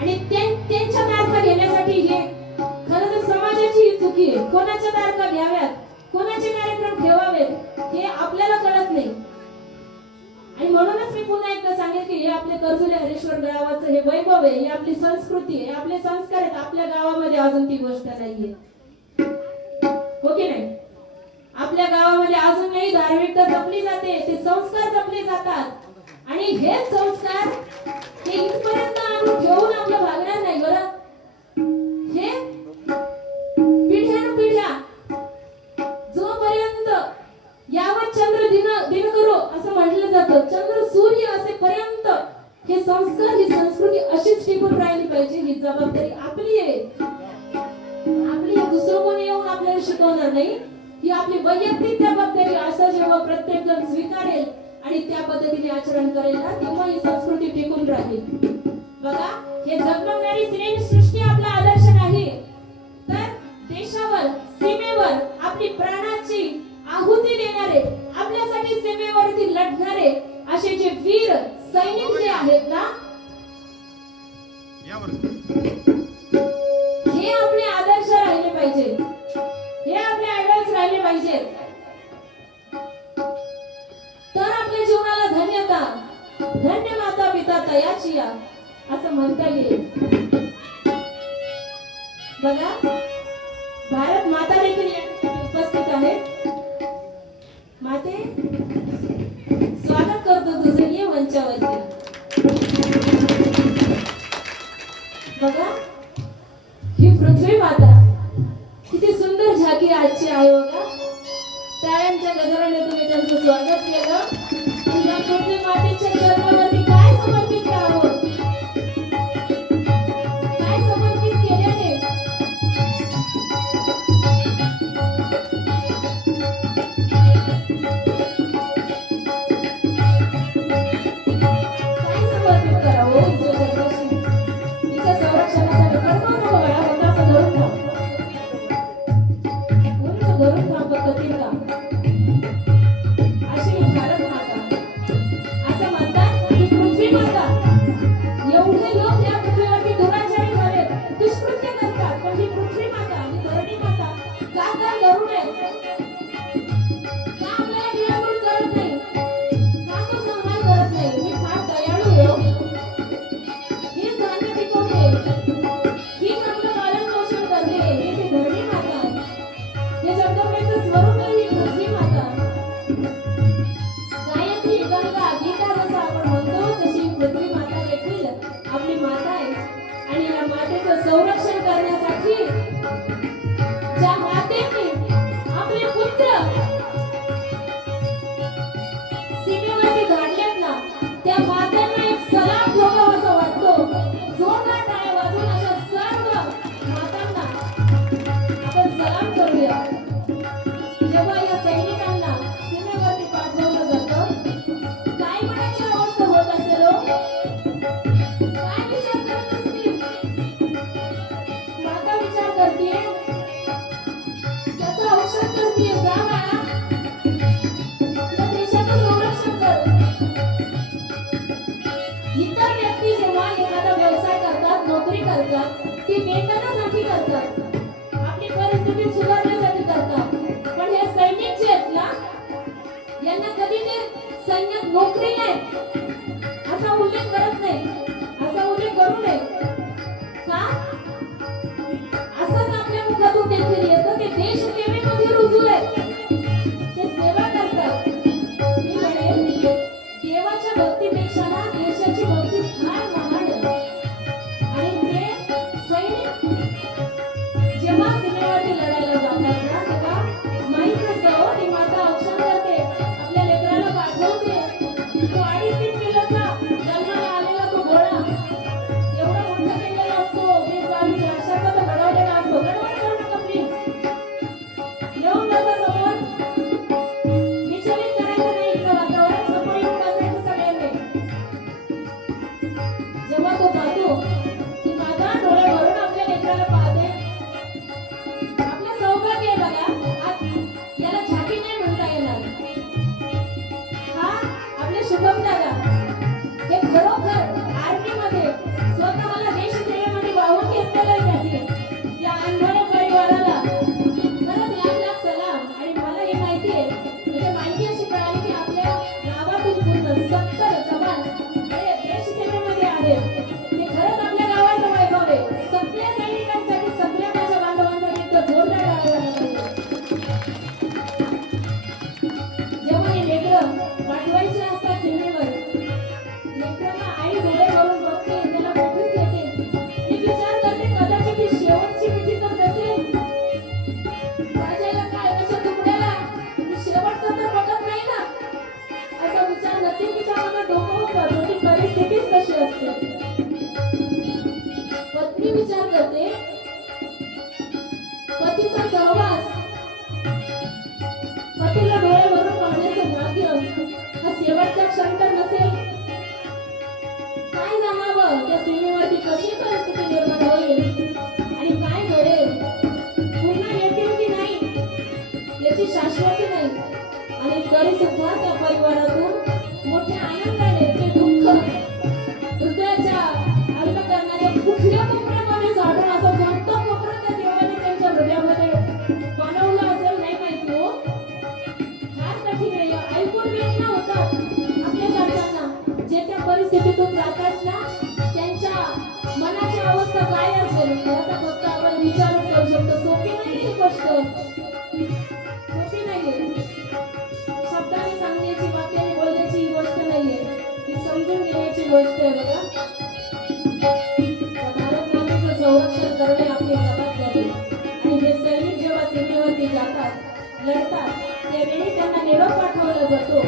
आणि त्यांच्या तारखा घेण्यासाठी हे खरं तर समाजाची चुकी आहे. कोणाच्या तारखा घ्याव्यात, कोणाचे कार्यक्रम ठेवावेत हे आपल्याला कळत नाही. वाटेल की हे आपले कर्जुले हरेश्वर गावाचं हे वैभव आहे, ही आपली संस्कृती आहे, आपले संस्कार आहेत, आपल्या गावामध्ये अजून ती गोष्ट नाहीये, हो की नाही? आपल्या गावामध्ये अजूनही धार्मिकता जपली जाते, ते संस्कार जपले जातात आणि हे संस्कार हे इथपर्यंत आणून ठेवून आपलं भागणार नाही बरं. हे पिढ्यानुपिढ्या जोपर्यंत यावत चंद्र दिन करो असं म्हटलं जातं, चंद्र सूर्य असेपर्यंत हे संस्कार ही संस्कृती अशीच टिकून राहिली पाहिजे. ही जबाबदारी आपली आहे, आपली. हे दुसरं कोणी येऊन आपल्याला शिकवणार नाही, ही आपली वैयक्तिक जबाबदारी. असं जेव्हा प्रत्येक जण स्वीकारेल आणि त्या पद्धतीने आचरण करेल ना, तेव्हा ही संस्कृती टिकून राहील. बघा, हे जगमगणारी सिनेमी सृष्टी आपला आदर्श नाही, तर देशावर सीमेवर आपली प्राणाची आहुती देणारे, आपल्यासाठी सीमेवरती लढणारे असे जे वीर सैनिक जे आहेत ना, हे आपले आदर्श राहिले पाहिजे, हे आपले आयडल्स राहिले पाहिजे. तर आपल्या जीवनाला धन्यता, धन्य माता पिता तयाची या असं म्हणता येईल. बघा, भारत माता देखील या ठिकाणी उपस्थित आहे. माते, स्वागत करतो तुझं, ये मंचावरती. बघा, ही पृथ्वी माता किती सुंदर झाकी आजची आहे बघा. टाळ्यांच्या गजराने तुम्ही त्यांचं स्वागत केलं. आणि या पृथ्वी मातेच्या जन्मावरती काय समर्पित करावं, काय समर्पित केल्याने संरक्षण करण्यासाठी ज्या मातेने आपले पुत्र सीमेवरती धाडलेत ना, त्या मातांना एक सलाम ठेवावा असं वाटतो. जोरदार टाळ्या वाजवून अशा सर्व मातांना आपण सलाम करूया. जेव्हा या सैनिकांना सीमेवरती पाठवलं जातं, काय मनाची अवस्था होत असेल हो? काय विचार करत असतील? माता विचार करते, त्याचं औषध करते, जा बाळा, या देशाचं संरक्षण कर. इतर व्यक्ती जेव्हा एखादा व्यवसाय करतात, नोकरी करतात, ती वेतनासाठी करतात, आपली परिस्थिती सुधारण्यासाठी करतात. पण हे सैनिक जे आहेत ना, यांना कधी ते सैन्यात नोकरी नाही असा उल्लेख करत नाही, असा उल्लेख करू नये का? असंच आपल्या मुखातून देखील येतं की देश सेवेमध्ये रुजू आहेत, ते सेवा करतात. मी म्हणेन, देवाच्या भक्तीपेक्षा ना देशाची भक्ती फार महान आहे. आणि ते सैनिक जेव्हा सीमेवरती लढायला जातात ना, तेव्हा माहित नसतं हो, ती माता औक्षण करते, आपल्या लेकराला पाठवते. तो 2.5-3 किलोचा जन्माला आलेला तो गोळा एवढा मोठा केलेला असतो, 20-22 वर्षाचा तो घडवलेला असतो. गडबड करू नका प्लीज, येऊन बसा समोर. विचलित करायचं नाही इथलं वातावरण, समोर येऊन बसायचं सगळ्यांनी. जेव्हा तो जातो, ती माता डोळे भरून आपल्या लेकराला पाहते. आपलं सौभाग्य आहे बघा, याला झाकी नाही म्हणता येणार. हा आपले शुभम दादा, हे खरोखर आर्मीमध्ये स्वतःला देश सेवेमध्ये वाहून घेतलेलं आहे त्यांनी. या आंधळ्या परिवाराला खरंच लाख सलाम. आणि मला हे माहिती आहे, म्हणजे माहिती अशी कळाली की आपल्या गावातून पूर्ण 70 जवान हे सुद्धा त्या परिवारातून मोठ्या आनंदाने ते दुःख हृदयाच्या अल्प करणारे कुठल्या कोपऱ्यामध्ये साठून असं कोणतं कोपरं त्या देवाने त्यांच्या हृदयामध्ये बनवलं असेल नाही माहिती हो. फार कठीण आहे. ऐकून वेदना होतात आपल्या सारख्यांना. जे त्या परिस्थितीतून जातात ना त्यांच्या मनाची अवस्था काय असेल याचा फक्त आपण विचारच करू शकतो. सोपी नाही ही गोष्ट, सोपी नाहीये. शब्दाने सांगण्याची वाक्याने बोलण्याची ही गोष्ट नाहीये, ती समजून घेण्याची गोष्ट आहे बघा. त्या भारत मातेचं संरक्षण करणे आपली जबाबदारी. आणि हे सैनिक जेव्हा सीमेवरती जातात लढतात त्यावेळी त्यांना निरोप पाठवला जातो.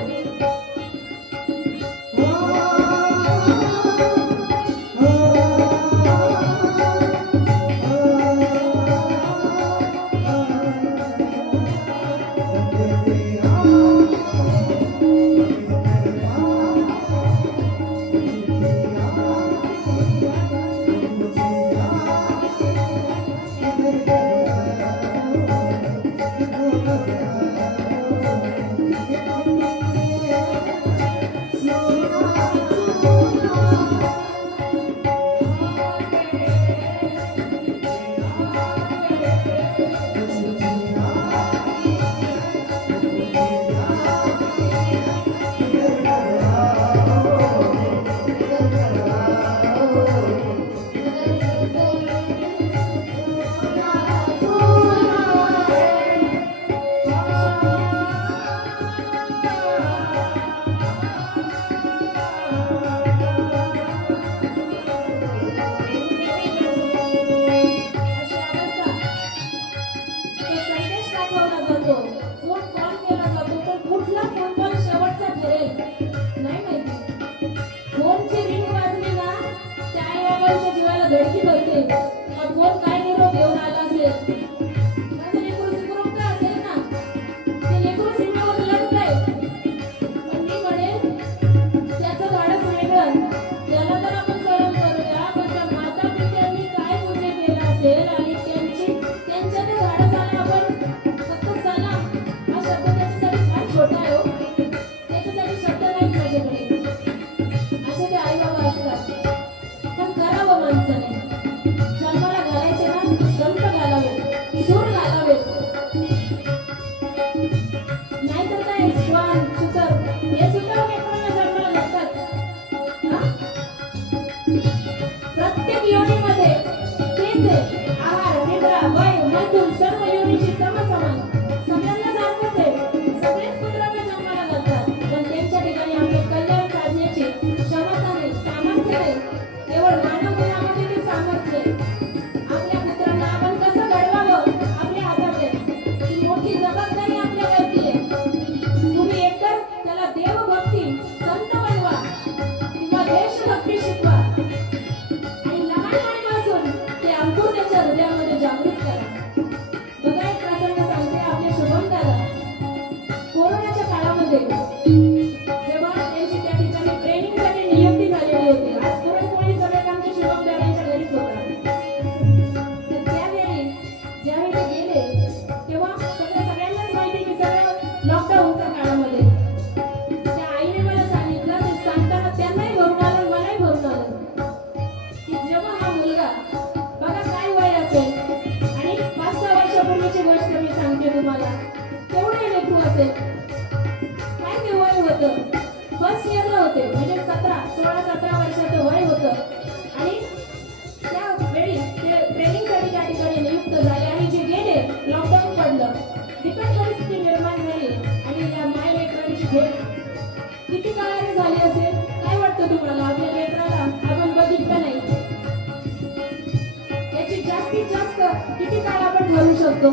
किती काळ आपण घालू शकतो?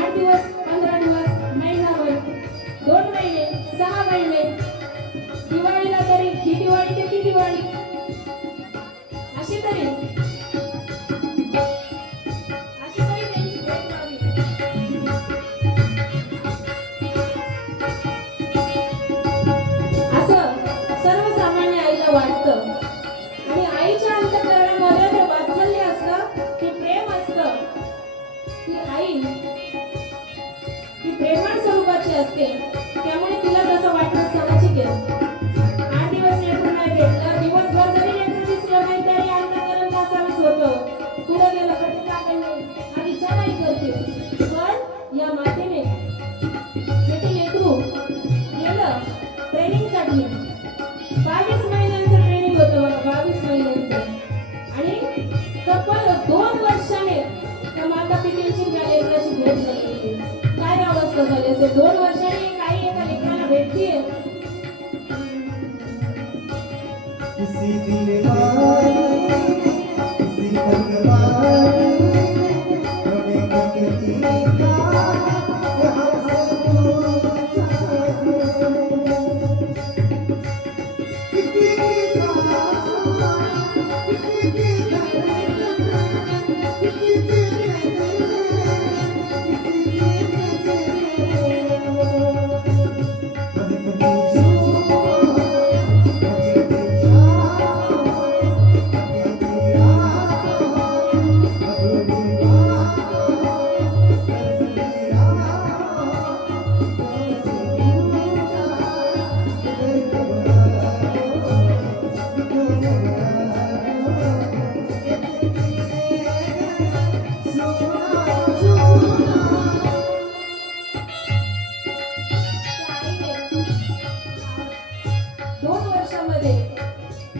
8 दिवस, 15 दिवस, महिनाभर, 2 महिने, 6 महिने, दिवाळीला तरी ही दिवाळी ते ती दिवाळी अशी तरी त्यांची भेट व्हावी. असं सर्वसामान्य आईला वाटतं आणि आईच्या अंतःकरणामध्ये ते वात्सल्य असतं, ते प्रेम असतं. ती आई ही प्रेमळ स्वरूपाची असते. त्यामुळे तिला जसं वाटलं साहजिक आहे. 8 दिवस लेकरू नाही भेटलं, दिवसभर जरी लेकरू दिसलं नाही तरी अंतःकरण नसावंच होतं. पुढं गेलं का ते टाकायला हा विचारही करते. पण या मातेने जे ते लेकरू गेलं ट्रेनिंगसाठी, 22 महिन्यांचं ट्रेनिंग होतं बघा, 22 महिन्यांचं. आणि तब्बल 2 वर्षाने त्या माता पितेची त्या लेकराची भेट झाली. काय अवस्था झाली असेल? 2 वर्षांनी काही एका लेकराला भेटतीये. किसी दिलवारी किसी भगवानी हमें भक्ति का यहाँ से पूछा किसी की सांस किसी की धड़कन किसी की नजर किसी की दोन वर्षामध्ये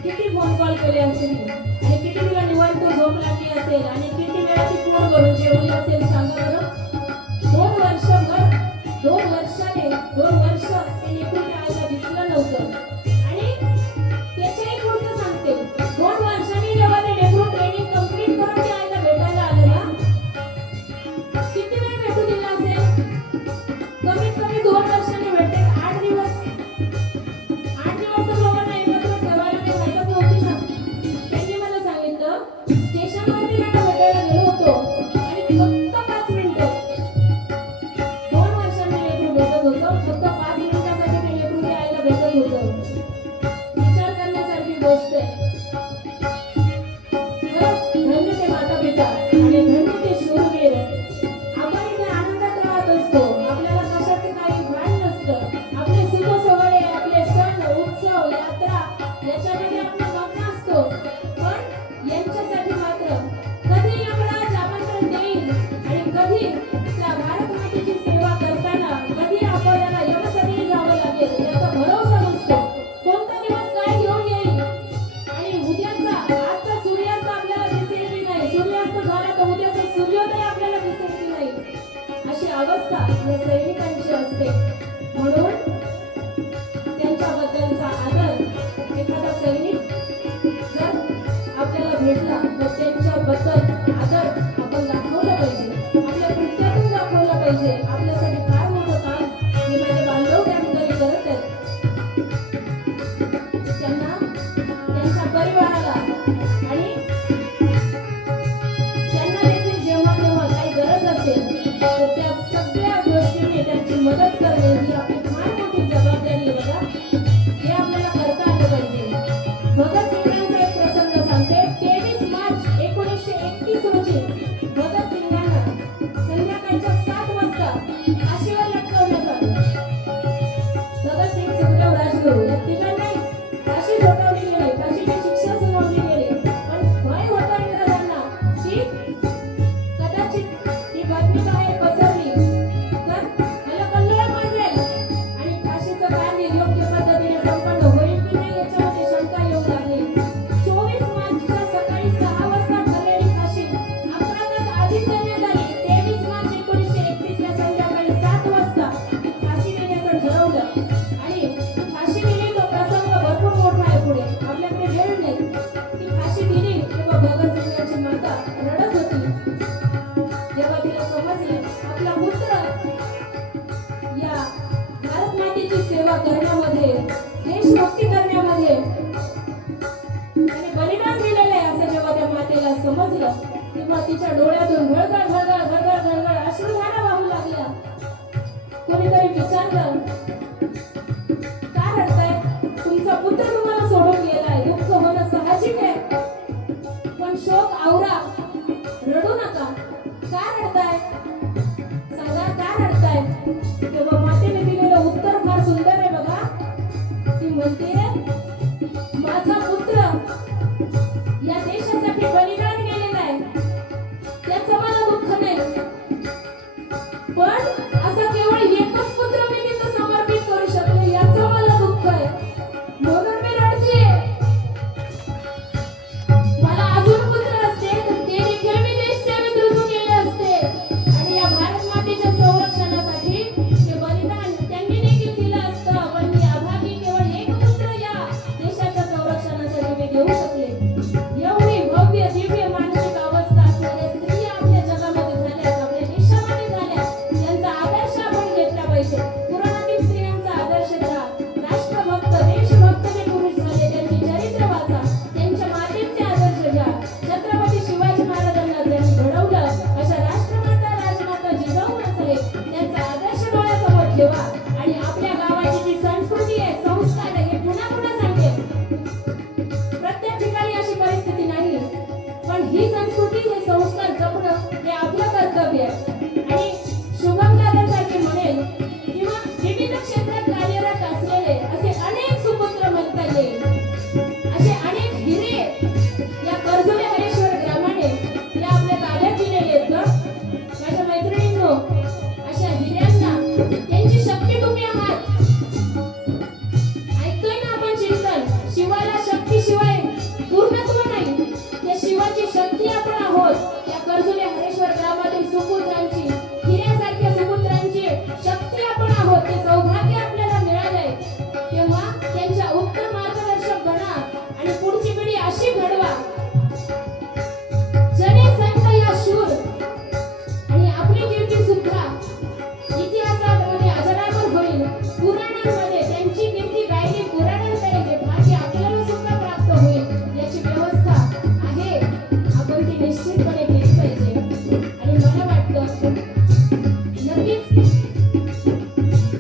किती फोन कॉल केले असेल आणि किती तिला निवांत झोप लागली असेल आणि किती वेळा ती पोट भरून जेवली असेल सांगा बरं. 2 वर्षभर 2 वर्षाने 2 वर्ष ते लेकरू त्या आईला दिसलं नव्हतं. आणि त्याच्याही पुढचं सांगते, 2 वर्षांनी जेव्हा ते लेकरू ट्रेनिंग कंप्लीट करून त्या आईला भेटायला आलं ना, किती वेळ भेटू दिला असेल? कमीत कमी 2 वर्षांनी भेटते. 8 दिवस तर लोकांना एकत्र ठेवायला काही हरकत नव्हती ना. त्यांनी मला सांगितलं स्टेशनवरती मला भेटायला गेलो होतो आणि फक्त 5 मिनिटं 2 वर्षांनी लेकरू भेटत होतं. फक्त 5 मिनिटासाठी ते लेकरू त्या आईला भेटत होतं. विचार करण्यासारखी गोष्ट आहे. खरंच धन्य ते माता पिता आणि धन्य ते शूरवीर. आपण इथे आनंदात राहत असतो, आपल्याला कशाचं काही भान नसतं. आपले सुख सोहळे, आपले सण उत्सव यात्रा याच्यामध्ये आपण मग्न असतो. पण यांच्यासाठी मात्र कधी यमराज आमंत्रण देईल आणि कधी त्या भारत मातेची सेवा करताना कधी आपल्याला यमसदनी जावं लागेल याचा भरोसा नसतो. कोणता दिवस काय घेऊन येईल आणि उद्याचा आजचा सूर्यास्त आपल्याला दिसेल की नाही, सूर्यास्त झाला तर उद्याचा सूर्योदय आपल्याला दिसेल की नाही, अशी अवस्था या सैनिकांची असते. म्हणून त्यांच्याबद्दलचा आदर एखादा सैनिक जर आपल्याला भेटला तर त्यांच्याबद्दल आदर आपण दाखवला पाहिजे, आपल्या कृत्यातून दाखवला पाहिजे. आपल्यासाठी काय मोठं काम हे माझे बांधव त्या ठिकाणी करत आहेत. त्यांना त्यांच्या परिवाराला आणि त्यांना देखील जेव्हा जेव्हा काही गरज असेल तर त्या सगळ्या गोष्टीने त्यांची मदत करणे ही आपली फार मोठी जबाबदारी आहे बघा. हे आपल्याला करता आलं पाहिजे. भगतसिंगांचा एक प्रसंग सांगते. 23 मार्च 1931 रोजी भगतसिंगांना संध्याकाळच्या 7 वाजता फाशीवर लटकवण्यात आलं. भगतसिंग, सुखदेव, राजगुरू या तिघांनाही फाशी ठोठावली गेली, फाशीची शिक्षा सुनावली गेली. पण भय होता इंग्रजांना की कदाचित ही बातमी बाहेर पसरली तर कल्लोळ माजेल आणि फाशीचं कार्य योग्य पद्धतीने संपन्न होईल की नाही याच्यामध्ये शंका येऊ लागली. 24 मार्चच्या सकाळी 6 वाजता ठरलेली फाशी 11 तास आधीच देण्यात आली. 23 मार्च 1931 या संध्याकाळी 7 वाजता फाशी देण्याचं ठरवलं आणि फाशी दिली. तो प्रसंग भरपूर मोठा आहे, पुढे आपल्याकडे वेळ नाही. ती फाशी दिली तेव्हा भगतसिंगाची माता रडत होती. जेव्हा तिला समजलं आपला पुत्र या भारत मातेची सेवा करण्यामध्ये, देशभक्ती करण्यामध्ये त्याने बलिदान दिलेलं आहे असं जेव्हा त्या मातेला समजलं तेव्हा तिच्या डोळ्यातून घळघळ घळघळ घळघळ घळघळ अश्रुधारा वाहू लागल्या. कोणीतरी विचारलं, का रडताय? तुमचा पुत्र तुम्हाला सोडून गेलाय, दुःख होणं साहजिक आहे, पण शोक आवरा, रडू नका. का रडताय? सांगा, का रडताय? तेव्हा मातेने दिलेलं उत्तर फार बोलते माझा पुत्र या देशासाठी बलिदान गेलेला आहे त्याचं मला दुःख नाही पण असं केवळ एकच पुत्र मी तिथं समर्पित करू शकले याचं मला दुःख आहे म्हणून मी रडतेय मला अजून पुत्र असते तर ते देखील मी देश सेवेत रुजू केले असते आणि या भारत मातेच्या संरक्षणासाठी ते बलिदान त्यांनी देखील दिलं असतं पण मी अभागी केवळ एक पुत्र या देशाच्या संरक्षणासाठी मी देऊ शकले एवढी भव्य दिव्य मानसिक अवस्था असलेल्या स्त्रिया आपल्या जगामध्ये झाल्या आपल्या देशामध्ये झाल्या त्यांचा आदर्श आपण घेतला पाहिजे पुराणातील स्त्रियांचा आदर्श घ्या राष्ट्रभक्त देशभक्त जे पुरुष झाले त्यांची चरित्र वाचा त्यांच्या मातेचे आदर्श घ्या छत्रपती शिवाजी महाराजांना ज्यांनी घडवलं अशा राष्ट्रमाता राजमाता जिजाऊ साहेब त्यांचा आदर्श डोळ्यासमोर ठेवा आणि आपल्या गावाची जी संस्कृती आहे संस्कार आहे हे पुन्हा पुन्हा सांगेल प्रत्येक ठिकाणी अशी परिस्थिती नाही पण ही संस्कृती हे संस्कार जपणं हे आपलं कर्तव्य आहे आणि शुभम दादासारखे म्हणेल किंवा विविध क्षेत्रात कार्यरत असलेले असे अनेक सुपुत्र म्हणता येईल असे अनेक हिरे या कर्जवे हरेश्वर ग्रामाने या आपल्या ताब्यात दिलेले आहेत माझ्या मैत्रिणींनो अशा हिऱ्यांना त्यांची शक्ती तुम्ही आहात ऐकतोय ना आपण चिंतन शिवाला शक्ती शिवाय पूर्णत्व नाही त्या शिवाची शक्ती आपण आहोत या कर्जुले हरेश्वर ग्रामातील सुपुत्रांची हिऱ्यासारख्या सुपुत्रांची शक्ती आपण आहोत ते सौभाग्य आपल्याला मिळालंय तेव्हा त्यांच्या उत्तम मार्गदर्शक बना आणि पुढची पिढी अशी घडवा जने संत या शूर आणि आपली कीर्ती सुद्धा इतिहासामध्ये अजरामर होईल पुराणांमध्ये त्यांची कीर्ती गायली पुराणांकडे हे भाग्य आपल्याला सुद्धा प्राप्त होईल याची व्यवस्था आहे आपण ती निश्चितपणे केली पाहिजे आणि मला वाटतं नक्कीच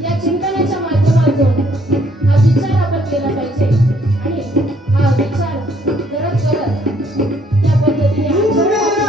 या चिंतनाच्या माध्यमातून हा विचार आपण केला पाहिजे आणि हा विचार करत करत त्या पद्धतीने आचरणात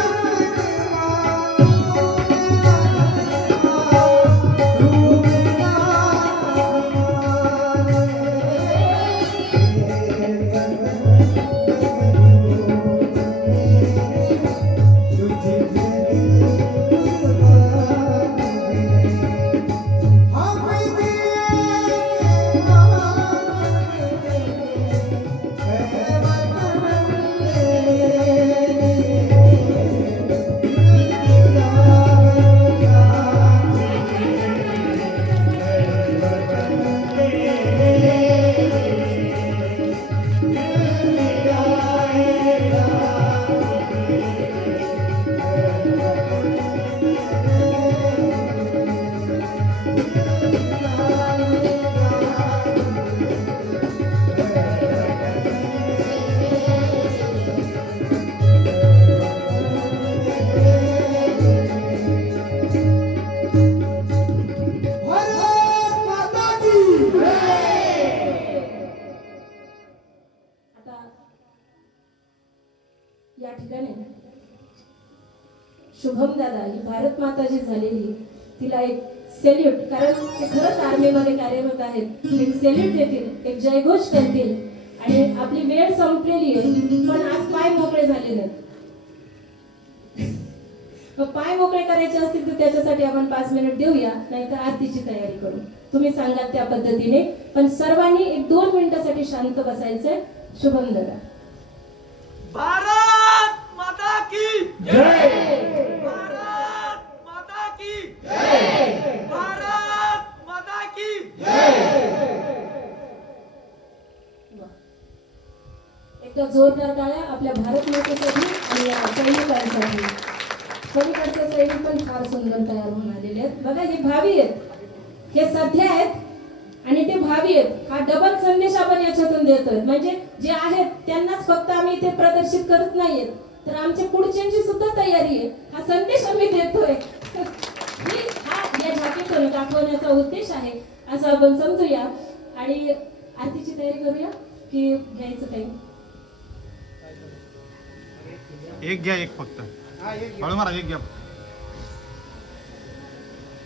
भारत माता की आता या ठिकाणी शुभम दादा ही भारत माता जी झालेली तिला एक सेल्यूट कारण ते खरंच आर्मीमध्ये कार्यरत आहेत एक सेल्यूट देतील एक जयघोष करतील आणि आपली वेळ संपलेली आहे पण आज पाय मोकळे झालेले आहेत मग पाय मोकळे करायचे असतील तर त्याच्यासाठी आपण 5 मिनिट देऊया नाहीतर आरतीची तयारी करू तुम्ही सांगाल त्या पद्धतीने पण सर्वांनी एक 2 मिनिटासाठी शांत बसायचंय शुभम दादा भारत माता की जय भारत माता की जय भारत माता की एकदा जोरदार टाळ्या आपल्या भारत मातेसाठी आणि या सैनिकांसाठी पलीकडचे सैनिक पण फार सुंदर तयार होऊन आलेले आहेत बघा हे भावी आहेत हे सध्या आहेत आणि ते भावी आहेत हा डबल संदेश आपण याच्यातून देतोय म्हणजे जे आहेत त्यांनाच फक्त आम्ही इथे प्रदर्शित करत नाहीयेत तर आमच्या पुढच्यांची सुद्धा तयारी आहे हा संदेश आम्ही देतोय हा या झाकीतून दाखवण्याचा उद्देश आहे असं आपण समजूया आणि आरतीची तयारी करूया की घ्यायचं काही एक घ्या एक फक्त हळू मारा एक घ्या